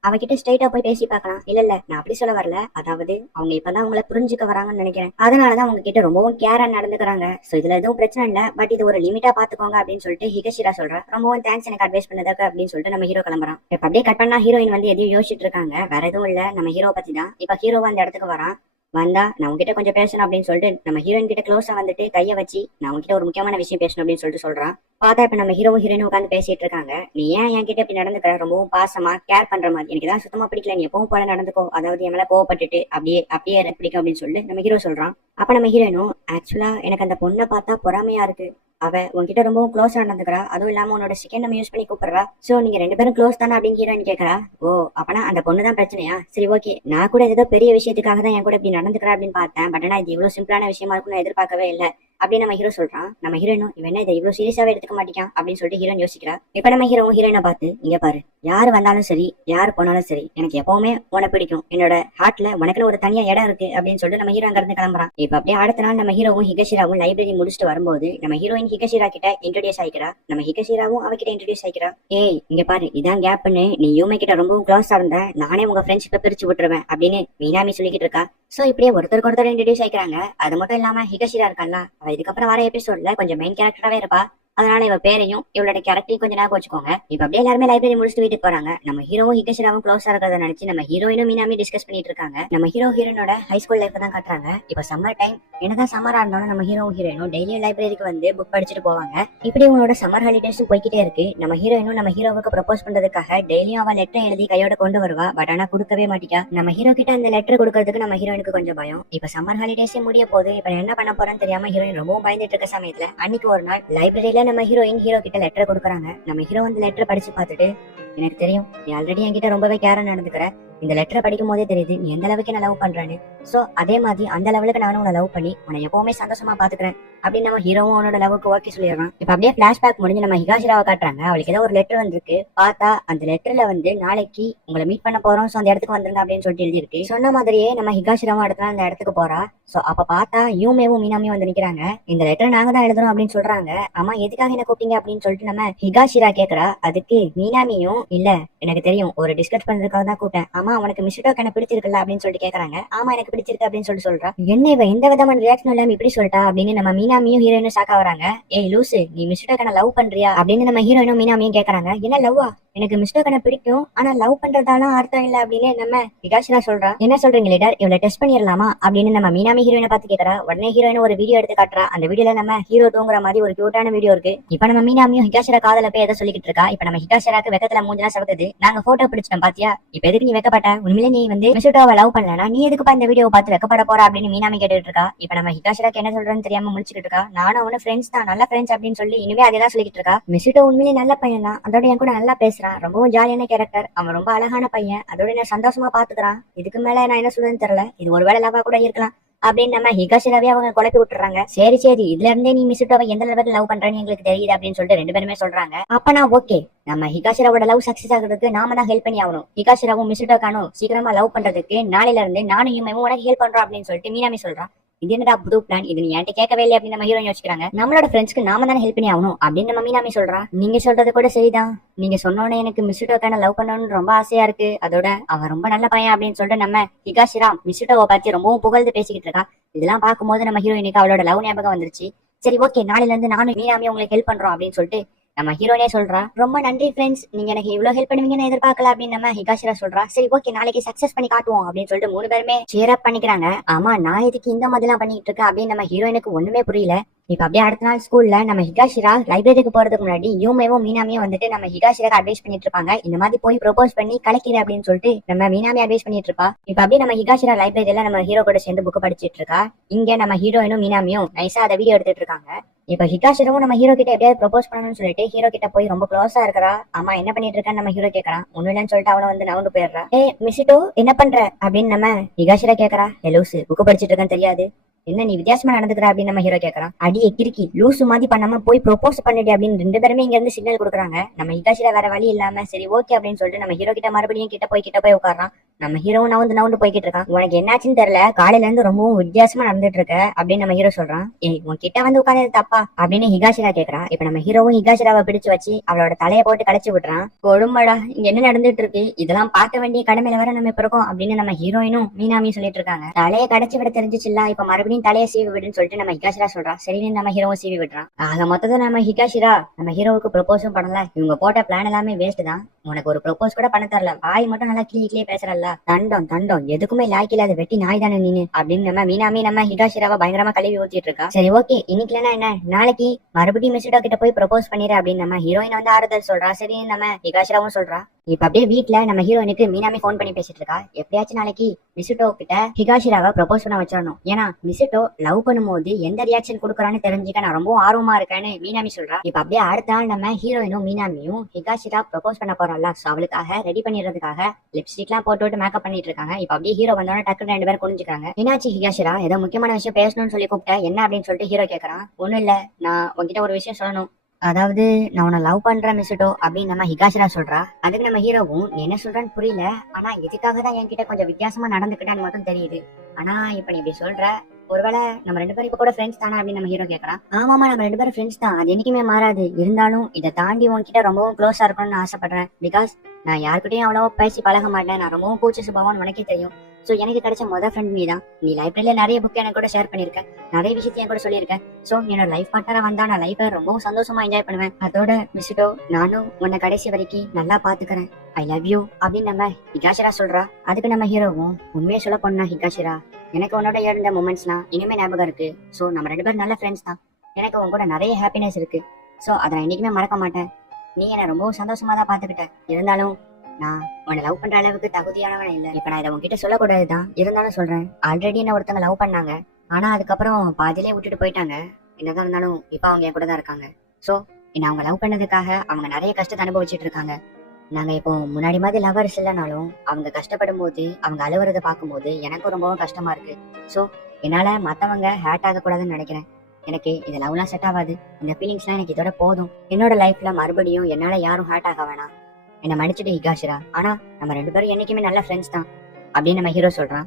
அவகிட்ட ஸ்ட்ரைட்டா போய் பேசி பார்க்கலாம். இல்ல நான் அப்படி சொல்ல வரல. அதாவது அவங்க இப்பதான் உங்களை புரிஞ்சுக்க வராங்கன்னு நினைக்கிறேன். அதனாலதான் அவங்க கிட்ட ரொம்பவும் கேரா நடந்துக்கிறாங்க. சோ இதுல எதுவும் பிரச்சனை இல்ல. பட் இது ஒரு லிமிட்டா பாத்துக்கோங்க அப்படின்னு சொல்லிட்டு ஹிகஷிரா சொல்றா. ரொம்பவும் தேங்க்ஸ் எனக்கு அட்வைஸ் பண்ணதுக்கு அப்படின்னு சொல்லிட்டு நம்ம ஹீரோ கிளம்புறான். இப்ப அப்படியே கட் பண்ணா ஹீரோயின் வந்து எதையும் யோசிச்சுட்டு இருக்காங்க. வேற எதுவும் இல்ல, நம்ம ஹீரோ பத்தி தான். இப்ப ஹீரோ அந்த இடத்துக்கு வரான். வந்தா நான் உங்ககிட்ட கொஞ்சம் பேசணும் அப்படின்னு சொல்லிட்டு நம்ம ஹீரோயின் கிட்ட க்ளோஸா வந்துட்டு கைய வச்சு நான் உங்ககிட்ட ஒரு முக்கியமான விஷயம் பேசணும் அப்படின்னு சொல்லிட்டு சொல்றான். பார்த்தா இப்ப நம்ம ஹீரோயினும் உட்காந்து பேசிட்டு இருக்காங்க. நீ ஏன் என்கிட்ட இப்படி நடந்துக்கிற, ரொம்பவும் பாசமா கேர் பண்ற மாதிரி எனக்கு தான் சுத்தமா பிடிக்கல. நீ எப்பவும் போல நடந்துக்கோ, அதாவது என் மேல கோவப்பட்டுட்டு அப்படியே எனக்கு பிடிக்கும் அப்படின்னு சொல்லிட்டு நம்ம ஹீரோ சொல்றான். அப்ப நம்ம ஹீரோயினும், ஆக்சுவலா எனக்கு அந்த பொண்ணை பார்த்தா பொறாமையா இருக்கு. அவ உன்கிட்ட ரொம்பவும் க்ளோஸா நடந்துக்கிறா. அதுவும் இல்லாம உன்னோட செகண்ட் நம்ம யூஸ் பண்ணி கூப்பிடுறா. சோ நீங்க ரெண்டு பேரும் க்ளோஸ் தானே அப்படின்னு ஹீரோயின் கேட்கறா. ஓ அப்பனா அந்த பொண்ணு தான் பிரச்சனையா? சரி ஓகே, நான் கூட ஏதோ பெரிய விஷயத்துக்காக தான் என் கூட இப்படி நடந்துக்கிறா அப்படின்னு பார்த்தேன். பட் ஆனா இது இவ்வளவு சிம்பிளான விஷயமா இருக்கும் நான் எதிர்பார்க்கவே இல்லை அப்படின்னு நம்ம ஹீரோ சொல்றான். நம்ம ஹீரோயினும், இவன் என்ன இதை இவ்வளவு சீரியஸாவே எடுத்துக்க மாட்டேன் அப்படின்னு சொல்லிட்டு ஹீரோயின் யோசிக்கிறா. இப்ப நம்ம ஹீரோயினை பார்த்து, இங்க பாரு, யாரு வந்தாலும் சரி யாரு போனாலும் சரி எனக்கு எப்பவுமே உன பிடிக்கும். என்னோட ஹார்ட்ல உனக்குன்னு ஒரு தனியா இடம் இருக்கு அப்படின்னு சொல்லிட்டு நம்ம ஹீரோ அங்க இருந்து கிளம்புறான். இப்ப அப்படியே அடுத்த நாள் நம்ம ஹீரோவும் ஹிகஷிராவும் லைப்ரரி முடிச்சுட்டு வரும்போது நம்ம ஹீரோயின் ஹிகஷிரா கிட்ட இன்ட்ரோடியூஸ் ஆயிக்கிறா. நம்ம ஹிகஷிராவும் அவகிட்ட இன்ட்ரோடியூஸ் ஆயிக்கிறா. ஏய் இங்க பாரு, இதான் கேப்னு, நீ யூமே கிட்ட ரொம்பவும் க்ளோஸா இருந்த, நானே உங்க ஃப்ரெண்ட்ஷிப்பை பிரிச்சு விட்டுருவேன் அப்படின்னு மீனாமி சொல்லிக்கிட்டு இருக்கா. சோ இப்படியே ஒருத்தருக்கு ஒருத்தர் இன்ட்ரோடியூஸ் ஆயிக்கிறாங்க. அது மட்டும் இல்லாம ஹிகஷிரா இருக்கான்ல, அவ இதுக்கப்புறம் வர எபிசோட்ல கொஞ்சம் மெயின் கேரக்டராவே இருப்பா. அதனால இவ பேரையும் இவளோட கேரக்டரையும் கொஞ்சம் ஞாபகம் வச்சுக்கோங்க. இப்ப அப்படியே எல்லாருமே லைப்ரரி முடிச்சுட்டு வீட்டுக்கு போறாங்க. நம்ம ஹீரோவும் ஹிகஷிராவும் க்ளோஸா இருக்கிறத நினைச்சு நம்ம ஹீரோயினும் மீனாமி டிஸ்கஸ் பண்ணிட்டு இருக்காங்க. நம்ம ஹீரோயினோட ஹை ஸ்கூல் லைஃப் தான் காட்டுறாங்க. இப்ப சம்மர் டைம். என்னதான் சம்மரா இருந்தாலும் நம்ம ஹீரோயினும் டெய்லியும் லைப்ரரிக்கு வந்து புக் படிச்சுட்டு போவாங்க. இப்படி உங்களோட சம்மர் ஹாலிடேஸும் போய்கிட்டே இருக்கு. நம்ம ஹீரோயினும் நம்ம ஹீரோவுக்கு ப்ரப்போஸ் பண்றதுக்காக டெய்லியும் அவ லெட்டர் எழுதி கையோட கொண்டு வருவா. பட் ஆனா கொடுக்கவே மாட்டிக்கா. நம்ம ஹீரோ கிட்ட அந்த லெட்டர் கொடுக்கறதுக்கு நம்ம ஹீரோயினுக்கு கொஞ்சம் பயம். இப்ப சம்மர் ஹாலிடேஸே முடிய போது. இப்ப என்ன பண்ண போறேன்னு தெரியாம ஹீரோயின் ரொம்பவும் பயந்துட்டு இருக்க சமயத்துல அன்னைக்கு ஒரு நாள் லைப்ரரியில நம்ம ஹீரோ கிட்ட லெட்டர் கொடுக்குறாங்க. நம்ம ஹீரோ வந்து லெட்டர் படிச்சு பார்த்துட்டு, எனக்கு தெரியும் நீ ஆல்ரெடி என்கிட்ட ரொம்பவே கேரா நடந்துக்கிற. இந்த லெட்டரை படிக்கும் போதே தெரியுது நீ எந்த அளவுக்கு என்ன லவ் பண்றேன்னு. சோ அதே மாதிரி அந்த லெவலுக்கு நானும் உன்னை லவ் பண்ணி உன்னை எப்பவுமே சந்தோஷமா பாத்துக்கிறேன் அப்படின்னு நம்ம ஹீரோவும் அவனோட லவ்வுக்கு ஓகே சொல்லிடுறான். இப்ப அப்படியே பிளாஷ்பேக் முடிஞ்சு நம்ம ஹிகாஷிராவை காட்டுறாங்க. அவளுக்கு ஏதோ ஒரு லெட்டர் வந்திருக்கு. பார்த்தா அந்த லெட்டர்ல வந்து நாளைக்கு உங்களை மீட் பண்ண போறோம், சோ அந்த இடத்துக்கு வந்துருங்க அப்படின்னு சொல்லிட்டு எழுதிருக்கு. சொன்ன மாதிரியே நம்ம ஹிகாஷிராவும் அடுத்த நாள் அந்த இடத்துக்கு போறா. சோ அப்ப பார்த்தா யூமேவும் மீனாமியும் வந்து நிக்கிறாங்க. இந்த லெட்டர் நாங்க தான் எழுதுறோம் அப்படின்னு சொல்றாங்க. ஆமா எதுக்காக என்ன கூப்பிட்டீங்க அப்படின்னு சொல்லிட்டு நம்ம ஹிகாஷிரா கேக்குறா. அதுக்கு மீனாமியும் இல்ல எனக்கு தெரியும் ஒரு டிஸ்கஸ் பண்றதுக்காக தான் கூப்பிட்டேன். ஆமா உனக்கு மிஸ்டோ கண்ண பிடிச்சிருக்குல்ல அப்படின்னு சொல்லிட்டு கேக்குறாங்க. ஆமா எனக்கு பிடிச்சிருக்கு அப்படின்னு சொல்லிட்டு சொல்றா. என்ன இவ எந்த விதமான ரியாக்ஷன் இல்லாம இப்படி சொல்லிட்டா அப்படின்னு நம்ம மீனாமியும் ஹீரோயினும் ஷாக் ஆகுறாங்க. ஏய் லூசு நீ மிஸ்டோ கண்ண லவ் பண்றியா அப்படின்னு நம்ம ஹீரோயினும் மீனாமியும் கேக்குறாங்க. என்ன லவ்வா? எனக்கு மிஸ்டோ கண்ண பிடிக்கும் ஆனா லவ் பண்றதாலும் அர்த்தம் இல்ல அப்படின்னு நம்ம ஹிகாஷிரா சொல்றா. என்ன சொல்றீங்க லீடர் இவளை டெஸ்ட் பண்ணிடலாமா அப்படின்னு நம்ம மீனாமி ஹீரோயினை பார்த்து கேக்குறா. உடனே ஹீரோயின் ஒரு வீடியோ எடுத்து காட்டுறா. அந்த வீடியோல நம்ம ஹீரோ தூங்குற மாதிரி ஒரு கியூட்டான வீடியோ இருக்கு. இப்ப நம்ம மீனாமியும் ஹிகாஷிரா காதல போய் எதை சொல்லிக்கிட்டு இருக்கா. இப்ப நம்ம ஹிகாஷிராக்கு வெக்கத்துல மூஞ்சினா சவக்குது. நாங்க போட்டோ பிடிச்சிட்டோம் பாத்தியா, இப்ப எதுக்கு நீ வெக்கப்பட்ட? உண்மையிலே நீ வந்து மிஸ்டோவை லவ் பண்ணலனா நீ எதுக்குப்பா இந்த வீடியோ பார்த்து வெக்கப்பட போற அப்படின்னு மீனாமி கேட்டுட்டு இருக்கா. இப்ப நம்ம ஹிகாஷிராக்கு என்ன சொல்றேன்னு தெரியாம முடிச்சுக்கிட்டு இருக்கா. நானும் அவனு ஃப்ரெண்ட்ஸ் தான், நல்ல ஃப்ரெண்ட்ஸ் அப்படின்னு சொல்லி இனிமே அதேதான் சொல்லிக்கிட்டு இருக்கா. மிஸ்டோ உண்மையிலே நல்ல பையன் தான், அதோட என் கூட நல்லா பேசுறான், ரொம்பவும் ஜாலியான கேரக்டர், அவன் ரொம்ப அழகான பையன், அதோட என்ன சந்தோஷமா பாத்துக்கிறான். இதுக்கு மேல நான் என்ன சொல்றேன்னு தெரியல, இது ஒருவேளை லவ்வா கூட இருக்கலாம் அப்படின்னு நம்ம ஹிகாஷிராவே அவங்க குழப்பி விட்டுறாங்க. சரி சரி இதுல இருந்தே நீ மிஸ்டோவை எந்த லெவலுக்கு லவ் பண்றேன்னு எங்களுக்கு தெரியுது அப்படின்னு சொல்லிட்டு ரெண்டு பேருமே சொல்றாங்க. அப்பனா ஓகே நம்ம ஹிகாஷிராவோட லவ் சக்சஸ் ஆகுறதுக்கு நாம தான் ஹெல்ப் பண்ணி ஆகணும். ஹிகாஷிராவும் மிஸ்டோக்கானும் சீக்கிரமா லவ் பண்றதுக்கு நாளையில இருந்து நானும் இவன் உனக்கு ஹெல்ப் பண்றோம் அப்படின்னு சொல்லிட்டு மீனாமி சொல்றான். இது என்னடா புது பிளான், இது நீ என்கிட்ட கேட்கவே இல்லை அப்படின்னு நம்ம ஹீரோயின் யோசிக்கிறாங்க. நம்மளோட ஃப்ரெண்ட்ஸ்க்கு நாம தானே ஹெல்ப் பண்ணி ஆகணும் அப்படின்னு நம்ம மீனாமி சொல்றா. நீங்க சொல்றது கூட சரிதான், நீங்க சொன்னோன்னே எனக்கு மிஸ்டோக்கான லவ் பண்ணணும்னு ரொம்ப ஆசையா இருக்கு, அதோட அவன் ரொம்ப நல்ல பையன் அப்படின்னு சொல்லிட்டு நம்ம ஹிகாஷிரா மிஸ்டோவை பத்தி ரொம்பவும் புகழ்ந்து பேசிக்கிட்டு இருக்கா. இதெல்லாம் பார்க்கும்போது நம்ம ஹீரோயினுக்கு அவளோட லவ் ஞாபகம் வந்துருச்சு. சரி ஓகே நாளைல இருந்து நானும் மீனாமி உங்களுக்கு ஹெல்ப் பண்றோம் அப்படின்னு சொல்லிட்டு நம்ம ஹீரோனே சொல்றா. ரொம்ப நன்றி ஃப்ரெண்ட்ஸ், நீங்க எனக்கு இவ்வளவு ஹெல்ப் பண்ணுவீங்கன்னு எதிர்பார்க்கல அப்படின்னு நம்ம ஹிகாஷிரா சொல்றா. சரி ஓகே நாளைக்கு சக்சஸ் பண்ணி காட்டுவோம் அப்படின்னு சொல்லிட்டு மூணு பேருமே சேர் அப் பண்ணிக்கிறாங்க. ஆமா நான் இதுக்கு இந்த மாதிரி எல்லாம் பண்ணிட்டு இருக்கேன் அப்படின்னு நம்ம ஹீரோயினுக்கு ஒண்ணுமே புரியல. இப்ப அப்படியே அடுத்த நாள் ஸ்கூல்ல நம்ம ஹிகாஷிரா லைப்ரரிக்கு போறதுக்கு முன்னாடி யூமேவும் மீனாமியும் வந்துட்டு நம்ம ஹிகாஷிராக்கு அட்வைஸ் பண்ணிட்டு இருப்பாங்க. இந்த மாதிரி போய் ப்ரொபோஸ் பண்ணி கலக்கிறேன் அப்படின்னு சொல்லிட்டு நம்ம மீனாமி அட்வைஸ் பண்ணிட்டு இருப்பா. இப்ப அப்படியே நம்ம ஹிகாஷிரா லைப்ரரியில நம்ம ஹீரோ கூட சேர்ந்து புக் படிச்சிட்டு இருக்கா. இங்க நம்ம ஹீரோயினும் மீனாமியும் நைஸா அதை வீடியோ எடுத்துட்டு இருக்காங்க. இப்ப ஹிகாஷிராவும் நம்ம ஹீரோ கிட்ட எப்படியாவது ப்ரொபோஸ் பண்ணணும்னு சொல்லிட்டு ஹீரோ கிட்ட போய் ரொம்ப க்ளோஸா இருக்கறா. ஆமா என்ன பண்ணிட்டு இருக்கான்னு நம்ம ஹீரோ கேக்குறான். ஒண்ணு இல்லைன்னு சொல்லிட்டு அவனை வந்து நவுந்து போயிடுறா. ஏ மிஸ்டோ என்ன பண்ற அப்படின்னு நம்ம ஹிகாஷிரா கேக்குறா. லூசு புக் படிச்சிட்டு இருக்கேன்னு தெரியாது, என்ன நீ வித்தியாசமா நடந்துக்கிற அப்படின்னு நம்ம ஹீரோ கேக்குறான். அடியே கிறுக்கி லூசு மாதிரி பண்ணாம போய் ப்ரொபோஸ் பண்ணிட்டு அப்படின்னு ரெண்டு பேருமே இங்க இருந்து சிக்னல் கொடுக்குறாங்க. நம்ம ஹிகாஷிரா வேற வழி இல்லாம சரி ஓகே அப்படின்னு சொல்லிட்டு நம்ம ஹீரோ கிட்ட மறுபடியும் கிட்ட போய் உட்காரான். நம்ம ஹீரோவும் நவுந்து போய்கிட்டு இருக்கான். உனக்கு என்னாச்சுன்னு தெரியல, காலையில இருந்து ரொம்பவும் வித்தியாசமா நடந்துட்டு இருக்க அப்படின்னு நம்ம ஹீரோ சொல்றான். ஏய் உன் கிட்ட வந்து உட்கார்ந்தது தப்பா அப்படின்னு ஹிகாஷிரா கேக்குறா. இப்ப நம்ம ஹீரோவும் ஹிகாஷிராவை பிடிச்சு வச்சு அவளோட தலையை போட்டு கழிச்சு விட்டுறான். கொடுமடா இங்க என்ன நடந்துட்டு இருக்கு, இதெல்லாம் பார்க்க வேண்டிய கடமையில வேற நம்ம இப்ப இருக்கோம் அப்படின்னு நம்ம ஹீரோயினும் மீனாமியும் சொல்லிட்டு இருக்காங்க. தலையை கடைச்சு விட தெரிஞ்சிச்சுல்ல, இப்ப மறுபடியும் தலையை சீவி விடுன்னு சொல்லிட்டு நம்ம ஹிகாஷிரா சொல்றா. சரின்னு நம்ம ஹீரோவும் சீவி விடுறான். ஆக மொத்தத்தை நம்ம ஹிகாஷிரா நம்ம ஹீரோவுக்கு ப்ரொபோஸும் பண்ணல, இவங்க போட்ட பிளான் எல்லாமே வேஸ்ட் தான், உனக்கு ஒரு ப்ரொபோஸ் கூட பண்ண தரல, வாய் மட்டும் நல்லா கிளியே பேசுறல்ல, தண்டம் தண்டம் எதுக்குமே லாய்க்கு இல்லாத வெட்டி நாய் தானே நீனு அப்படின்னு நம்ம மீனாமி நம்ம ஹிகாஷிராவை பயங்கரமா கழுவி ஊத்திட்டு இருக்கா. சரி ஓகே இன்னைக்கு என்ன நாளைக்கு மறுபடியும் மிஸ்டோ கிட்ட போய் ப்ரொபோஸ் பண்ணிடு அப்படின்னு நம்ம ஹீரோயின் வந்து ஆறுதல் சொல்றா. சரி நம்ம ஹிகாஷிராவும் சொல்றா. இப்ப அப்படியே வீட்டுல நம்ம ஹீரோயினுக்கு மீனாமி போன் பண்ணி பேசிட்டு இருக்கா. எப்படியாச்சும் நாளைக்கு மிஸ்டோ கிட்ட ஹிகாஷிராவை ப்ரொபோஸ் பண்ண வச்சிடணும், ஏன்னா மிஸ்டோ லவ் பண்ணும்போது எந்த ரியாக்ஷன் கொடுக்குறான்னு தெரிஞ்சுக்க நான் ரொம்ப ஆர்வமா இருக்கேன்னு மீனாமி சொல்றா. இப்ப அப்படியே அடுத்த நாள் நம்ம ஹீரோயினும் மீனாமியும் ஹிகாஷிரா ப்ரொபோஸ் பண்ண போறாள்ல, சோ அவளுக்காக ரெடி பண்ணிடுறதுக்காக லிப்ஸ்டிக் எல்லாம் போட்டு மேக்கப் பண்ணிட்டு இருக்காங்க. இப்ப அப்படியே ஹீரோ வந்தோட டக்குனு ரெண்டு பேரும் குனிஞ்சுக்காங்க. என்னாச்சு ஹிகாஷிரா, ஏதோ முக்கியமான விஷயம் பேசணும்னு சொல்லி கூப்பிட்டேன், என்ன அப்படின்னு சொல்லிட்டு ஹீரோ கேக்குறான். ஒண்ணும் இல்ல நான் உங்ககிட்ட ஒரு விஷயம் சொல்லணும், அதாவது நான் உன்னை லவ் பண்றேன் மிஸ்டோ அப்படின்னு நம்ம ஹிகாஷிரா சொல்றா. அதுக்கு நம்ம ஹீரோவும் நீ என்ன சொல்றன்னு புரியல, ஆனா இதுக்காக தான் என்கிட்ட கொஞ்சம் வித்தியாசமா நடந்துக்கிட்டேன்னு மட்டும் தெரியுது, ஆனா இப்ப நீ இப்படி சொல்ற, ஒருவேளை நம்ம ரெண்டு பேரும் இப்ப கூட ஃப்ரெண்ட்ஸ் தானே அப்படின்னு நம்ம ஹீரோ கேக்குறான். ஆமாமா நம்ம ரெண்டு பேரும் ஃப்ரெண்ட்ஸ் தான், அது என்னைக்குமே மாறாது, இருந்தாலும் இதை தாண்டி உன்கிட்ட ரொம்பவும் க்ளோஸா இருக்கணும்னு ஆசைப்படுறேன். பிகாஸ் நான் யாருக்கிட்டையும் அவ்வளவா பேசி பழக மாட்டேன், நான் ரொம்பவும் கூச்ச சுபாவம்னு உனக்கே தெரியும். சோ எனக்கு கிடைச்ச மொதல் ஃப்ரெண்ட் நீ தான். நீ லைப்ரரியில நிறைய புக் எனக்கு கூட ஷேர் பண்ணிருக்க, நிறைய விஷயத்தையும் என் கூட சொல்லியிருக்கேன். சோ என்னோட லைஃப் பார்ட்னரா வந்தா நான் லைஃபை ரொம்பவும் சந்தோஷமா என்ஜாய் பண்ணுவேன். அதோட மிஸ்டோ நானும் உன்னை கடைசி வரைக்கும் நல்லா பாத்துக்கிறேன், ஐ லவ் யூ அப்படின்னு நம்ம ஹிகாஷிரா சொல்றா. அதுக்கு நம்ம ஹீரோவும் உண்மையை சொல்ல போனா ஹிகாஷிரா, எனக்கு உன்னோட இருந்த மூமெண்ட்ஸ்லாம் இனிமே ஞாபகம் இருக்கு. சோ நம்ம ரெண்டு பேரும் நல்ல ஃப்ரெண்ட்ஸ் தான், எனக்கு உன் கூட நிறைய ஹாப்பினஸ் இருக்கு. சோ அதை நான் என்னைக்குமே மறக்க மாட்டேன். நீ என்ன ரொம்பவும் சந்தோஷமா தான் பாத்துக்கிட்ட, இருந்தாலும் நான் உன்னை லவ் பண்ற அளவுக்கு தகுதியானவன் இல்ல. இப்ப நான் இதை உன்கிட்ட சொல்லக்கூடாதுதான், இருந்தாலும் சொல்றேன். ஆல்ரெடி என்ன ஒருத்தவங்க லவ் பண்ணாங்க, ஆனா அதுக்கப்புறம் பாதியிலே விட்டுட்டு போயிட்டாங்க. என்னதான் இருந்தாலும் இப்ப அவங்க என் கூட தான் இருக்காங்க. சோ என்ன அவங்க லவ் பண்ணதுக்காக அவங்க நிறைய கஷ்டத்தை அனுபவிச்சுட்டு இருக்காங்க. நாங்க இப்போ முன்னாடி மாதிரி லவர்ஸ் இல்லைனாலும் அவங்க கஷ்டப்படும் போது அவங்க அழுவுறத பார்க்கும்போது எனக்கும் ரொம்பவும் கஷ்டமா இருக்கு. ஸோ என்னால மத்தவங்க ஹேட் ஆகக்கூடாதுன்னு நினைக்கிறேன். எனக்கு இது லவ்லாம் செட் ஆகாது. இந்த ஃபீலிங்ஸ்லாம் எனக்கு இதோட போதும். என்னோட லைஃப்ல மறுபடியும் என்னால யாரும் ஹேட் ஆக வேணாம். என்னை மன்னிச்சுட்டு ஹிகாஷிரா. ஆனா நம்ம 2 பேரும் என்னைக்குமே நல்ல ஃப்ரெண்ட்ஸ் தான் அப்படின்னு நம்ம ஹீரோ சொல்றான்.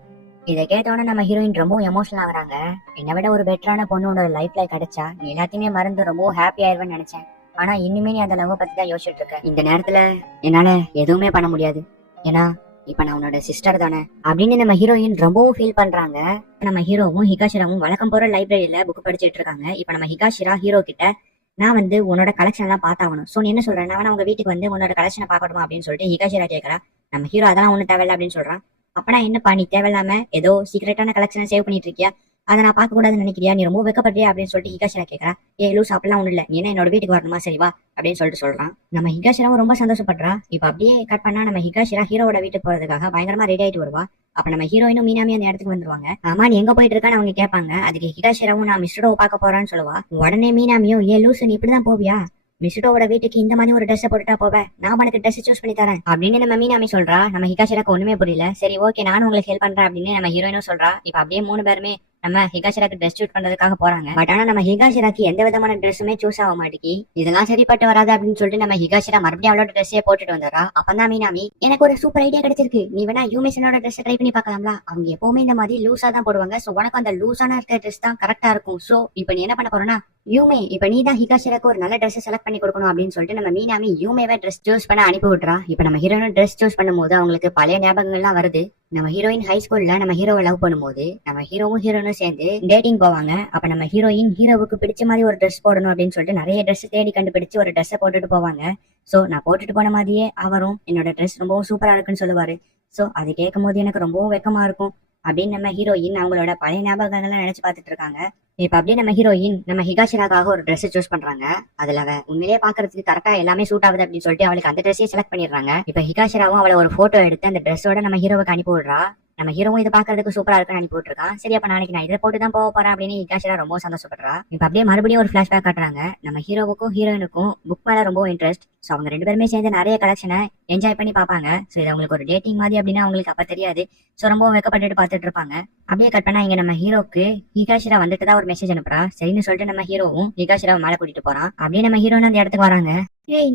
இதை கேட்டோன்னே நம்ம ஹீரோயின் ரொம்பவும் எமோஷனல் ஆகுறாங்க. என்னை விட ஒரு பெட்டரான பொண்ணு உன்னோட லைஃப்ல கிடைச்சா நீ எல்லாத்தையுமே மறந்து ரொம்பவும் ஹாப்பி ஆயிருவேன்னு நினைச்சேன். ஆனா இன்னுமே நீ அந்த லவ் பத்தி தான் யோசிச்சுட்டு இருக்க. இந்த நேரத்துல என்னால எதுவுமே பண்ண முடியாது. ஏன்னா இப்ப நான் உன்னோட சிஸ்டர் தானே அப்படின்னு நம்ம ஹீரோயின் ரொம்பவும் ஃபீல் பண்றாங்க. நம்ம ஹீரோவும் ஹிகாஷிராவும் வழக்கம் போற லைப்ரரியில புக் படிச்சுட்டு இருக்காங்க. இப்ப நம்ம ஹிகாஷிரா ஹீரோ கிட்ட நான் உன்னோட கலெக்ஷன் எல்லாம் பார்த்தாகணும். சோ நீ என்ன சொல்றேன், நான் உங்க வீட்டுக்கு உன்னோட கலெக்ஷனை பார்க்கணுமா அப்படின்னு சொல்லிட்டு ஹிகாஷிரா கேட்கறா. நம்ம ஹீரோ அதெல்லாம் ஒண்ணு தேவையில்ல அப்படின்னு சொல்றான். அப்பனா என்னப்பா நீ தேவையில்லாம ஏதோ சீக்கிரட்டான கலெக்ஷனை சேவ் பண்ணிட்டு இருக்கியா, அதை நான் பார்க்க கூடாதுன்னு நினைக்கிறியா, நீ ரொம்ப வெக்கப்படுறியா அப்படின்னு சொல்லிட்டு ஹிகாஷிரா கேட்கறா. லூஸ் அப்படிலாம் ஒண்ணு இல்ல, நீ என்ன என்னோட வீட்டுக்கு வரணுமா, சரி வா அப்படின்னு சொல்லிட்டு சொல்றான். நம்ம ஹிகாஷிராவும் ரொம்ப சந்தோஷப்படுறா. இப்ப அப்படியே கட் பண்ணா நம்ம ஹிகாஷிரா ஹீரோட வீட்டுக்கு போறதுக்காக பயங்கரமா ரெடி ஆயிட்டு வருவா. அப்ப நம்ம ஹீரோயினும் மீனாமி அந்த இடத்துக்கு வந்துருவாங்க. ஆமா நீ எங்க போயிட்டு இருக்கான்னு அவங்க கேட்பாங்க. அதுக்கு ஹிகாஷிராவும் நான் மிஸ்டரோவை பார்க்க போறான்னு சொல்லுவா. உடனே மீனாமியும் லூசு நீ இப்படிதான் போவியா, மிஸ்டரோட வீட்டுக்கு இந்த மாதிரி ஒரு ட்ரெஸ் போட்டுட்டா போவேன், நான் உனக்கு ட்ரெஸ் சூஸ் பண்ணி தரேன் அப்படின்னு நம்ம மீனாமி சொல்றா. நம்ம ஹிகாஷிராக்கு ஒண்ணுமே புரியல. சரி ஓகே நானும் உங்களுக்கு ஹெல்ப் பண்றேன் அப்படின்னு நம்ம ஹீரோயினும் சொல்றா. இப்ப அப்படியே 3 பேருமே நம்ம ஹிகாஷிராக்கு ட்ரெஸ் சூஸ் பண்றதுக்காக போறாங்க. பட் ஆனா நம்ம ஹிகாஷிராக்கு எந்த விதமான ட்ரெஸ்ஸுமே சூஸ் ஆக மாட்டேங்கி. இதெல்லாம் சரிப்பட்டு வராது அப்படின்னு சொல்லிட்டு நம்ம ஹிகாஷிரா மறுபடியும் அவளோட ட்ரெஸ்ஸே போட்டுட்டு வந்துடுறா. அப்பதான் மீனாமி எனக்கு ஒரு சூப்பர் ஐடியா கிடைச்சிருக்கு, நீ வேணா யூமேஷனோட ட்ரெஸ் ட்ரை பண்ணி பார்க்கலாம்ல, அவங்க எப்பவுமே இந்த மாதிரி லூஸா தான் போடுவாங்க. சோ உனக்கு அந்த லூஸான இருக்க ட்ரெஸ் தான் கரெக்டா இருக்கும். சோ இப்ப நீ என்ன பண்ண போறனா, யூமே இப்ப நீ தான் ஹிகாஷிராக்கு ஒரு நல்ல ட்ரெஸ் செலக்ட் பண்ணி கொடுக்கணும் அப்படின்னு சொல்லிட்டு நம்ம மீனாமி யூமேவை ட்ரெஸ் சூஸ் பண்ண அனுப்பி விட்றா. இப்ப நம்ம ஹீரோயின் ட்ரெஸ் சூஸ் பண்ணும்போது அவங்களுக்கு பழைய ஞாபகங்கள்லாம் வருது. நம்ம ஹீரோயின் ஹை ஸ்கூல்ல நம்ம ஹீரோவை லவ் பண்ணும்போது நம்ம ஹீரோவும் ஹீரோனும் சேர்ந்து டேட்டிங் போவாங்க. அப்ப நம்ம ஹீரோயின் ஹீரோவுக்கு பிடிச்ச மாதிரி ஒரு ட்ரெஸ் போடணும் அப்படின்னு சொல்லிட்டு நிறைய ட்ரெஸ் தேடி கண்டுபிடிச்சு ஒரு ட்ரெஸ்ஸை போட்டுட்டு போவாங்க. சோ நான் போட்டுட்டு போன மாதிரியே அவரும் என்னோட ட்ரெஸ் ரொம்பவும் சூப்பரா இருக்குன்னு சொல்லுவாரு. சோ அது கேட்கும் போது எனக்கு ரொம்பவும் வெக்கமா இருக்கும் அப்படின்னு நம்ம ஹீரோயின் அவங்களோட பழைய ஞாபகங்கள்லாம் நினைச்சு பார்த்துட்டு இருக்காங்க. இப்ப அப்படியே நம்ம ஹீரோயின் நம்ம ஹிகாஷிராக்காக ஒரு ட்ரெஸ் சூஸ் பண்றாங்க. அதுல அவ உண்மையிலேயே பாக்குறதுக்கு கரெக்டா எல்லாமே சூட் ஆகுது அப்படின்னு சொல்லிட்டு அவளுக்கு அந்த ட்ரெஸ்ஸையே செலக்ட் பண்ணிடுறாங்க. இப்ப ஹிகாஷிராவும் அவளை ஒரு போட்டோ எடுத்து அந்த ட்ரெஸ்ஸோட நம்ம ஹீரோவுக்கு அனுப்பி விடுறா. நம்ம ஹீரோவும் இதை பாக்குறதுக்கு சூப்பரா இருக்குன்னு அனுப்பி விட்டுருக்கான். சரி அப்ப நாளைக்கு நான் இதை போட்டு தான் போக போறேன் அப்படின்னு ஹிகாஷிரா ரொம்ப சந்தோஷப்படுறா. இப்ப அப்படியே மறுபடியும் ஒரு பிளாஷ்பேக் காட்டுறாங்க. நம்ம ஹீரோவுக்கும் ஹீரோயினுக்கும் புக் மேல ரொம்ப இன்ட்ரெஸ்ட். சோ அவங்க 2 பேருமே சேர்ந்து நிறைய கலெக்ஷனை என்ஜாய் பண்ணி பாப்பாங்க. சோ இது அவங்களுக்கு ஒரு டேட்டிங் மாதிரி அப்படின்னு அவங்களுக்கு அப்ப தெரியாது. சோ ரொம்ப வெக்கப்பட்டுட்டு பாத்துட்டு இருப்பாங்க. அப்படியே கட் பண்ணா இங்க நம்ம ஹீரோக்கு ஹிகாஷிரா வந்துட்டு தான் ஒரு மெசேஜ் அனுப்புறா. சரின்னு சொல்லிட்டு நம்ம ஹீரோவும் ஹிகாஷிராவை மேல கூட்டிட்டு போறான். அப்படியே நம்ம ஹீரோன்னு அந்த இடத்துக்கு வராங்க.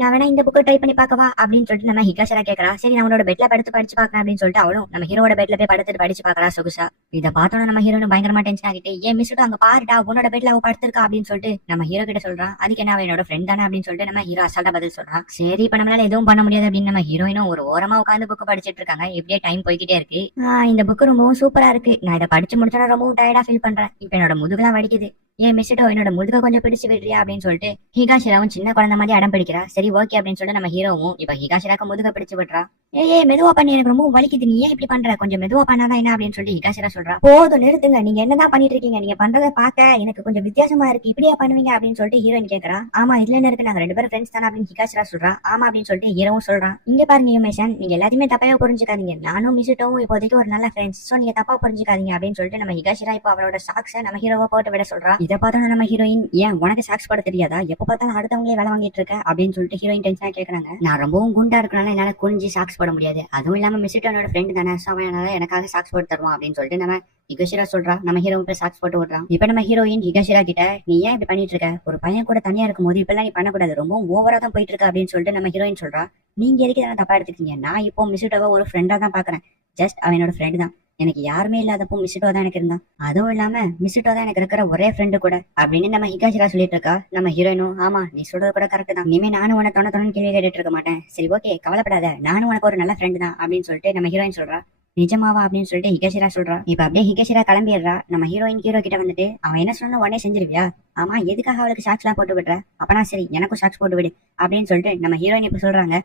நான் வேணா இந்த புக்கை ட்ரை பண்ணி பார்க்கவா அப்படின்னு சொல்லிட்டு நம்ம ஹிகாஷிரா கேட்கறா. சரி நான் உன்னோட பெட்ல படுத்து படிச்சு பாக்கலாம் அப்படின்னு சொல்லிட்டு அவளும் நம்ம ஹீரோட பெட்ல போய் படுத்துட்டு படிச்சு பாக்குறா சொகுசா. இதை பார்த்தோன்னா நம்ம ஹீரோனும் பயங்கரமா டென்ஷன் ஆகிட்டு ஏன் மிஸ்ட்டு அங்க பாருடா உன்னோட பெட்ல அவ படுத்திருக்கா அப்படின்னு சொல்லிட்டு நம்ம ஹீரோ கிட்ட சொல்றான். அதுக்கு என்ன அவ என்னோட ஃப்ரெண்ட் தானே அப்படின்னு சொல்லிட்டு நம்ம ஹீரோ அசால்ட்டா பதில் சொல்றான். சரி இப்ப நம்மளால எதுவும் பண்ண முடியாது அப்படின்னு நம்ம ஹீரோயினும் ஒரு ஓரமா உட்காந்து புக்கு படிச்சிட்டு இருக்காங்க. இப்படியே டைம் போய்கிட்டே இருக்கு. இந்த புக்கு ரொம்பவும் சூப்பரா இருக்கு, நான் இதை படிச்சு முடிச்சோன்னா ரொம்பவும் டயர்டா ஃபீல் பண்றேன், இப்ப என்னோட முதுகுலாம் வலிக்குது, ஏன் மிஸ்டோ என்னோட முதுக கொஞ்சம் பிடிச்சு விடுறியா அப்படின்னு சொல்லிட்டு ஹிகாஷிராவும் சின்ன குழந்தை மாதிரி அடம் பிடிக்கிறா. சரி ஓகே அப்படின்னு சொல்லிட்டு நம்ம ஹீரோவும் இப்ப ஹிகாஷிராக்கு முதுக பிடிச்சு விடுறா. மெதுவா பண்ணி எனக்கு ரொம்ப வலிக்குது, நீ ஏன் இப்படி பண்ற, கொஞ்சம் மெதுவா பண்ணாதான் என்ன அப்படின்னு சொல்லிட்டு ஹிகாஷிரா சொல்றா. போதும் நிறுத்துங்க, நீங்க என்னதான் பண்ணிட்டு இருக்கீங்க, நீங்க பண்றதை பார்க்க எனக்கு கொஞ்சம் வித்தியாசமா இருக்கு, இப்படியா பண்ணுவீங்க அப்படின்னு சொல்லிட்டு ஹீரோயின் கேட்கறா. ஆமா இதுல என்ன இருக்கு, நாங்க 2 பேரும் ஃப்ரெண்ட்ஸ் தானே அப்படின்னு ஹிகாஷிரா சொல்றா. ஆமா அப்படின்னு சொல்லிட்டு ஹீரோவும் சொல்றான். இங்க பாருங்க யூமேஷன், நீங்க எல்லாத்தையுமே தப்பாவே புரிஞ்சுக்காதீங்க, நானும் மிஸ்டோவும் இப்போதைக்கு ஒரு நல்ல ஃப்ரெண்ட்ஸ், சோ நீங்க தப்பா புரிஞ்சுக்காதீங்க அப்படின்னு சொல்லிட்டு நம்ம ஹிகாஷிரா இப்போ அவளோட சாக்ஸை நம்ம ஹீரோவை போட்டு விட சொல்றா. இதை பார்த்தோம் நம்ம ஹீரோயின் ஏன் உனக்கு சாக்ஸ் போட தெரியாதா, எப்ப பார்த்தாலும் அடுத்தவங்களே வேலை வாங்கிட்டு இருக்க அப்படின்னு சொல்லிட்டு ஹீரோயின் டென்ஷனா கேக்குறாங்க. நான் ரொம்பவும் குண்டா இருக்கனால என்னால குனிஞ்சு சாக்ஸ் போட முடியாது, அதுவும் இல்லாம மிஸ்டோனோட ஃப்ரெண்ட் தானே, சோ அவனால எனக்காக சாக்ஸ் போட்டு தருவான் அப்படின்னு சொல்லிட்டு நம்ம ஹிகாஷிரா சொல்றா. நம்ம ஹீரோ போய் சாக்ஸ் போட்டு விடுறான். இப்ப நம்ம ஹீரோயின் ஹிகாஷிரா கிட்ட நீ ஏன் இப்படி பண்ணிட்டு இருக்க, ஒரு பையன் கூட தனியா இருக்கும் போது இப்பெல்லாம் நீ பண்ணக்கூடாது, ரொம்ப ஓவரா தான் போயிட்டு இருக்க அப்படின்னு சொல்லிட்டு நம்ம ஹீரோயின் சொல்றா. நீங்க எதுக்கு என்ன தப்பா எடுத்துக்கீங்க, நான் இப்போ மிஸ்டோவை ஒரு ஃப்ரெண்டா தான் பாக்குறேன், ஜஸ்ட் அவனோட ஃப்ரெண்ட் தான், எனக்கு யாருமே இல்லாதப்போ மிஸ்டோ தான் எனக்கு இருந்தான், அதுவும் இல்லாம மிஸ்டோ தான் எனக்கு இருக்கிற ஒரே ஃப்ரெண்டு கூட அப்படின்னு நம்ம ஹிகாஷிரா சொல்லிட்டு இருக்கா. நம்ம ஹீரோயினும் ஆமா நீ சொல்றது கூட கரெக்ட் தான், இனிமே நானும் உன தொண்ணு கேள்வி கேட்டுட்டு இருக்க மாட்டேன், சரி ஓகே கவலைப்படாத, நானும் உனக்கு ஒரு நல்ல ஃப்ரெண்டு தான் அப்படின்னு சொல்லிட்டு நம்ம ஹீரோயின் சொல்றா. நிஜமாவா அப்படின்னு சொல்லிட்டு ஹிகாஷிரா சொல்றா. இப்ப அப்படியே ஹிகாஷிரா கிளம்பிடுறா. நம்ம ஹீரோயின் ஹீரோ கிட்ட வந்துட்டு அவன் என்ன சொன்னா உடனே செஞ்சிருவியா, ஆமா எதுக்காக அவளுக்கு சாக்ஸ் எல்லாம் போட்டு விடுற, அப்பனா சரி எனக்கும் சாக்ஸ் போட்டு விடு அப்படின்னு சொல்லிட்டு நம்ம ஹீரோயின் இப்ப சொல்றாங்க.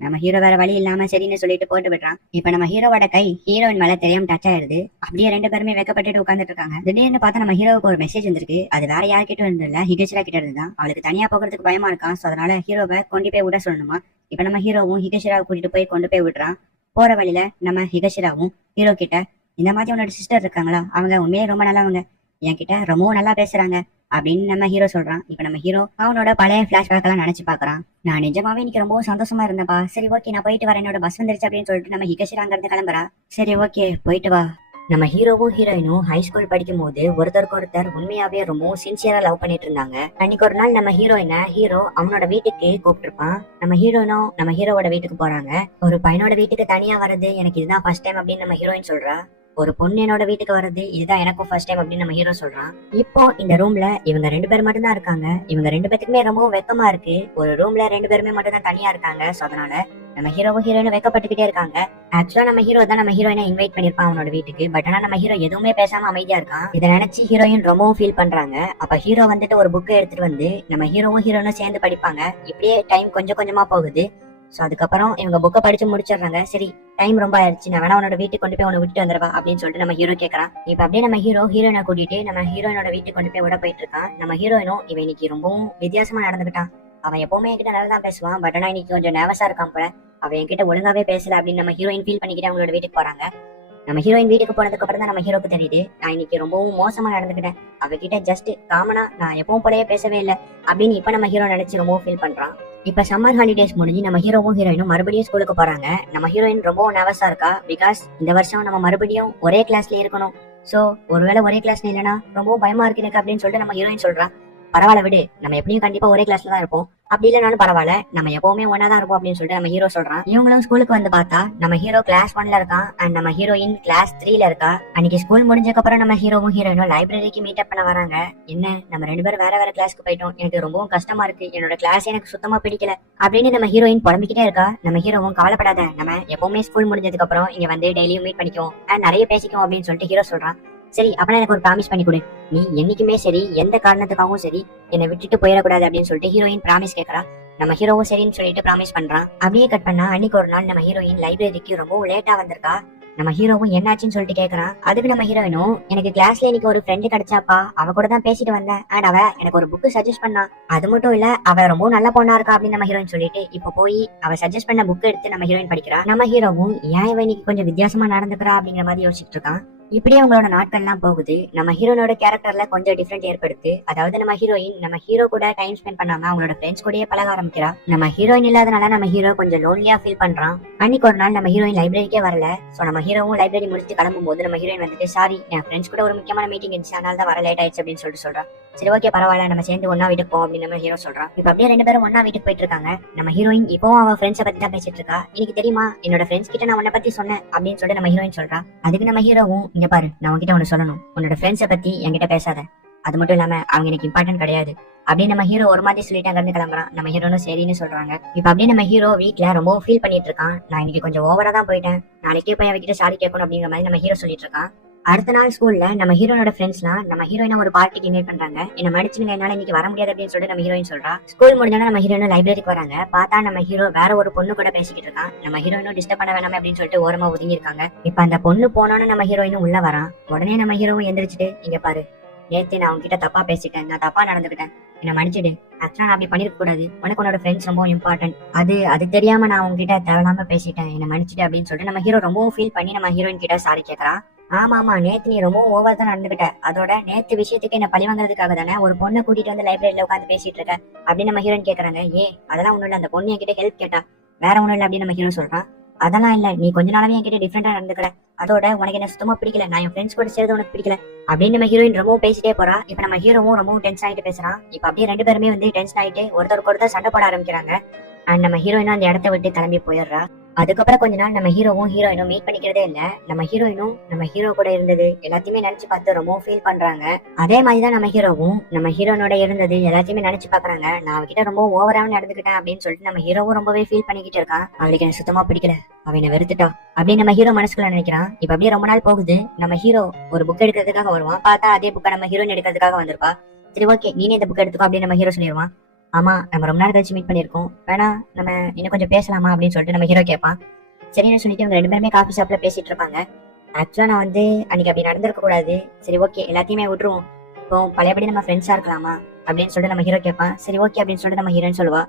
நம்ம ஹீரோ வேற வழி இல்லாம சரின்னு சொல்லிட்டு போட்டு விடுறான். இப்ப நம்ம ஹீரோவோட கை ஹீரோயின் மேல தெரியாம டச் ஆயிருது. அப்படியே 2 பேருமே வெக்கப்பட்டு உட்காந்துட்டு இருக்காங்க. திடீர்னு பார்த்தா நம்ம ஹீரோவுக்கு ஒரு மெசேஜ் வந்திருக்கு. அது வேற யார்கிட்ட இருந்தில்ல, ஹிகாஷிரா கிட்ட இருந்தா. அவளுக்கு தனியா போகிறதுக்கு பயமா இருக்கான், சோ அதனால ஹீரோவை கொண்டு போய் விட சொல்லணுமா. இப்ப நம்ம ஹீரோவும் ஹிகாஷிராவை கூட்டிட்டு போய் கொண்டு போய் விடுறான். போற வழியில நம்ம ஹிகாஷிராவும் ஹீரோ கிட்ட இந்த மாதிரி உன்னோட சிஸ்டர் இருக்காங்களா, அவங்க உண்மையே ரொம்ப நல்லவங்க, என்கிட்ட ரொம்பவும் நல்லா பேசுறாங்க அப்படின்னு நம்ம ஹீரோ சொல்றான். இப்ப நம்ம ஹீரோ அவனோட பழைய பிளாஷ்பேக் எல்லாம் நினைச்சு பாக்குறான். நான் நிஜமாவே இன்னைக்கு ரொம்பவும் சந்தோஷமா இருந்தேன்ப்பா. சரி ஓகே நான் போயிட்டு வரேன், என்னோட பஸ் வந்துருச்சு அப்படின்னு சொல்லிட்டு நம்ம ஹிகஷிரா அங்க இருந்து கிளம்புறா. சரி ஓகே போயிட்டு வா. நம்ம ஹீரோவும் ஹீரோயினும் ஹை ஸ்கூல் படிக்கும் போது ஒருத்தருக்கு ஒருத்தர் உண்மையாவே ரொம்பவும் சின்சியரா லவ் பண்ணிட்டு இருந்தாங்க. அன்னைக்கு ஒரு நாள் நம்ம ஹீரோ அவனோட வீட்டுக்கு கூப்பிட்டுருப்பான். நம்ம ஹீரோயினும் நம்ம ஹீரோவோட வீட்டுக்கு போறாங்க. ஒரு பையனோட வீட்டுக்கு தனியா வர்றது எனக்கு இதுதான் ஃபர்ஸ்ட் டைம் அப்படின்னு நம்ம ஹீரோயின் சொல்றா. ஒரு பொண்ணு என்னோட வீட்டுக்கு வர்றது இதுதான் எனக்கும் ஃபர்ஸ்ட் டைம் அப்படின்னு நம்ம ஹீரோ சொல்றான். இப்போ இந்த ரூம்ல இவங்க 2 பேர் மட்டும் தான் இருக்காங்க. இவங்க 2 பேத்துக்குமே ரொம்பவும் வெக்கமா இருக்கு. ஒரு ரூம்ல 2 பேருமே மட்டும் தான் தனியா இருக்காங்க. சோ அதனால நம்ம ஹீரோவும் ஹீரோயினும் வெக்கப்பட்டுக்கிட்டே இருக்காங்க. ஆக்சுவலா நம்ம ஹீரோ தான் நம்ம ஹீரோயினை இன்வைட் பண்ணிருப்பான் அவனோட வீட்டுக்கு. பட் ஆனா நம்ம ஹீரோ எதுவுமே பேசாம அமைதியா இருக்கான். இதை நினைச்சு ஹீரோயின் ரொம்பவும் ஃபீல் பண்றாங்க. அப்ப ஹீரோ வந்துட்டு ஒரு புக்கை எடுத்துட்டு வந்து நம்ம ஹீரோவும் ஹீரோயினும் சேர்ந்து படிப்பாங்க. இப்படியே டைம் கொஞ்சம் கொஞ்சமா போகுது. சோ அதுக்கப்புறம் இவங்க புக்கை படிச்சு முடிச்சிடுறாங்க. சரி டைம் ரொம்ப ஆயிடுச்சு, நான் வேணா உன்னோட வீட்டுக்கு கொண்டு போய் உன்னை விட்டுட்டு வந்துருவா அப்படின்னு சொல்லிட்டு நம்ம ஹீரோ கேட்கறான். இப்ப அப்படியே நம்ம ஹீரோயினை கூட்டிட்டு நம்ம ஹீரோயினோட வீட்டுக்கு கொண்டு போய் விட போயிட்டு இருக்கான். நம்ம ஹீரோயினும் இவன் இன்னைக்கு ரொம்பவும் வித்தியாசமா நடந்துக்கிட்டான். அவன் எப்பவுமே என்கிட்ட நல்லா தான் பேசுவான். பட் ஆனா இன்னைக்கு கொஞ்சம் நர்வஸா இருக்கான் போல. அவன் என்கிட்ட ஒழுங்காவே பேசல அப்படின்னு நம்ம ஹீரோயின் ஃபீல் பண்ணிக்கிட்டு அவங்களோட வீட்டுக்கு போறாங்க. நம்ம ஹீரோயின் வீட்டுக்கு போனதுக்கு அப்புறம் தான் நம்ம ஹீரோக்கு தெரியுது நான் இன்னைக்கு ரொம்பவும் மோசமா நடந்துக்கிட்டேன். அவகிட்ட ஜஸ்ட் காமனா நான் எப்பவும் போலயே பேசவே இல்லை அப்படின்னு இப்ப நம்ம ஹீரோ நினைச்சு ரொம்பவும் ஃபீல் பண்றான். இப்ப சம்மர் ஹாலிடேஸ் முடிஞ்சு நம்ம ஹீரோவும் ஹீரோயினும் மறுபடியும் ஸ்கூலுக்கு போறாங்க. நம்ம ஹீரோயின் ரொம்பவும் நர்வஸா இருக்கா. பிகாஸ் இந்த வருஷம் நம்ம மறுபடியும் ஒரே கிளாஸ்ல இருக்கணும். சோ ஒருவேளை ஒரே கிளாஸ்ல இல்லைன்னா ரொம்பவும் பயமா இருக்கு எனக்கு அப்படின்னு சொல்லிட்டு நம்ம ஹீரோயின் சொல்றா. பரவாயில்ல விடு, நம்ம எப்படியும் கண்டிப்பா ஒரே கிளாஸ்ல தான் இருப்போம். அப்படி இல்லைனாலும் பரவாயில்ல, நம்ம எப்பவுமே ஒன்னா தான் இருப்போம் அப்படின்னு சொல்லிட்டு நம்ம ஹீரோ சொல்றான். இவங்களும் ஸ்கூலுக்கு வந்து பார்த்தா நம்ம ஹீரோ கிளாஸ் 1ல இருக்கான் அண்ட் நம்ம ஹீரோயின் கிளாஸ் 3ல இருக்கா. அன்னைக்கு ஸ்கூல் முடிஞ்சதுக்கு அப்புறம் நம்ம ஹீரோவும் ஹீரோயினும் லைப்ரரிக்கு மீட் அப் பண்ண வராங்க. என்ன நம்ம 2 பேரும் வேற வேற கிளாஸ்க்கு போயிட்டோம், எனக்கு ரொம்பவும் கஷ்டமா இருக்கு, என்னோட கிளாஸ் எனக்கு சுத்தமா பிடிக்கல அப்படின்னு நம்ம ஹீரோயின் புலம்பிக்கிட்டே இருக்கா. நம்ம ஹீரோவும் கவலைப்படாத, நம்ம எப்பவுமே ஸ்கூல் முடிஞ்சதுக்கு அப்புறம் இங்க வந்து டெய்லியும் மீட் பண்ணிக்குவோம் அண்ட் நிறைய பேசிக்குவோம் அப்படின்னு சொல்லிட்டு ஹீரோ சொல்றான். சரி அப்பனா எனக்கு ஒரு ப்ராமிஸ் பண்ணி கொடு, நீ என்னைக்குமே சரி எந்த காரணத்துக்காகவும் சரி என்னை விட்டுட்டு போயிடக்கூடாது அப்படின்னு சொல்லிட்டு ஹீரோயின் ப்ராமிஸ் கேட்கறா. நம்ம ஹீரோவும் சரின்னு சொல்லிட்டு ப்ராமிஸ் பண்றான். அப்படியே கட் பண்ணா அன்னைக்கு ஒரு நாள் நம்ம ஹீரோயின் லைப்ரரிக்கு ரொம்ப லேட்டா வந்திருக்கா. நம்ம ஹீரோவும் என்னாச்சுன்னு சொல்லிட்டு கேக்குறான். அதுக்கு நம்ம ஹீரோயினும் எனக்கு கிளாஸ்ல இன்னைக்கு ஒரு ஃப்ரெண்டு கிடைச்சாப்பா, அவ கூட தான் பேசிட்டு வந்தேன் அண்ட் அவ எனக்கு ஒரு புக் சஜஸ்ட் பண்ணா. அது மட்டும் இல்ல அவ ரொம்ப நல்ல பொண்ணா இருக்கா அப்படின்னு நம்ம ஹீரோயின் சொல்லிட்டு இப்ப போய் அவ சஜஸ்ட் பண்ண புக் எடுத்து நம்ம ஹீரோயின் படிக்கிறா. நம்ம ஹீரோவும் ஏன் இவ இன்னைக்கு கொஞ்சம் வித்தியாசமா நடந்துக்கிறா அப்படிங்கிற மாதிரி யோசிச்சுட்டு இருக்கான். இப்படியே அவங்களோட நாட்கள்லாம் போகுது. நம்ம ஹீரோனோட கேரக்டர்ல கொஞ்சம் டிஃபரெண்ட் ஏற்படுத்து. அதாவது நம்ம ஹீரோயின் நம்ம ஹீரோ கூட டைம் ஸ்பெண்ட் பண்ணாம அவங்களோட ஃப்ரெண்ட்ஸ் கூடயே பழக ஆரம்பிக்கிறா. நம்ம ஹீரோயின் இல்லாதனால நம்ம ஹீரோ கொஞ்சம் லோன்லியா ஃபீல் பண்றான். அன்னைக்கு ஒரு நாள் நம்ம ஹீரோயின் லைப்ரரிக்கே வரல. சோ நம்ம ஹீரோவும் லைப்ரரி முடிச்சு கிளம்பும் போது நம்ம ஹீரோயின் வந்துட்டு சாரி என் ஃப்ரெண்ட்ஸ் கூட ஒரு முக்கியமான மீட்டிங் இருந்துச்சு, அதனால தான் வர லேட் ஆயிடுச்சு அப்படின்னு சொல்லிட்டு சொல்றான். சரி ஓகே பரவாயில்ல, நம்ம சேர்ந்து ஒன்னா வீட்டுக்கு போவோம் அப்படின்னு நம்ம ஹீரோ சொல்றான். இப்ப அப்படியே 2 பேரும் ஒன்னா வீட்டுக்கு போயிட்டு இருக்காங்க. நம்ம ஹீரோயின் இப்பவும் அவன் ஃப்ரெண்ட்ஸை பத்தி தான் பேசிட்டு இருக்கா. இன்னைக்கு தெரியுமா என்னோட ஃப்ரெண்ட்ஸ் கிட்ட நான் உன்னை பத்தி சொன்னேன் அப்படின்னு சொல்லிட்டு நம்ம ஹீரோயின் சொல்றா. அதுக்கு நம்ம ஹீரோவும் இங்க பாரு, நான் உன்கிட்ட ஒண்ணு சொல்லணும், உன்னோட ஃப்ரெண்ட்ஸை பத்தி என்கிட்ட பேசாத, அது மட்டும் இல்லாம அவங்க எனக்கு இம்பார்ட்டன்ட் கிடையாது அப்படின்னு நம்ம ஹீரோ ஒரு மாதிரி சொல்லிட்டு அங்க இருந்து கிளம்புறான். நம்ம ஹீரோனும் சரின்னு சொல்றாங்க. இப்ப அப்படியே நம்ம ஹீரோ வீட்டுல ரொம்ப ஃபீல் பண்ணிட்டு இருக்கான். நான் இன்னைக்கு கொஞ்சம் ஓவரா தான் போயிட்டேன், நாளைக்கே போய் அவகிட்ட சாரி கேட்கணும் அப்படிங்கிற மாதிரி நம்ம ஹீரோ சொல்லிட்டு இருக்கான். அடுத்த நாள் ஸ்கூல்ல நம்ம ஹீரோனோட ஃப்ரெண்ட்ஸ்லாம் நம்ம ஹீரோயினை ஒரு பார்ட்டிக்கு இன்வைட் பண்றாங்க. என்ன மன்னிச்சுங்க, என்னால இன்னைக்கு வர முடியாது அப்படின்னு சொல்லிட்டு நம்ம ஹீரோயின் சொல்றா. ஸ்கூல் முடிஞ்சோன்னா நம்ம ஹீரோயின் லைப்ரரிக்கு வராங்க. பார்த்தா நம்ம ஹீரோ வேற ஒரு பொண்ணு கூட பேசிக்கிட்டு இருக்கான். நம்ம ஹீரோயினும் டிஸ்டர்ப் பண்ண வேணாமே அப்படின்னு சொல்லிட்டு ஓரமா ஒதுங்கி இருக்காங்க. இப்ப அந்த பொண்ணு போனோன்னு நம்ம ஹீரோயினும் உள்ள வரான். உடனே நம்ம ஹீரோவும் எந்திரிச்சிட்டு இங்க பாரு, நேத்து நான் உங்ககிட்ட தப்பா பேசிட்டேன், நான் தப்பா நடந்துக்கிட்டேன், என்ன மன்னிச்சிடு, ஆக்சுவலா நான் அப்படி பண்ணிருக்க கூடாது, உனக்கு உன்னோட ஃப்ரெண்ட்ஸ் ரொம்ப இம்பார்ட்டன்ட், அது தெரியாம நான் உங்ககிட்ட தேவையில்லாம பேசிட்டேன், என்ன மன்னிச்சிடு அப்படின்னு சொல்லிட்டு நம்ம ஹீரோ ரொம்பவும் ஃபீல் பண்ணி நம்ம ஹீரோயின் கிட்ட சாரி கேட்கறான். ஆமா நேத்து நீ ரொம்ப ஓவர் தான் நடந்துகிட்ட, அதோட நேத்து விஷயத்துக்கு என்ன பழி வாங்குறதுக்காக தானே ஒரு பொண்ணை கூட்டிட்டு வந்து லைப்ரரியில உட்காந்து பேசிட்டு இருக்க அப்படின்னு நம்ம ஹீரோயின் கேக்குறாங்க. அதெல்லாம் ஒண்ணும் இல்ல, அந்த பொண்ணு என்கிட்ட ஹெல்ப் கேட்டா, வேற ஒண்ணும் இல்ல அப்படின்னு நம்ம ஹீரோ சொல்றான். அதெல்லாம் இல்ல, நீ கொஞ்ச நாளாவே என்கிட்ட டிஃபரெண்டா நடந்துக்கிற, அதோட உனக்கு என்ன சுத்தமா பிடிக்கல, நான் என் ஃப்ரெண்ட்ஸ் கூட சேர்ந்து உனக்கு பிடிக்கல அப்படின்னு நம்ம ஹீரோயின் ரொம்பவும் பேசிட்டே போறா. இப்ப நம்ம ஹீரோவும் ரொம்பவும் டென்ஷன் ஆயிட்டு பேசுறான். இப்ப அப்படியே 2 பேருமே வந்து டென்ஷன் ஆயிட்டு ஒருத்தருக்கு ஒருத்தர் சண்டை போட ஆரம்பிக்கிறாங்க. அண்ட் நம்ம ஹீரோயினும் அந்த இடத்த விட்டு கிளம்பி போயிடுறா. அதுக்கப்புறம் கொஞ்ச நாள் நம்ம ஹீரோவும் ஹீரோயினும் மீட் பண்ணிக்கிறதே இல்ல. நம்ம ஹீரோயினும் நம்ம ஹீரோ கூட இருந்தது எல்லாத்தையுமே நினைச்சு பார்த்து ரொம்ப ஃபீல் பண்றாங்க. அதே மாதிரிதான் நம்ம ஹீரோவும் நம்ம ஹீரோனோட இருந்தது எல்லாத்தையுமே நினைச்சு பாக்குறாங்க. நான் அவகிட்ட ரொம்ப ஓவராவும் நடந்துக்கிட்டேன் அப்படின்னு சொல்லிட்டு நம்ம ஹீரோவும் ரொம்பவே ஃபீல் பண்ணிக்கிட்டு இருக்கான். அவளுக்கு எனக்கு சுத்தமா பிடிக்கல, அவ என்ன வெறுத்துட்டா அப்படின்னு நம்ம ஹீரோ மனசுக்குள்ள நினைக்கிறான். இப்ப அப்படியே ரொம்ப நாள் போகுது. நம்ம ஹீரோ ஒரு புக் எடுக்கிறதுக்காக வருவான். பார்த்தா அதே புக்கை நம்ம ஹீரோயின் எடுக்கிறதுக்காக வந்திருப்பா. சரி ஓகே நீனே இந்த புக் எடுத்துக்கோ அப்படின்னு நம்ம ஹீரோ சொல்லிடுவான். ஆமா நம்ம ரொம்ப நாள் கழிச்சு மீட் பண்ணிருக்கோம், வேணா நம்ம இன்னும் கொஞ்சம் பேசலாமா அப்படின்னு சொல்லிட்டு நம்ம ஹீரோ கேட்பான். சரின்னு சொல்லிட்டு அவங்க 2 பேருமே காஃபி ஷாப்ல பேசிட்டு இருப்பாங்க. ஆக்சுவலா நான் வந்து அன்னைக்கு அப்படி நடந்திருக்க கூடாது, சரி ஓகே எல்லாத்தையுமே விட்டுருவோம், இப்போ பழையபடி நம்ம ஃப்ரெண்ட்ஸா இருக்கலாமா அப்படின்னு சொல்லிட்டு நம்ம ஹீரோ கேட்பான். சரி ஓகே அப்படின்னு சொல்லிட்டு நம்ம ஹீரோயின் சொல்லுவா.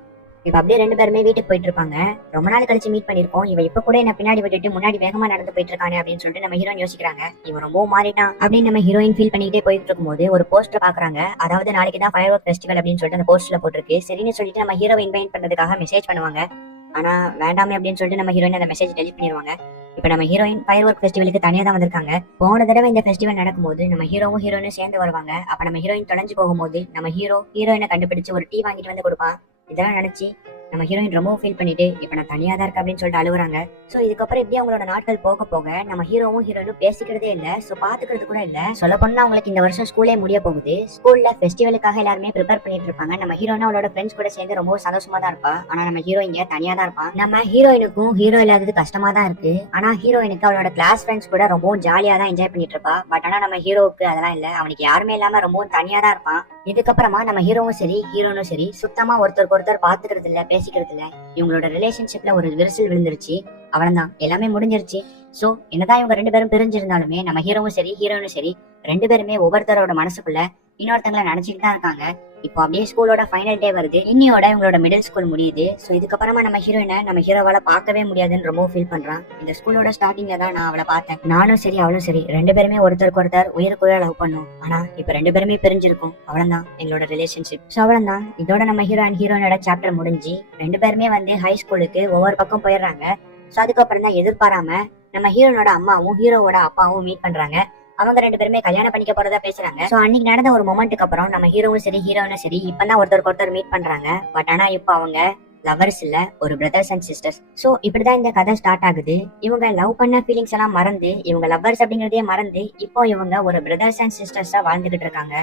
இப்ப அப்படியே ரெண்டு பேருமே வீட்டுக்கு போயிட்டு இருப்பாங்க. ரொம்ப நாள் கழிச்சு மீட் பண்ணிருப்போம். இவ இப்ப கூட என்ன பின்னாடி விட்டுட்டு முன்னாடி வேகமா நடந்து போயிட்டு இருக்கானே அப்படின்னு சொல்லிட்டு நம்ம ஹீரோயின் யோசிக்கிறாங்க. இவன் ரொம்பவும் மாறிட்டான் அப்படின்னு நம்ம ஹீரோயின் ஃபீல் பண்ணிக்கிட்டே போயிட்டு இருக்கும்போது ஒரு போஸ்டர் பாக்குறாங்க. அதாவது நாளைக்கு தான் ஃபயர் ஒர்க் ஃபெஸ்டிவல் அப்படின்னு சொல்லிட்டு அந்த போஸ்டர்ல போட்டிருக்கு. சரின்னு சொல்லிட்டு நம்ம ஹீரோவை இன்வைட் பண்றதுக்காக மெசேஜ் பண்ணுவாங்க. ஆனா வேண்டாமே அப்படின்னு சொல்லிட்டு நம்ம ஹீரோயின் அந்த மெசேஜ் டெலிட் பண்ணிடுவாங்க. இப்ப நம்ம ஹீரோயின் ஃபயர் ஒர்க் ஃபெஸ்டிவலுக்கு தனியா தான் வந்திருக்காங்க. போன தடவை இந்த ஃபெஸ்டிவல் நடக்கும்போது நம்ம ஹீரோவும் ஹீரோயினும் சேர்ந்து வருவாங்க. அப்ப நம்ம ஹீரோயின் தொலைஞ்சு போகும்போது நம்ம ஹீரோயினை கண்டுபிடிச்சு ஒரு டீ வாங்கிட்டு வந்து கொடுப்பான். இதெல்லாம் நினைச்சு நம்ம ஹீரோயின் ரொம்பவும் ஃபீல் பண்ணிட்டு இப்ப நான் தனியா தான் இருக்கேன் அப்படின்னு சொல்லிட்டு அழுகுறாங்க. சோ இதுக்கப்புறம் இப்படி அவங்களோட நாட்கள் போக போக நம்ம ஹீரோவும் ஹீரோயினும் பேசிக்கிறதே இல்ல. சோ பாத்துக்கிறது கூட இல்ல. சொல்ல போனா அவங்களுக்கு இந்த வருஷம் ஸ்கூலே முடிய போகுது. ஸ்கூல்ல ஃபெஸ்டிவலுக்காக எல்லாருமே ப்ரிப்பேர் பண்ணிட்டு இருப்பாங்க. நம்ம ஹீரோயின் அவளோட ஃப்ரெண்ட்ஸ் கூட சேர்ந்து ரொம்ப சந்தோஷமா தான் இருப்பா. ஆனா நம்ம ஹீரோ இங்க தனியா தான் இருப்பான். நம்ம ஹீரோயினுக்கும் ஹீரோ இல்லாதது கஷ்டமா தான் இருக்கு. ஆனா ஹீரோயினுக்கு அவளோட கிளாஸ் ஃப்ரெண்ட்ஸ் கூட ரொம்பவும் ஜாலியா தான் என்ஜாய் பண்ணிட்டு இருப்பா. பட் ஆனா நம்ம ஹீரோவுக்கு அதெல்லாம் இல்ல. அவனுக்கு யாருமே இல்லாம ரொம்பவும் தனியா தான் இருப்பான். இதுக்கப்புறமா நம்ம ஹீரோவும் சரி ஹீரோனும் சரி சுத்தமா ஒருத்தருக்கு ஒருத்தர் பாத்துக்கிறது இல்ல, பேசிக்கிறது இல்ல. இவங்களோட ரிலேஷன்ஷிப்ல ஒரு விரிசல் விழுந்துருச்சு. அவ்வளவுதான், எல்லாமே முடிஞ்சிருச்சு. சோ என்னதான் இவங்க ரெண்டு பேரும் பிரிஞ்சிருந்தாலுமே நம்ம ஹீரோவும் சரி ஹீரோனும் சரி ரெண்டு பேருமே ஒவ்வொருத்தரோட மனசுக்குள்ள இன்னொருத்தங்களை நினைச்சிட்டு தான் இருக்காங்க. இப்போ அப்படியே ஸ்கூலோட ஃபைனல் டே வருது. இன்னியோட இவங்களோட மிடில் ஸ்கூல் முடியுது. சோ இதுக்கப்புறமா நம்ம ஹீரோயினை நம்ம ஹீரோவால பார்க்கவே முடியாதுன்னு ரொம்ப ஃபீல் பண்றான். இந்த ஸ்கூலோட ஸ்டார்டிங்ல தான் நான் அவளை பார்த்தேன். நானும் சரி அவளும் சரி ரெண்டு பேருமே ஒருத்தருக்கு ஒருத்தர் உயிருக்குள்ள லவ் பண்ணும். ஆனா இப்ப ரெண்டு பேருமே பிரிஞ்சிருக்கும். அவ்வளவுதான் எங்களோட ரிலேஷன்ஷிப். சோ அவ்வளவுதான், இதோட நம்ம ஹீரோ அண்ட் ஹீரோனோட சாப்டர் முடிஞ்சு ரெண்டு பேருமே வந்து ஹை ஸ்கூலுக்கு ஒவ்வொரு பக்கம் போயிடுறாங்க. சோ அதுக்கப்புறம் தான் எதிர்பாராம நம்ம ஹீரோனோட அம்மாவும் ஹீரோவோட அப்பாவும் மீட் பண்றாங்க. அவங்க ரெண்டு பேருமே கல்யாணம் பண்ணிக்க போறதா பேசுறாங்க. சோ அன்னைக்கு நடந்த ஒரு மொமெண்ட்டுக்கு அப்புறம் நம்ம ஹீரோவும் சரி ஹீரோனும் சரி இப்பதான் ஒருத்தருக்கு ஒருத்தர் மீட் பண்றாங்க. பட் ஆனா இப்போ அவங்க லவர்ஸ் இல்ல, ஒரு பிரதர்ஸ் அண்ட் சிஸ்டர்ஸ். சோ இப்படிதான் இந்த கதை ஸ்டார்ட் ஆகுது. இவங்க லவ் பண்ண ஃபீலிங்ஸ் எல்லாம் மறந்து இவங்க லவ்வர்ஸ் அப்படிங்கறதே மறந்து இப்போ இவங்க ஒரு பிரதர்ஸ் அண்ட் சிஸ்டர்ஸா வாழ்ந்துகிட்டு இருக்காங்க.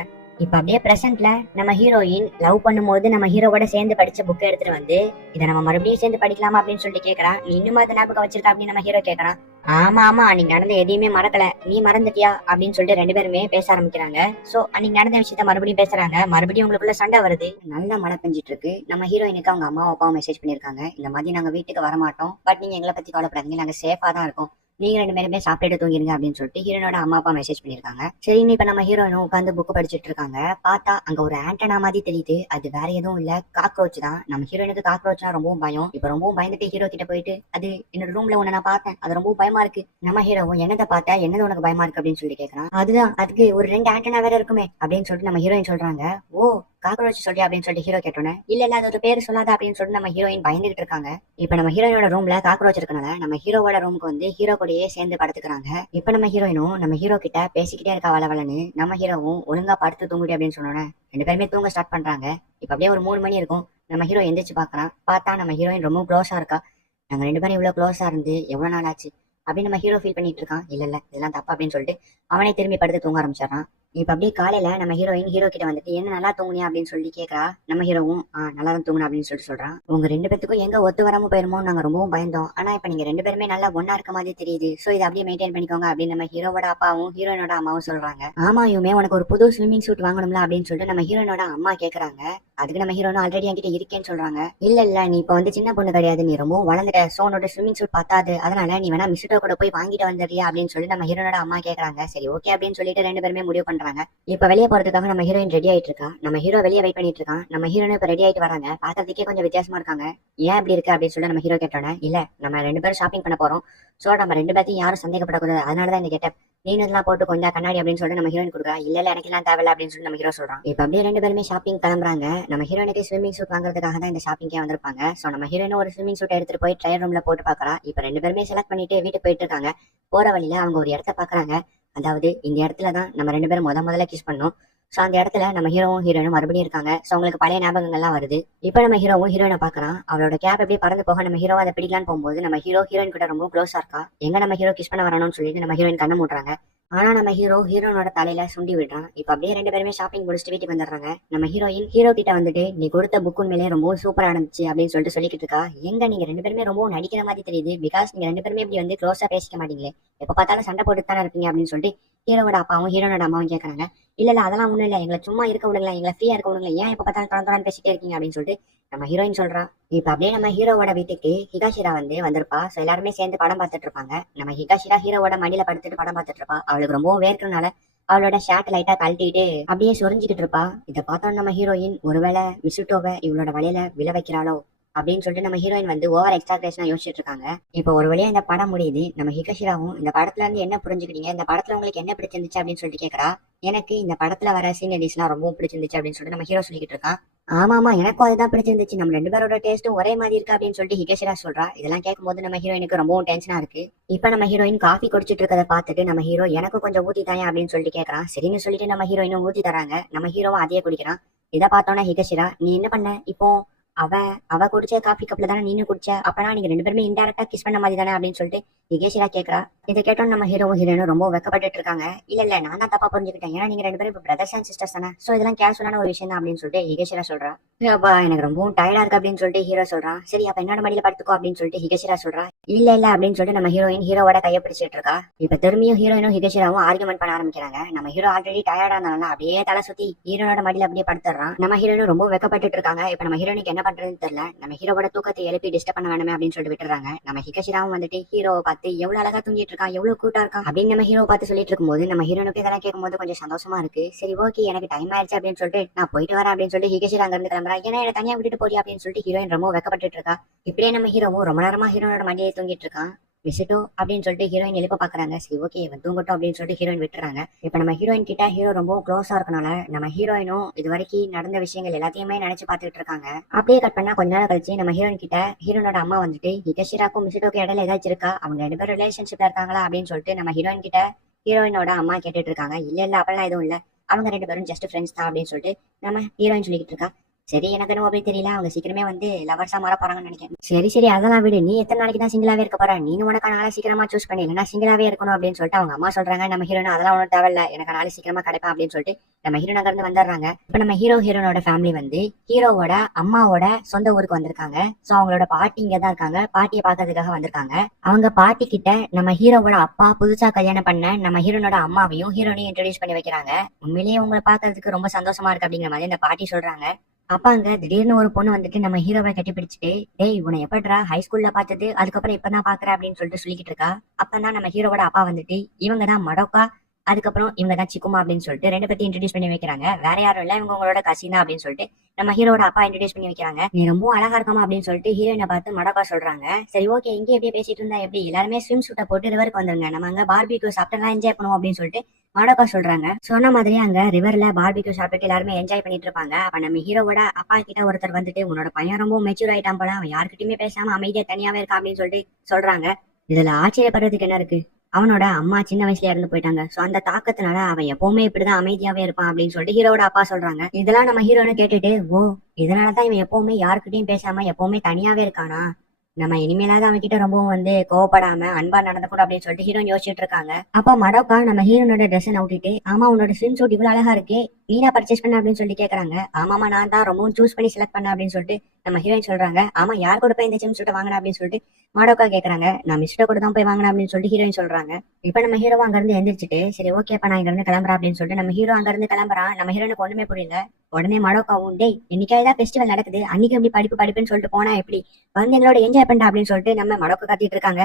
இப்ப அப்படியே பிரசன்ட்ல நம்ம ஹீரோயின் லவ் பண்ணும்போது நம்ம ஹீரோவோட சேர்ந்து படிச்ச புக் எடுத்துட்டு வந்து இதை நம்ம மறுபடியும் சேர்ந்து படிக்கலாமா அப்படின்னு சொல்லிட்டு கேக்குறான். நீ இன்னும் அதை ஞாபகம் வச்சிருக்க அப்படின்னு நம்ம ஹீரோ கேக்குறான். ஆமா ஆமா, அன்னைக்கு நடந்த எதையுமே மறக்கல, நீ மறந்துட்டியா அப்படின்னு சொல்லிட்டு ரெண்டு பேருமே பேச ஆரம்பிக்கிறாங்க. சோ அன்னைக்கு நடந்த விஷயத்த மறுபடியும் பேசுறாங்க. மறுபடியும் உங்களுக்குள்ள சண்டை வருது. நல்ல மழை பெஞ்சிட்டு இருக்கு. நம்ம ஹீரோயினுக்கு அவங்க அம்மா அப்பாவும் மெசேஜ் பண்ணிருக்காங்க. இந்த மாதிரி நாங்க வீட்டுக்கு வர மாட்டோம், பட் நீங்க எங்களை பத்தி கவலைப்படாதீங்க, நாங்க சேஃபா தான் இருக்கோம், நீங்க ரெண்டு பேருமே சாப்பிட்டு தூங்கிருங்க அப்படின்னு சொல்லிட்டு ஹீரோனோட அம்மா அப்பா மெசேஜ் பண்ணிருக்காங்க. சரின்னு இப்ப நம்ம ஹீரோயினும் உட்காந்து புக் படிச்சுட்டு இருக்காங்க. பார்த்தா அங்க ஒரு ஆண்டனா மாதிரி தெரியுது. அது வேற எதுவும் இல்ல, காக்ரோச் தான். நம்ம ஹீரோயினுக்கு காக்ரோச்னா ரொம்பவும் பயம். இப்ப ரொம்பவும் பயந்துட்டு ஹீரோ கிட்ட போயிட்டு அது என்னோட ரூம்ல ஒண்ணு நான் பார்த்தேன், அது ரொம்ப பயமா இருக்கு. நம்ம ஹீரோவும் என்னதை பார்த்தா என்னது உனக்கு பயமா இருக்கு அப்படின்னு சொல்லி கேட்கறான். அதுதான், அதுக்கு ஒரு ரெண்டு ஆண்டனா வேற இருக்குமே அப்படின்னு சொல்லிட்டு நம்ம ஹீரோயின் சொல்றாங்க. ஓ காக்ரோச் சொல்லியா அப்படின்னு சொல்லிட்டு ஹீரோ கேட்டோன்னே இல்ல அது ஒரு பேரு சொல்லாத அப்படின்னு சொல்லிட்டு நம்ம ஹீரோயின் பயந்துகிட்டு இருக்காங்க. இப்ப நம்ம ஹீரோயினோட ரூம்ல காக்ரோச் இருக்கனால நம்ம ஹீரோவோட ரூமுக்கு வந்து ஹீரோ கூடயே சேர்ந்து படுத்துக்கிறாங்க. இப்ப நம்ம ஹீரோயினும் நம்ம ஹீரோ கிட்ட பேசிக்கிட்டே இருக்கா வளவலன்னு. நம்ம ஹீரோவும் ஒழுங்கா படுத்து தூங்குடி அப்படின்னு சொன்னோன்னே ரெண்டு பேருமே தூங்க ஸ்டார்ட் பண்றாங்க. இப்ப அப்படியே ஒரு 3 மணி இருக்கும். நம்ம ஹீரோ எந்திரிச்சு பாக்குறான். பார்த்தா நம்ம ஹீரோயின் ரொம்ப க்ளோஸா இருக்கா. நாங்க ரெண்டு பேரும் இவ்வளவு க்ளோஸா இருந்து எவ்வளவு நாள் ஆச்சு அப்படின்னு நம்ம ஹீரோ ஃபீல் பண்ணிட்டு இருக்கான். இல்ல இதெல்லாம் தப்பு அப்படின்னு சொல்லிட்டு அவனே திரும்பி படுத்து தூங்க ஆரம்பிச்சிடறான். இப்ப அப்படியே காலையில நம்ம ஹீரோயின் ஹீரோ கிட்ட வந்துட்டு என்ன நல்லா தூங்குனியா அப்படின்னு சொல்லி கேட்கறா. நம்ம ஹீரோவும் நல்லா தான் தூங்குனா அப்படின்னு சொல்லிட்டு சொல்றான். உங்க ரெண்டு பேத்துக்கும் எங்க ஒத்து வராம போயிருமோ நாங்க ரொம்பவும் பயந்தோம். ஆனா இப்ப நீங்க ரெண்டு பேருமே நல்லா ஒன்னா இருக்க மாதிரி தெரியுது. சோ இதை அப்படியே மெயின்டைன் பண்ணிக்கோங்க அப்படின்னு நம்ம ஹீரோவோட அப்பாவும் ஹீரோயினோட அம்மாவும் சொல்றாங்க. ஆமா யுமே, உனக்கு ஒரு புது ஸ்விம்மிங் சூட் வாங்கணும்ல அப்படின்னு சொல்லிட்டு நம்ம ஹீரோயினோட அம்மா கேக்குறாங்க. அதுக்கு நம்ம ஹீரோனும் ஆல்ரெடி என்கிட்ட இருக்கேன்னு சொல்றாங்க. இல்ல நீ இப்ப வந்து சின்ன பொண்ணு கிடையாது, நீ ரொம்ப வளர்ந்துட்ட. சோ உன்னோட ஸ்விம்மிங் சூட் பத்தாது, அதனால நீ வேணா மிஸ்டோ கூட போய் வாங்கிட்டு வந்துடுறியா அப்படின்னு சொல்லி நம்ம ஹீரோனோட அம்மா கேக்குறாங்க. சரி ஓகே அப்படின்னு சொல்லிட்டு ரெண்டு பேருமே முடிவு பண்றாங்க. இப்ப வெளியே போறதுக்காக நம்ம ஹீரோயின் ரெடி ஆயிட்டு இருக்கா. நம்ம ஹீரோ வெளியே வெயிட் பண்ணிட்டு இருக்கான். நம்ம ஹீரோனும் இப்ப ரெடி ஆயிட்டு வராங்க. பாக்கிறதுக்கே கொஞ்சம் வித்தியாசமா இருக்காங்க. ஏன் இப்படி இருக்கு அப்படின்னு சொல்லி நம்ம ஹீரோ கேட்டோன்னே இல்ல நம்ம ரெண்டு பேரும் ஷாப்பிங் பண்ண போறோம். சோ நம்ம ரெண்டு பேர்த்தையும் யாரும் சந்தேகப்படக்கூடாது, அதனாலதான் இந்த கெட்டப். நீனதெல்லாம் போட்டு கொஞ்சம் கண்ணாடி அப்படின்னு சொல்லிட்டு நம்ம ஹீரோயின் கொடுக்குறா. இல்ல எனக்கு எல்லாம் தேவையில்ல அப்படின்னு சொல்லி நம்ம ஹீரோ சொல்றான். இப்ப அப்படியே ரெண்டு பேருமே ஷாப்பிங் கிளம்புறாங்க. நம்ம ஹீரோனுக்கு ஸ்விம்மிங் சூட் வாங்குறதுக்காக தான் இந்த ஷாப்பிங்கே வந்திருப்பாங்க. சோ நம்ம ஹீரோயின் ஒரு ஸ்விம்மிங் சூட் எடுத்துட்டு போய் ட்ரையல் ரூம்ல போட்டு பாக்குறா. இப்ப ரெண்டு பேருமே செலக்ட் பண்ணிட்டு வீட்டுக்கு போயிட்டு இருக்காங்க. போற வழியில அவங்க ஒரு இடத்த பாக்குறாங்க. அதாவது இந்த இடத்துலதான் நம்ம ரெண்டு பேரும் முதல்ல கிஸ் பண்ணோம். சோ அந்த இடத்துல நம்ம ஹீரோவும் ஹீரோயினும் மறுபடியும் இருக்காங்க. சோ உங்களுக்கு பழைய ஞாபகங்கள்லாம் வருது. இப்ப நம்ம ஹீரோவும் ஹீரோயினை பாக்குறான். அவளோட கேப் எப்படி பறந்து போக நம்ம ஹீரோவை அதை பிடிக்கலான்னு போகும்போது நம்ம ஹீரோயின் கூட ரொம்ப க்ளோஸா இருக்கா. எங்க நம்ம ஹீரோ கிஸ் பண்ண வரணும்னு சொல்லிட்டு நம்ம ஹீரோயின் கண்ணை மூடுறாங்க. ஆனா நம்ம ஹீரோனோட தலையில சுண்டி விடுறான். இப்ப அப்படியே ரெண்டு பேருமே ஷாப்பிங் முடிச்சுட்டு வீட்டுக்கு வந்துடுறாங்க. நம்ம ஹீரோயின் ஹீரோ கிட்ட வந்துட்டு நீ கொடுத்த புக் உண்மையிலே ரொம்ப சூப்பரா இருந்துச்சு அப்படின்னு சொல்லிட்டு சொல்லிக்கிட்டு இருக்கா. எங்க நீங்க ரெண்டு பேருமே ரொம்ப நடிக்கிற மாதிரி தெரியுது. பிகாஸ் நீங்க ரெண்டு பேருமே இப்படி வந்து க்ளோஸா பேசிக்க மாட்டீங்களே, எப்ப பார்த்தாலும் சண்டை போட்டு தானே இருப்பீங்க அப்படின்னு சொல்லிட்டு ஹீரோவோட அப்பாவும் ஹீரோனோட அம்மாவும் கேட்கறாங்க. இல்ல அதெல்லாம் ஒண்ணும் இல்ல, எங்களை சும்மா இருக்க விடுங்களா, எங்களை ஃப்ரீயா இருக்க விடுங்களா, ஏன் எப்ப பார்த்தாலும் தொடர்ந்து பேசிட்டே இருக்கீங்க அப்படின்னு சொல்லிட்டு நம்ம ஹீரோயின் சொல்றா. இப்ப அப்படியே நம்ம ஹீரோவோட வீட்டுக்கு ஹிகாஷிரா வந்திருப்பா. சோ எல்லாருமே சேர்ந்து படம் பார்த்துட்டு இருப்பாங்க. நம்ம ஹிகாஷிரா ஹீரோவோட மடியில படுத்துட்டு படம் பார்த்துட்டு இருப்பா. அவளுக்கு ரொம்பவும் வேர்க்கறனால அவளோட ஷர்ட் லைட்டா கழட்டிட்டு அப்படியே சொரிஞ்சுக்கிட்டு இருப்பா. இதை பார்த்தோம் நம்ம ஹீரோயின் ஒருவேளை மிசுட்டோவை இவளோட வலையில விழ வைக்கிறாளோ அப்படின்னு சொல்லிட்டு நம்ம ஹீரோயின் வந்து ஓவர் எக்ஸ்ட்ராக்டேஷனா யோசிச்சுட்டு இருக்காங்க. இப்போ ஒரு வழியா இந்த படம் முடியுது. நம்ம ஹிகஷிராவும் இந்த படத்துல இருந்து என்ன புரிஞ்சுக்கிட்டீங்க, இந்த படத்துல உங்களுக்கு என்ன பிடிச்சிருந்துச்சு அப்படின்னு சொல்லிட்டு கேக்குறா. எனக்கு இந்த படத்துல வர சீனரிஸ் எல்லாம் ரொம்ப பிடிச்சிருந்துச்சு அப்படின்னு சொல்லிட்டு நம்ம ஹீரோ சொல்லிட்டு இருக்கான். ஆமா எனக்கும் அதுதான் பிடிச்சிருந்துச்சு, நம்ம ரெண்டு பேரோட டேஸ்ட்டும் ஒரே மாதிரி இருக்கு அப்படின்னு சொல்லிட்டு ஹிகஷிரா சொல்றா. இதெல்லாம் கேட்கும்போது நம்ம ஹீரோயினுக்கு ரொம்பவும் டென்ஷனா இருக்கு. இப்ப நம்ம ஹீரோயின் காஃபி குடிச்சிட்டு இருக்கதை பார்த்துட்டு நம்ம ஹீரோ எனக்கு கொஞ்சம் ஊத்தி தாயா அப்படின்னு சொல்லிட்டு கேட்கறான். சரின்னு சொல்லிட்டு நம்ம ஹீரோயினும் ஊத்தி தராங்க. நம்ம ஹீரோவும் அதையே குடிக்கிறான். இதை பார்த்தோன்னா ஹிகஷிரா, நீ என்ன பண்ண இப்போ, அவ அவ குடிச்ச காஃபி கப்ல தானே நீனும் குடிச்ச, அப்பனா நீங்க ரெண்டு பேருமே இன்டெரக்டா கிஸ் பண்ண மாதிரி தானே அப்படின்னு சொல்லிட்டு ஹிகேஷிரா கேக்குறா. இதை கேட்டோம் நம்ம ஹீரோவும் ஹீரோயினும் ரொம்ப வெக்கப்பட்டு இருக்காங்க. இல்ல நான் தான் தப்பா புரிஞ்சுக்கிட்டேன், ஏன்னா நீங்க ரெண்டு பேரும் இப்ப பிரதர்ஸ் அண்ட் சிஸ்டர்ஸ் தானே, சோ இதெல்லாம் கேஷுவலான ஒரு விஷயம் தான் அப்படின்னு சொல்லிட்டு ஹிகேஷிரா சொல்றா. அப்பா எனக்கு ரொம்பவும் டயர்டா இருக்கு அப்படின்னு சொல்லிட்டு ஹீரோ சொல்றான். சரி அப்ப என்னோட மடியில படுத்துக்கோ அப்படின்னு சொல்லிட்டு ஹிகேஷிரா சொல்றா. இல்ல அப்படின்னு சொல்லிட்டு நம்ம ஹீரோயின் ஹீரோவோட கையை பிடிச்சிட்டு இருக்கா. இப்ப திரும்பியும் ஹீரோயினும் ஹிகேஷிராவும் ஆர்குமெண்ட் பண்ண ஆரம்பிக்கிறாங்க. நம்ம ஹீரோ ஆல்ரெடி டயர்டா இருந்தாலும் அப்படியே தலை சுத்தி ஹீரோனோட மடியில அப்படியே படுத்துறான். நம்ம ஹீரோயினும் ரொம்ப வெக்கப்பட்டு இருக்காங்க. இப்ப நம்ம ஹீரோயினுக்கு என்ன பண்றதுன்னு தெரியல. நம்ம ஹீரோவோட தூக்கத்தை எழுப்பி டிஸ்டர்ப் பண்ண வேணுமே அப்படின்னு சொல்லிட்டு விட்டுறாங்க. நம்ம ஹிகஷிராவும் வந்துட்டு ஹீரோவை பார்த்து எவ்வளவு அழகா தூங்கிட்டு இருக்கான், எவ்வளவு கூட்டா இருக்கான் அப்படின்னு நம்ம ஹீரோ பார்த்து சொல்லிட்டு இருக்கும்போது நம்ம ஹீரோனுக்கு இதெல்லாம் கேட்கும்போது கொஞ்சம் சந்தோஷமா இருக்கு. சரி ஓகே எனக்கு டைம் ஆயிடுச்சு அப்படின்னு சொல்லிட்டு நான் போயிட்டு வரேன் அப்படின்னு சொல்லிட்டு ஹிகஷிரா அங்க இருந்து கிளம்புறா. ஏன்னா என்ன தனியா விட்டுட்டு போறியா அப்படின்னு சொல்லிட்டு ஹீரோயின் ரொம்ப வெக்கப்பட்டு இருக்கா. இப்படியே நம்ம ஹீரோவும் ரொம்ப நேரமா ஹீரோனோட மடியை தூங்கிட்டு இருக்கான். விசிட்டோ அப்படின்னு சொல்லிட்டு ஹீரோயின் எழுப்ப பாக்குறாங்க. சரி ஓகே இவன் தூங்கட்டும் அப்படின்னு சொல்லிட்டு ஹீரோயின் விட்டுறாங்க. இப்ப நம்ம ஹீரோயின் கிட்ட ஹீரோ ரொம்ப க்ளோஸா இருக்கனால நம்ம ஹீரோயினும் இது வரைக்கும் நடந்த விஷயங்கள் எல்லாத்தையுமே நினைச்சு பாத்துட்டு இருக்காங்க. அப்படியே கட் பண்ணா கொஞ்ச நேரம் கழிச்சு நம்ம ஹீரோயின் கிட்ட ஹீரோனோட அம்மா வந்துட்டு ஹிகஷிராக்கும் மிசிட்டோக்கும் இடையில ஏதாச்சும் இருக்கா, அவங்க ரெண்டு பேரும் ரிலேஷன்ஷிப்ல இருக்காங்களா அப்படின்னு சொல்லிட்டு நம்ம ஹீரோயின் கிட்ட ஹீரோயினோட அம்மா கேட்டுட்டு இருக்காங்க. இல்ல அப்பெல்லாம் எதுவும் இல்ல, அவங்க ரெண்டு பேரும் ஜஸ்ட் ஃப்ரெண்ட்ஸ் தான் அப்படின்னு சொல்லிட்டு நம்ம ஹீரோயின் சொல்லிட்டு இருக்கா. சரி எனக்கு என்ன அப்படி தெரியல, அவங்க சீக்கிரமே வந்து லவர்ஸா மாற போறாங்கன்னு நினைக்கிறேன். சரி அதெல்லாம் விடு, நீ எத்தனை நாளைக்கு தான் சிங்கிளாவே இருக்க போற, நீ உனக்கான ஆளை சீக்கிரமா சூஸ் பண்ணி இல்லைன்னா சிங்கிளாவே இருக்கணும் அப்படின்னு சொல்லிட்டு அவங்க அம்மா சொல்றாங்க. நம்ம ஹீரோன் அதெல்லாம் ஒன்றும் தேவையில்ல, எனக்கு நாளை சீக்கிரமா கிடைப்பா அப்படின்னு சொல்லிட்டு நம்ம ஹீரோ நகர்ந்து வந்துடுறாங்க. இப்ப நம்ம ஹீரோனோட ஃபேமிலி வந்து ஹீரோவோட அம்மாவோட சொந்த ஊருக்கு வந்திருக்காங்க. சோ அவங்களோட பாட்டி இங்க தான் இருக்காங்க, பாட்டியை பாக்குறதுக்காக வந்திருக்காங்க. அவங்க பாட்டி கிட்ட நம்ம ஹீரோவோட அப்பா புதுசா கல்யாணம் பண்ண நம்ம ஹீரோனோட அம்மாவையும் ஹீரோனையும் இன்ட்ரோடியூஸ் பண்ணி வைக்கிறாங்க. உண்மையிலேயே உங்களை பாக்குறதுக்கு ரொம்ப சந்தோஷமா இருக்கு அப்படிங்கிற மாதிரி இந்த பாட்டி சொல்றாங்க. அப்பாங்க திடீர்னு ஒரு பொண்ணு வந்துட்டு நம்ம ஹீரோவை கட்டி பிடிச்சிட்டு, டேய் உன்னை எப்படிரா ஹை ஸ்கூல்ல பார்த்தது, அதுக்கப்புறம் இப்பதான் பாக்குற அப்படின்னு சொல்லிட்டு சொல்லிக்கிட்டு இருக்கா. அப்பதான் நம்ம ஹீரோவோட அப்பா வந்துட்டு இவங்க தான் மடோக்கா, அதுக்கப்புறம் இவங்க தான் சிக்குமா அப்படின்னு சொல்லிட்டு ரெண்டு பத்தி இன்ட்ரடியூஸ் பண்ணி வைக்கிறாங்க. வேற யாரும் இல்ல, இவங்க உங்களோட கசினா அப்படின்னு சொல்லிட்டு நம்ம ஹீரோட அப்பா இன்ட்ரடியூஸ் பண்ணி வைக்கிறாங்க. நீ ரொம்ப அழகா இருக்காமா அப்படின்னு சொல்லிட்டு ஹீரோயினை பார்த்து மடோக்கா சொல்றாங்க. சரி ஓகே இங்கே எப்படியே பேசிட்டு இருந்தா எப்படி, எல்லாருமே ஸ்விம் சூட்டை போட்டு ரிவருக்கு வந்துருங்க, நம்ம அங்க பார்பிக்யூ சாப்பிட்டு என்ஜாய் பண்ணுவோம் அப்படின்னு சொல்லிட்டு மடோக்கா சொல்றாங்க. சொன்ன மாதிரி அங்க ரிவர்ல பார்பிக்யூ சாப்பிட்டு எல்லாருமே என்ஜாய் பண்ணிட்டு இருப்பாங்க. அப்ப நம்ம ஹீரோவோட அப்பா கிட்ட ஒருத்தர் வந்துட்டு உன்னோட பையன் ரொம்ப மெச்சூர் ஆயிட்டான் போல, அவன் யாருக்கிட்டயுமே பேசாம அமைதியா தனியாவே இருக்கா அப்படின்னு சொல்லிட்டு சொல்றாங்க. இதுல ஆச்சரியப்படுறதுக்கு என்ன இருக்கு, அவனோட அம்மா சின்ன வயசுல இறந்து போயிட்டாங்க. சோ அந்த தாக்கத்தினால அவன் எப்பவுமே இப்படிதான் அமைதியாவே இருப்பான் அப்படின்னு சொல்லிட்டு ஹீரோட அப்பா சொல்றாங்க. இதெல்லாம் நம்ம ஹீரோன்னு கேட்டுட்டு, ஓ இதனாலதான் இவன் எப்பவுமே யாருக்கிட்டையும் பேசாம எப்பவுமே தனியாவே இருக்கானா, நம்ம இனிமேலாவது அவன் கிட்ட ரொம்பவும் வந்து கோவப்படாம அன்பா நடந்துக்கூட அப்படின்னு சொல்லிட்டு ஹீரோயின் யோசிச்சுட்டு இருக்காங்க. அப்போ மடோக்கா நம்ம ஹீரோனோட ட்ரெஸ் நவுட்டிட்டு, ஆமா உன்னோட ஸ்விம் சூட் இவ்வளவு அழகா இருக்கு, நீனா பர்ச்சேஸ் பண்ண அப்படின்னு சொல்லி கேக்குறாங்க. ஆமாமா நான் தான் ரொம்பவும் சூஸ் பண்ணி செலக்ட் பண்ண அப்படின்னு சொல்லிட்டு நம்ம ஹீரோயின் சொல்றாங்க. ஆமா யார் கூட போய் இந்த ஸ்விம் சூட்டை வாங்கின அப்படின்னு சொல்லிட்டு மடோக்கா கேக்குறாங்க. நான் மிஸ்டர் கூட தான் போய் வாங்கினேன் அப்படின்னு சொல்லிட்டு ஹீரோயின் சொல்றாங்க. இப்ப நம்ம ஹீரோ அங்க இருந்து எந்திரிச்சிட்டு, சரி ஓகே அப்ப நான் இங்க இருந்து கிளம்புறேன் அப்படின்னு சொல்லிட்டு நம்ம ஹீரோ அங்க இருந்து கிளம்புறான். நம்ம ஹீரோனுக்கு ஒண்ணுமே புரியல. உடனே மடோக்காவும், டேய் என்னைக்காவது ஃபெஸ்டிவல் நடக்குது, அன்னைக்கு எப்படி படிப்புன்னு சொல்லிட்டு போனா எப்படி, வந்து எங்களோட என்ஜாய் பண்ணா அப்படின்னு சொல்லிட்டு நம்ம மடோக்கா கத்திட்டு இருக்காங்க.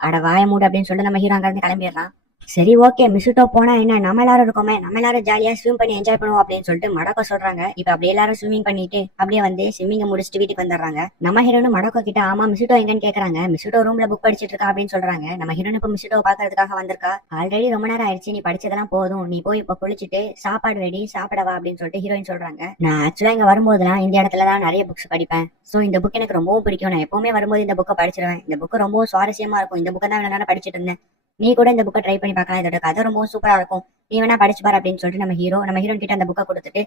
அட வாய மூடு அப்படின்னு சொல்லிட்டு நம்ம ஹீரோ அங்க இருந்து கிளம்பிடலாம். சரி ஓகே மிஸ்டோ போனா என்ன, நம்ம எல்லாரும் இருக்கோமே, நம்ம எல்லாரும் ஜாலியா ஸ்விம் பண்ணி என்ஜாய் பண்ணுவோம் அப்படின்னு சொல்லிட்டு மடோக்கா சொல்றாங்க. இப்ப அப்படியே எல்லாரும் ஸ்விம்மிங் பண்ணிட்டு அப்படியே வந்து ஸ்விம்மிங்க முடிச்சுட்டு வீட்டுக்கு வந்துடுறாங்க. நம்ம ஹீரோனு மடோக்கா கிட்ட, ஆமா மிஸ்டோ எங்கன்னு கேக்குறாங்க. மிஸ்டோ ரூம்ல புக் படிச்சிட்டு இருக்கா அப்படின்னு சொல்றாங்க. நம்ம ஹீரோனு இப்ப மிஸ்டோ பாக்குறதுக்காக வந்திருக்கா. ஆல்ரெடி ரொம்ப நேரம் ஆயிடுச்சு, நீ படிச்சதெல்லாம் போதும், நீ போய் இப்ப குளிச்சுட்டு சாப்பாடு ரெடி சாப்பிடவா அப்படின்னு சொல்லிட்டு ஹீரோயின் சொல்றாங்க. நான் ஆக்சுவலா இங்க வரும்போதுலாம் இந்த இடத்துலதான் நிறைய புக்ஸ் படிப்பேன். சோ இந்த புக் எனக்கு ரொம்பவும் பிடிக்கும், நான் எப்பவுமே வரும்போது இந்த புக்கை படிச்சிருவேன், இந்த புக் ரொம்பவும் சுவாரஸ்யமா இருக்கும், இந்த புக்கை தான் இவ்வளவு நேரம் படிச்சுட்டு இருந்தேன், நீ கூட இந்த புக்கை ட்ரை பண்ணி பார்க்கலாம், இதோட கதை ரொம்ப சூப்பரா இருக்கும், நீ வேணா படிச்சு பாரு அப்படின்னு சொல்லிட்டு நம்ம ஹீரோயின் கிட்ட அந்த புக்கை கொடுத்துட்டு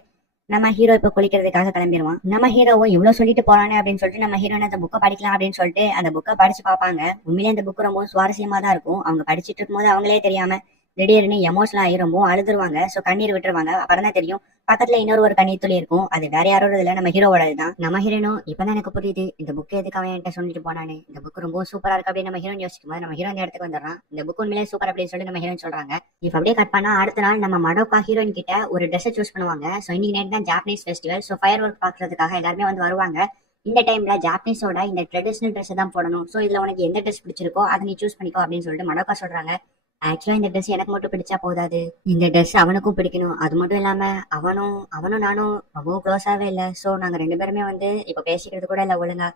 நம்ம ஹீரோ இப்ப குளிக்கிறதுக்காக கிளம்பிடுவான். நம்ம ஹீரோவும் இவ்வளவு சொல்லிட்டு போறானே அப்படின்னு சொல்லிட்டு நம்ம ஹீரோயின் அந்த புக்கை படிக்கலாம் அப்படின்னு சொல்லிட்டு அந்த புக்கை படிச்சு பார்ப்பாங்க. உண்மையிலே அந்த புக் ரொம்ப சுவாரஸ்யமா தான் இருக்கும். அவங்க படிச்சுட்டு இருக்கும்போது அவங்களே தெரியாம திடீர்னு எமோஷனல் ஆகி ரொம்ப அழுதுருவாங்க. சோ கண்ணீர் விட்டுருவாங்க. அப்புறம் தான் தெரியும் பக்கத்துல இன்னொரு கண்ணீர் துளி இருக்கும், அது வேற யாரோட இல்ல நம்ம ஹீரோவோட தான். நம்ம ஹீரோனும் இப்பதான் எனக்கு புரியுது இந்த புக் எதுக்கு அவன் என்கிட்ட சொல்லிட்டு போனானு, இந்த புக் ரொம்ப சூப்பரா இருக்கு அப்படின்னு நம்ம ஹீரோயின் யோசிக்கும் போது நம்ம ஹீரோ இந்த இடத்துக்கு வந்துடுறான். இந்த புக் உண்மையிலே சூப்பர் அப்படின்னு சொல்லிட்டு நம்ம ஹீரோயின் சொல்றாங்க. இப்ப அப்படியே கட் பண்ணா அடுத்த நாள் நம்ம மடோக்கா ஹீரோயின் கிட்ட ஒரு ட்ரெஸ் சூஸ் பண்ணுவாங்க. சோ இன்னைக்கு நைட் தான் Japanese festival. So fire work பாக்குறதுக்காக எல்லாருமே வந்து வருவாங்க. இந்த டைம்ல ஜாப்பனீஸோட இந்த ட்ரெடிஷனல் ட்ரெஸ் தான் போடணும், சோ இதுல உனக்கு எந்த ட்ரெஸ் பிடிச்சிருக்கோ அதை நீ சூஸ் பண்ணிக்கோ அப்படின்னு சொல்லிட்டு மடோக்கா சொல்றாங்க. ஆக்சுவலா இந்த ட்ரெஸ் எனக்கு மட்டும் பிடிச்சா போதாது, இந்த ட்ரெஸ் அவனுக்கும் பிடிக்கணும், அது மட்டும் இல்லாம அவனும் நானும் ரொம்ப க்ளோஸாவே இல்ல, சோ நாங்க ரெண்டு பேருமே வந்து இப்ப பேசிக்கிறது கூட இல்ல ஒழுங்கா,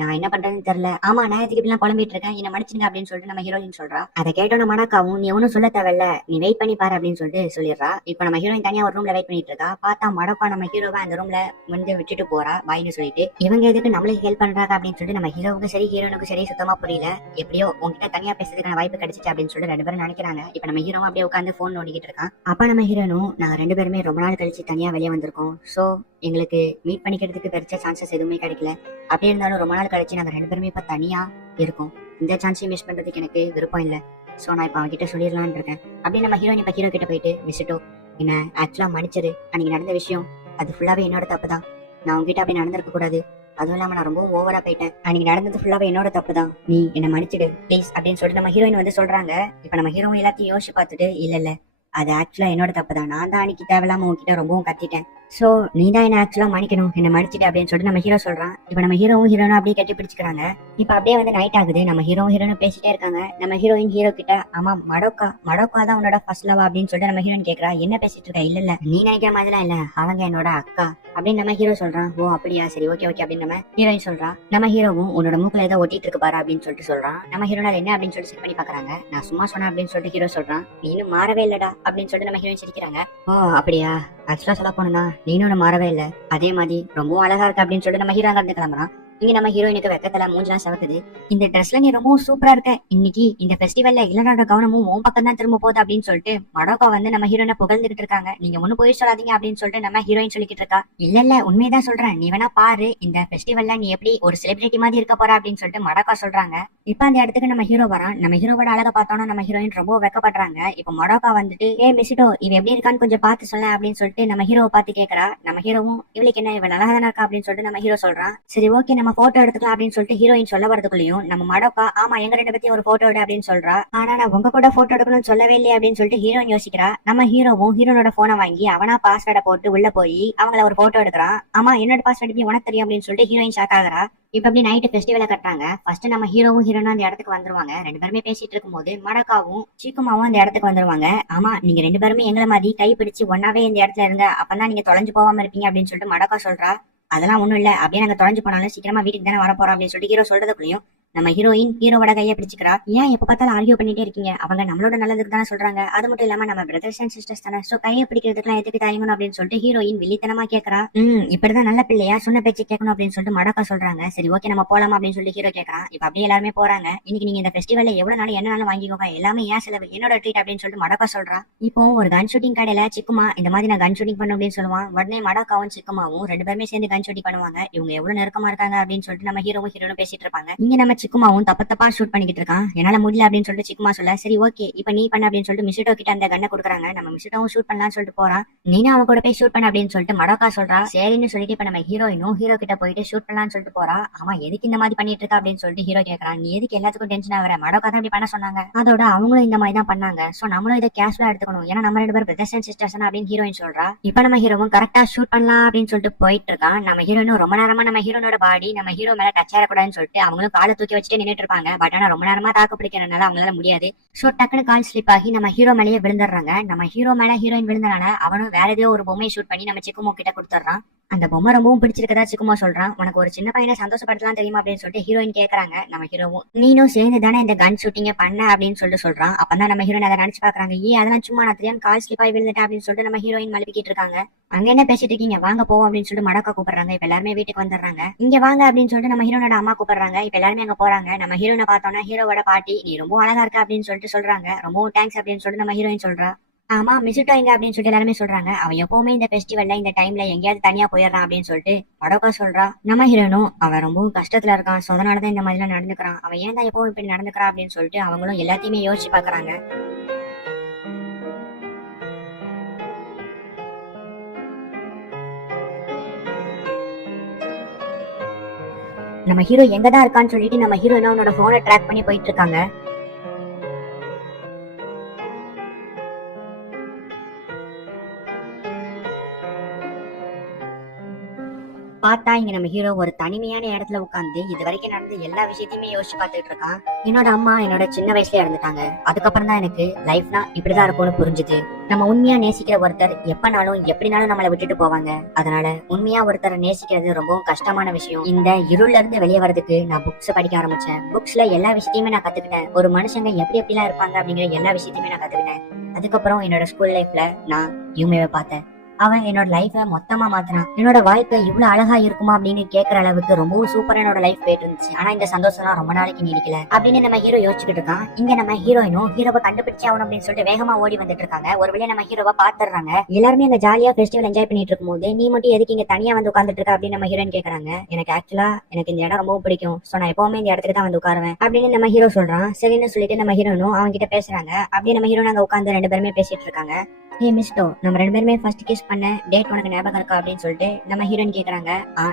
நான் என்ன பண்றேன்னு தெரியல. ஆமா நான் எதுக்கு இப்படிலாம் புலம்பிட்டு இருக்கேன், என்ன மன்னிச்சிடுங்க அப்படின்னு சொல்லிட்டு நம்ம ஹீரோயின் சொல்றா. அதை கேட்டோன்னு மனக்காவும் நீ ஒன்னும் சொல்ல தேவையில்ல, நீ வெயிட் பண்ணி பாரு அப்படின்னு சொல்லிட்டு சொல்லிடுறா. இப்ப நம்ம ஹீரோயின் தனியா ஒரு ரூம்ல வெயிட் பண்ணிட்டு இருக்கா. பார்த்தா மடக்கா நம்ம ஹீரோவை அந்த ரூம்ல வந்து விட்டுட்டு போறா பாய்னு சொல்லிட்டு. இவங்க எதுக்கு நம்மளுக்கு ஹெல்ப் பண்றாங்க அப்படின்னு சொல்லிட்டு நம்ம ஹீரோவுக்கும் சரி ஹீரோனுக்கும் சரி சுத்தமா புரியல. எப்படியோ உங்ககிட்ட தனியா பேசுறதுக்கான வாய்ப்பு கிடைச்சிச்சு அப்படின்னு சொல்லிட்டு ரெண்டு பேரும் நினைக்கிறாங்க. இப்ப நம்ம ஹீரோவும் அப்படியே உட்காந்து போன் நோண்டிக்கிட்டு இருக்கான். அப்ப நம்ம ஹீரோனும் நாங்க ரெண்டு பேருமே ரொம்ப நாள் கழிச்சு தனியா வெளியே வந்திருக்கோம். சோ எங்களுக்கு மீட் பண்ணிக்கிறதுக்கு பெருசா சான்சஸ் எதுவுமே கிடைக்கல. அப்படி இருந்தாலும் ரொம்ப நாள் கழிச்சு நாங்க ரெண்டு பேருமே இப்ப தனியா இருக்கோம். இந்த சான்ஸையும் மிஸ் பண்றதுக்கு எனக்கு விருப்பம் இல்ல. சோ நான் இப்ப அவன்கிட்ட சொல்லிடலான்னு இருக்கேன். அப்படியே நம்ம ஹீரோயின் இப்ப ஹீரோ கிட்ட போயிட்டு விசிட்டோ என்ன ஆக்சுவலா மன்னிச்சிரு, அன்னைக்கு நடந்த விஷயம் அது ஃபுல்லாவே என்னோட தப்பு தான். நான் உங்ககிட்ட அப்படி நடந்திருக்க கூடாது. அதுவும் இல்லாம நான் ரொம்ப ஓவரா போயிட்டேன். அன்னைக்கு நடந்தது ஃபுல்லாவே என்னோட தப்பு தான். நீ என்ன மன்னிச்சிடு ப்ளீஸ் அப்படின்னு சொல்லிட்டு நம்ம ஹீரோயின் வந்து சொல்றாங்க. இப்ப நம்ம ஹீரோயின் எல்லாத்தையும் யோசிச்சு பார்த்துட்டு இல்ல அது ஆக்சுவலா என்னோட தப்பு தான். நான் தான் அன்னைக்கு தேவையில்லாம உங்ககிட்ட ரொம்பவும் கத்திட்டேன். சோ நீ தான் என்ன ஆக்சுவலா மன்னிக்கணும், என்ன மன்னிச்சிட்டு அப்படின்னு சொல்லிட்டு நம்ம ஹீரோ சொல்றான். இப்ப நம்ம ஹீரோவும் ஹீரோனும் அப்படியே கட்டி பிடிச்சுக்கிறாங்க. இப்ப அப்படியே வந்து நைட் ஆகுது. நம்ம ஹீரோவும் ஹீரோனும் பேசிட்டே இருக்காங்க. நம்ம ஹீரோயின் ஹீரோ கிட்ட ஆமா மடோக்கா தான் உன்னோட ஃபர்ஸ்ட் லவ் அப்படின்னு சொல்லிட்டு நம்ம ஹீரோயின் கேக்குறா. என்ன பேசிட்டு இருக்க? இல்ல நீ நினைக்கிற மாதிரிலாம் இல்ல, அவங்க என்னோட அக்கா அப்படின்னு நம்ம ஹீரோ சொல்றான். ஓ அப்படியா, சரி ஓகே அப்படின்னு நம்ம ஹீரோயின் சொல்றா. நம்ம ஹீரோவும் உன்னோட மூக்குல ஏதோ ஒட்டிட்டு இருக்கு பாரு அப்படின்னு சொல்லிட்டு சொல்றான். நம்ம ஹீரோன் அது என்ன அப்படின்னு சொல்லிட்டு செக் பண்ணி பாக்குறாங்க. நான் சும்மா சொன்னேன் அப்படின்னு சொல்லிட்டு ஹீரோ சொல்றான். நீ இன்னும் மாறவே இல்லடா அப்படின்னு சொல்லிட்டு நம்ம ஹீரோயின் சிரிக்கிறாங்க. ஓ அப்படியா, ஆக்சுவலா சொல்ல போனா நீனும் மாறவே இல்ல, அதே மாதிரி ரொம்பவும் அழகா இருக்கு அப்படின்னு சொல்லிட்டு நம்ம ஹீரோ அங்க கிளம்புறான். இங்க நம்ம ஹீரோயினுக்கு வெக்கத்துல மூஞ்சலாம் சவக்குது. இந்த ட்ரெஸ்ல நீ ரொம்பவும் சூப்பரா இருக்க, இன்னைக்கு இந்த ஃபெஸ்டிவல்ல இளனோட கவனமும் உன் பக்கம் தான் திரும்ப போகுது அப்படின்னு சொல்லிட்டு மடோக்கா வந்து நம்ம ஹீரோயினை புகழ்ந்துகிட்டு இருக்காங்க. நீங்க ஒண்ணு போய் சொல்லாதீங்க அப்படின்னு சொல்லிட்டு நம்ம ஹீரோயின் சொல்லிக்கிட்டு இருக்கா. இல்ல உண்மையதான் சொல்றேன், நீ வேணா பாரு இந்த ஃபெஸ்டிவல்ல நீ எப்படி ஒரு செலிபிரிட்டி மாதிரி இருக்க போற அப்படின்னு சொல்லிட்டு மடோக்கா சொல்றாங்க. இப்ப அந்த இடத்துக்கு நம்ம ஹீரோ வரான். நம்ம ஹீரோவோட அழகை பார்த்தோம்னா நம்ம ஹீரோயின் ரொம்ப வெக்கப்படுறாங்க. இப்ப மடோக்கா வந்துட்டு மிஸ்டோ இவ எப்படி இருக்கான்னு கொஞ்சம் பார்த்து சொல்ல அப்படின்னு சொல்லிட்டு நம்ம ஹீரோவை பார்த்து கேக்குறா. நம்ம ஹீரோவும் இவளுக்கு என்ன இவ நல்லா தானே இருக்கா அப்படின்னு சொல்லிட்டு நம்ம ஹீரோ சொல்றான். சரி ஓகே நம்ம போட்டோ எடுத்துக்கலாம் அப்படின்னு சொல்லிட்டு ஹீரோயின் சொல்ல வரதுக்குள்ளயும் நம்ம மடோக்கா ஆமா எங்க ரெண்டு பத்தி ஒரு போட்டோ எடு அப்படின்னு சொல்றா. ஆனா நான் உங்க கூட போட்டோ எடுக்கணும்னு சொல்லவே இல்லையே அப்படின்னு சொல்லிட்டு ஹீரோயின் யோசிக்கிறா. நம்ம ஹீரோவும் ஹீரோனோட போனை வாங்கி அவனா பாஸ்வேர்டை போட்டு உள்ள போய் அவங்கள ஒரு போட்டோ எடுக்கிறான். ஆமா என்னோட பாஸ்வேர்டு உனக்கு தெரியும் அப்படின்னு சொல்லிட்டு ஹீரோயின் ஷாக் ஆகுறா. இப்ப அப்படி நைட்டு ஃபெஸ்டிவலை கட்டுறாங்க. ஃபர்ஸ்ட் நம்ம ஹீரோவும் ஹீரோனும் அந்த இடத்துக்கு வந்துருவாங்க. ரெண்டு பேருமே பேசிட்டு இருக்கும்போது மடக்காவும் சீக்குமாவும் அந்த இடத்துக்கு வந்துருவாங்க. ஆமா நீங்க ரெண்டு பேருமே எங்களை மாதிரி கை பிடிச்சு ஒன்னாவே இந்த இடத்துல இருங்க, அப்பதான் நீங்க தொலைஞ்சு போகாம இருப்பீங்க அப்படின்னு சொல்லிட்டு மடக்கா சொல்றா. அதெல்லாம் ஒண்ணும் இல்ல, அப்படியே நாங்க தொலைஞ்சு போனாலும் சீக்கிரமா வீட்டுக்கு தானே வர போறோம் அப்படின்னு சொல்லிட்டு ஹீரோ சொல்றதுக்குள்ளயும் நம்ம ஹீரோயின் ஹீரோவோட கையை பிடிச்சிக்கிறா. ஏன் எப்ப பார்த்தாலும் ஆர்கியூ பண்ணிட்டே இருக்கீங்க, அவங்க நம்மளோட நல்லதுக்கு தானே சொல்றாங்க, அது மட்டும் இல்லாம நம்ம பிரதர்ஸ் அண்ட் சிஸ்டர்ஸ் தானே, சோ கையை பிடிக்கிறதுக்குலாம் எதுக்கு தயங்கணும் அப்படின்னு சொல்லிட்டு ஹீரோயின் வில்லித்தனமா கேக்குறா. இப்படிதான் நல்ல பிள்ளையா சொன்ன பேச்சு கேட்கணும் அப்படின்னு சொல்லிட்டு மடக்கா சொல்றாங்க. சரி ஓகே நம்ம போலாமா அப்படின்னு சொல்லிட்டு ஹீரோ கேக்குறான். இப்ப அப்படியே எல்லாருமே போறாங்க. இன்னைக்கு நீங்க இந்த ஃபெஸ்டிவல்ல எவ்வளவு நாள் என்னனாலும் வாங்கிக்கோங்க, எல்லாமே ஏன் செலவு, என்னோட ட்ரீட் அப்படின்னு சொல்லிட்டு மடக்கா சொல்றா. இப்போ ஒரு கன் ஷூட்டிங் கடையில சிக்குமா இந்த மாதிரி நான் கன் ஷூட்டிங் பண்ணும் அப்படின்னு சொல்லுவான். உடனே மடக்காவும் சிக்குமாவும் ரெண்டு பேருமே சேர்ந்து கன் ஷூட்டிங் பண்ணுவாங்க. இவங்க எவ்வளவு நெருக்கமா இருக்காங்க அப்படின்னு சொல்லிட்டு நம்ம ஹீரோவும் ஹீரோனும் பேசிட்டு இருப்பாங்க. இங்க நம்ம சிக்குமாவும் தப்பா ஷூட் பண்ணிக்கிட்டு இருக்கான். என்னால முடியல அப்படின்னு சொல்லிட்டு சிக்குமா சொல்ல. சரி ஓகே இப்ப நீ பண்ண அப்படின்னு சொல்லிட்டு மிஸ்டோ கிட்ட அந்த கண்ணை கொடுக்குறாங்க. நம்ம மிஸ்டோவும் ஷூட் பண்ணலாம்னு சொல்லிட்டு போறான். நீனும் அவன் கூட போய் ஷூட் பண்ண அப்படின்னு சொல்லிட்டு மடக்கா சொல்றா. சரின்னு சொல்லிட்டு இப்ப நம்ம ஹீரோயினும் ஹீரோ கிட்ட போயிட்டு ஷூட் பண்ணலாம்னு சொல்லிட்டு போறா. அவன் எதுக்கு இந்த மாதிரி பண்ணிட்டு இருக்கா அப்படின்னு சொல்லிட்டு ஹீரோ கேக்குறான். நீ எதுக்கு எல்லாத்துக்கும் டென்ஷன் ஆகுற, மடக்கா தான் இப்படி பண்ண சொன்னாங்க, அதோட அவங்களும் இந்த மாதிரி தான் பண்ணாங்க, சோ நம்மளும் இதை கேஷுவலா எடுத்துக்கணும், ஏன்னா நம்ம ரெண்டு பேரும் பிரதர்ஸ் அண்ட் சிஸ்டர்ஸ் அப்படின்னு ஹீரோயின் சொல்றா. இப்ப நம்ம ஹீரோவும் கரெக்டா ஷூட் பண்ணலாம் அப்படின்னு சொல்லிட்டு போயிட்டு இருக்கான். நம்ம ஹீரோயினும் ரொம்ப நேரமா நம்ம ஹீரோனோட பாடி நம்ம ஹீரோ மேல டச் ஆகக்கூடாதுன்னு சொல்லிட்டு அவங்களும் காலை தூக்கி வச்சுட்டு நின்னுட்டு இருப்பாங்க. பட் ஆனா ரொம்ப நேரமா தாக்கு பிடிக்கிறதுனால அவங்களால முடியாது. சோ டக்குனு கால் ஸ்லிப் ஆகி நம்ம ஹீரோ மேலேயே விழுந்துடுறாங்க. நம்ம ஹீரோ மேல ஹீரோயின் விழுந்தனால அவனும் வேற ஏதோ ஒரு பொம்மையை ஷூட் பண்ணி நம்ம சிக்குமோ கிட்ட கொடுத்துறான். அந்த பொம்மை ரொம்பவும் பிடிச்சிருக்கதா சிக்குமா சொல்றான். உனக்கு ஒரு சின்ன பையனை சந்தோஷப்படுத்தலாம் தெரியுமா அப்படின்னு சொல்லிட்டு ஹீரோயின் கேக்குறாங்க. நம்ம ஹீரோவும் நீனும் சேர்ந்து தானே இந்த கன் ஷூட்டிங்க பண்ண அப்படின்னு சொல்லிட்டு சொல்றான். அப்பதான் நம்ம ஹீரோயின் அதை நினைச்சு பாக்குறாங்க. அதெல்லாம் சும்மா நான் தெரியாம கால் ஸ்லிப் ஆகி விழுந்துட்டேன் அப்படின்னு சொல்லிட்டு நம்ம ஹீரோயின் மழுப்பிக்கிட்டு இருக்காங்க. அங்க என்ன பேசிட்டு இருக்கீங்க, வாங்க போவோம் அப்படின்னு சொல்லிட்டு மடக்கா கூப்பிடுறாங்க. இப்ப எல்லாருமே வீட்டுக்கு வந்துடுறாங்க. இங்க வாங்க அப்படின்னு சொல்லிட்டு நம்ம ஹீரோனோட அம்மா கூப்பிடுறாங்க. இப்ப எல்லாருமே அங்க போறாங்க. நம்ம ஹீரோனை பார்த்தோம்னா ஹீரோவோட பாட்டி நீ ரொம்ப அழகா இருக்க அப்படின்னு சொல்லிட்டு சொல்றாங்க. ரொம்ப தேங்க்ஸ் அப்படின்னு சொல்லிட்டு நம்ம ஹீரோயின் சொல்றா. ஆமா மிஸ்டோ எங்க அப்படின்னு சொல்லிட்டு எல்லாருமே சொல்றாங்க. அவன் எப்பவுமே இந்த ஃபெஸ்டிவல்ல இந்த டைம்ல எங்கேயாவது தனியா போயிடறான் அப்படின்னு சொல்லிட்டு மடக்கா சொல்றா. நம்ம ஹீரோனும் அவன் ரொம்ப கஷ்டத்துல இருக்கான், சோ அதனாலதான் இந்த மாதிரி எல்லாம் நடந்துக்கிறான், அவன் ஏன் தான் எப்பவும் இப்படி நடந்துக்கிறான் அப்படின்னு சொல்லிட்டு அவங்களும் எல்லாத்தையுமே யோசிச்சு பாக்குறாங்க. நம்ம ஹீரோ எங்கதான் இருக்கான்னு சொல்லிட்டு நம்ம ஹீரோயின் அவனோட போனை ட்ராக் பண்ணி போயிட்டு இருக்காங்க. பார்த்தா இங்க நம்ம ஹீரோ ஒரு தனிமையான இடத்துல உட்கார்ந்து இது வரைக்கும் நடந்த எல்லா விஷயத்தையுமே யோசிச்சு பார்த்துட்டு இருக்கான். என்னோட அம்மா என்னோட சின்ன வயசுல இறந்துட்டாங்க. அதுக்கப்புறம் தான் எனக்கு லைஃப்னா இப்படிதான் இருக்கும்னு புரிஞ்சுது. நம்ம உண்மையா நேசிக்கிற ஒருத்தர் எப்பனாலும் எப்படினாலும் நம்மளை விட்டுட்டு போவாங்க. அதனால உண்மையா ஒருத்தரை நேசிக்கிறது ரொம்பவும் கஷ்டமான விஷயம். இந்த இருள்ல இருந்து வெளியே வரதுக்கு நான் புக்ஸ் படிக்க ஆரம்பிச்சேன். புக்ஸ்ல எல்லா விஷயத்தையுமே நான் கத்துக்கிட்டேன். ஒரு மனுஷங்க எப்படி எப்படிலாம் இருப்பாங்க அப்படிங்கிற எல்லா விஷயத்தையுமே நான் கத்துக்கிட்டேன். அதுக்கப்புறம் என்னோட ஸ்கூல் லைஃப்ல நான் யூமேவை பார்த்தேன். அவன் என்னோட லைஃப மொத்தமா மாத்தினான். என்னோட வாழ்க்கை இவ்வளவு அழகா இருக்குமா அப்படின்னு கேட்கற அளவுக்கு ரொம்பவும் சூப்பரா என்னோட லைஃப் போயிட்டு இருந்துச்சு. ஆனா இந்த சந்தோஷம் ரொம்ப நாளைக்கு நீடிக்கல அப்படின்னு நம்ம ஹீரோ யோசிச்சுட்டு இருக்கான். இங்க நம்ம ஹீரோயினும் ஹீரோவை கண்டுபிடிச்சு ஆகணும் அப்படின்னு சொல்லிட்டு வேகமா ஓடி வந்துட்டு இருக்காங்க. ஒருவேளை நம்ம ஹீரோவை பாத்துறாங்க. எல்லாருமே இந்த ஜாலியா ஃபெஸ்டிவல் என்ஜாய் பண்ணிட்டு இருக்கும் போது நீ மட்டும் எதுக்கு இங்க தனியா வந்து உட்கார்ந்துட்டு இருக்க அப்படின்னு நம்ம ஹீரோயின் கேக்குறாங்க. எனக்கு ஆக்சுவலா எனக்கு இந்த இடம் ரொம்பவும் பிடிக்கும். சோ நான் எப்பவுமே இந்த இடத்துக்கு தான் வந்து உட்காருவேன் அப்படின்னு நம்ம ஹீரோ சொல்றான். சரின்னு சொல்லிட்டு நம்ம ஹீரோனும் அவங்க கிட்ட பேசுறாங்க. அப்படியே நம்ம ஹீரோ அங்க உட்கார்ந்து ரெண்டு பேருமே பேசிட்டு இருக்காங்க. ஏ மிஸ்டோ, நம்ம ரெண்டு பேருமே ஃபர்ஸ்ட் கிஸ் பண்ண டேட் உனக்கு ஞாபகம் இருக்கா அப்படின்னு சொல்லிட்டு நம்ம ஹீரோயின் கேக்குறாங்க.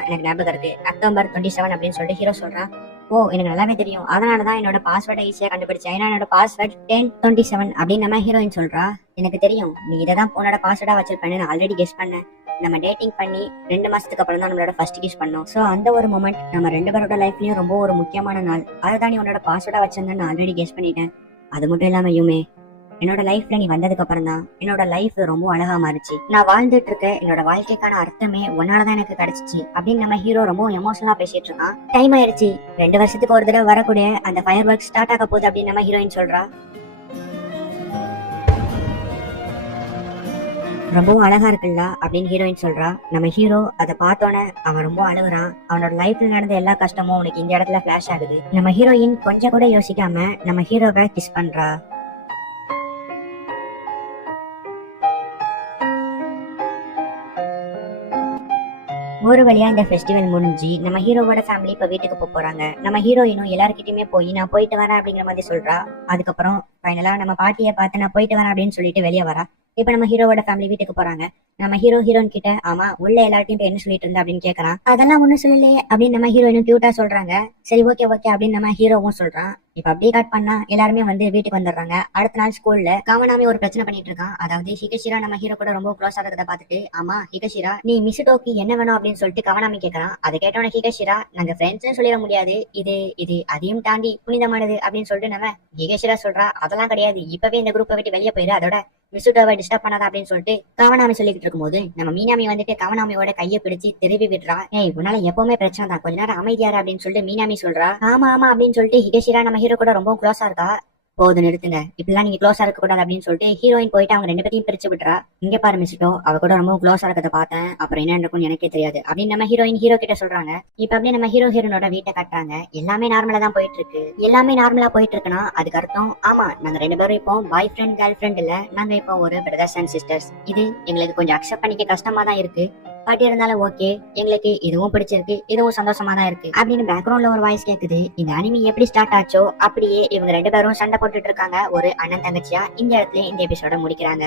எனக்கு ஞாபகம் இருக்கு, அக்டோபர் 27 அப்படின்னு சொல்லிட்டு ஹீரோ சொல்றான். ஓ, எனக்கு நல்லாவே தெரியும். அதனாலதான் என்னோட பாஸ்வேர்டை ஈஸியா கண்டுபிடிச்சேன். ஏன்னா என்னோட பாஸ்வேர்ட் 1027 அப்படின்னு நம்ம ஹீரோயின் சொல்றா. எனக்கு தெரியும் நீ இதான் உன்னோட பாஸ்வேர்டா வச்சிருப்பேன்னு நான் ஆல்ரெடி கெஸ் பண்ணேன். நம்ம டேட்டிங் பண்ணி 2 மாசத்துக்கு அப்புறம் தான் நம்மளோட ஃபர்ஸ்ட் கிஸ் பண்ணோம். சோ அந்த ஒரு மொமெண்ட் நம்ம ரெண்டு பேரோட லைஃப்லயும் ரொம்ப ஒரு முக்கியமான நாள். அதுதான் நீ உன்னோட பாஸ்வேர்டா வச்சிருந்தேன்னு நான் ஆல்ரெடி கெஸ் பண்ணிட்டேன். அது மட்டும் இல்லாம யூமே, என்னோட லைஃப்ல நீ வந்ததுக்கு அப்புறம் தான் என்னோட லைஃப் ரொம்ப அழகா மாறிச்சு. நான் வாழ்ந்துட்டு இருக்க என்னோட வாழ்க்கைக்கான அர்த்தமே உன்னாலதான் எனக்கு கிடைச்சிச்சு அப்படின்னு நம்ம ஹீரோ ரொம்ப எமோஷனலா பேசிட்டு இருக்கான். டைம் ஆயிடுச்சு, 2 வருஷத்துக்கு ஒரு தடவை வரக்கூடிய அந்த ஃபயர் ஒர்க் ஸ்டார்ட் ஆக போகுது அப்படின்னு நம்ம ஹீரோயின் சொல்றா. ரொம்பவும் அழகா இருக்குல்ல அப்படின்னு ஹீரோயின் சொல்றா. நம்ம ஹீரோ அதை பார்த்தோன்னே அவன் ரொம்ப அழுகுறான். அவனோட லைஃப்ல நடந்த எல்லா கஷ்டமும் உனக்கு இந்த இடத்துல பிளாஷ் ஆகுது. நம்ம ஹீரோயின் கொஞ்சம் கூட யோசிக்காம நம்ம ஹீரோவை கிஸ் பண்றா. ஒரு வழியா இந்த ஃபெஸ்டிவல் முடிஞ்சு நம்ம ஹீரோவோட ஃபேமிலி இப்ப வீட்டுக்கு போறாங்க. நம்ம ஹீரோயினும் எல்லார்கிட்டயுமே போய் நான் போயிட்டு வரேன் அப்படிங்கிற மாதிரி சொல்றா. அதுக்கப்புறம் ஃபைனலா நம்ம பாட்டியை பார்த்து நான் போயிட்டு வரேன் அப்படின்னு சொல்லிட்டு வெளியே வரா. இப்ப நம்ம ஹீரோவோட ஃபேமிலி வீட்டுக்கு போறாங்க. நம்ம ஹீரோயின் கிட்ட ஆமா உள்ள எல்லார்ட்டையும் என்ன சொல்லிட்டு இருந்தா அப்படின்னு கேக்குறான். அதெல்லாம் ஒண்ணும் சொல்லலையே அப்படின்னு நம்ம ஹீரோயினும் கியூட்டா சொல்றாங்க. சரி ஓகே அப்படின்னு நம்ம ஹீரோவும் சொல்றான். இப்ப அப்படியே கட் பண்ணா எல்லாருமே வந்து வீட்டுக்கு வந்துடுறாங்க. அடுத்த நாள் ஸ்கூல்ல காவனாமி ஒரு பிரச்சனை பண்ணிட்டு இருக்கான். அதாவது ஹிகஷிரா நம்ம ஹீரோ கூட ரொம்ப க்ளோஸ் ஆகிறத பார்த்துட்டு ஆமா ஹிகஷிரா நீ மிசுடோக்கு என்ன வேணும் அப்படின்னு சொல்லிட்டு காவனாமி கேட்கறான். அதை கேட்டவன ஹிகஷிரா நாங்க ஃப்ரெண்ட்ஸ்னு சொல்லிட முடியாது, இது இது அதையும் தாண்டி புனிதமானது அப்படின்னு சொல்லிட்டு நம்ம ஹிகஷிரா சொல்றா. அதெல்லாம் கிடையாது, இப்பவே இந்த குரூப்பை விட்டு வெளியே போயிரு, அதோட மிசுடோவை டிஸ்டர்ப் பண்ணாத அப்படின்னு சொல்லிட்டு கவனாமி சொல்லிட்டு இருக்கும்போது நம்ம மீனாமி வந்துட்டு கவனாமியோட கையை பிடிச்சு திருப்பி விடுறா. ஏய் உன்னால எப்பவுமே பிரச்சனை தான், கொஞ்ச நேரம் அமைதியாரு அப்படின்னு சொல்லிட்டு மீனாமி சொல்றா. ஆமா அப்படின்னு சொல்லிட்டு ஹிகஷிரா நம்ம ஹீரோ கூட ரொம்ப க்ளோஸா இருக்கா. போது நிறுத்துங்க, இப்பெல்லாம் நீங்க க்ளோஸா இருக்க கூடாது அப்படின்னு சொல்லிட்டு ஹீரோயின் போயிட்டு அவங்க ரெண்டு பேரையும் பிரிச்சு விட்டுறா. இங்க பாரு மிஸ்டோ, அவ கூட ரொம்ப க்ளோஸா இருக்கதை பார்த்தேன், அப்புறம் என்ன நடக்கும்னு எனக்கே தெரியாது அப்படின்னு நம்ம ஹீரோயின் ஹீரோ கிட்ட சொல்றாங்க. இப்ப அப்படியே நம்ம ஹீரோனோட வீட்டை கட்டுறாங்க. எல்லாமே நார்மலா தான் போயிட்டு இருக்கு. எல்லாமே நார்மலா போயிட்டு இருக்குன்னா அதுக்கு அர்த்தம் ஆமா நாங்க ரெண்டு பேரும் இப்போ பாய் ஃப்ரெண்ட் கேர்ள் ஃப்ரெண்ட் இல்ல, நாங்க இப்போ ஒரு பிரதர்ஸ் அண்ட் சிஸ்டர்ஸ். இது எங்களுக்கு கொஞ்சம் அக்செப்ட் பண்ணிக்க கஷ்டமா தான் இருக்கு, பட் இருந்தாலும் ஓகே, எங்களுக்கு இதுவும் பிடிச்சிருக்கு, இதுவும் சந்தோஷமா தான் இருக்கு அப்படின்னு பேக்ரவுண்ட்ல ஒரு வாய்ஸ் கேக்குது. இந்த அனிமி எப்படி ஸ்டார்ட் ஆச்சோ அப்படியே இவங்க ரெண்டு பேரும் சண்டை போட்டுட்டு இருக்காங்க ஒரு அண்ணன் தங்கச்சியா. இந்த இடத்துல இந்த எபிசோட முடிக்கிறாங்க.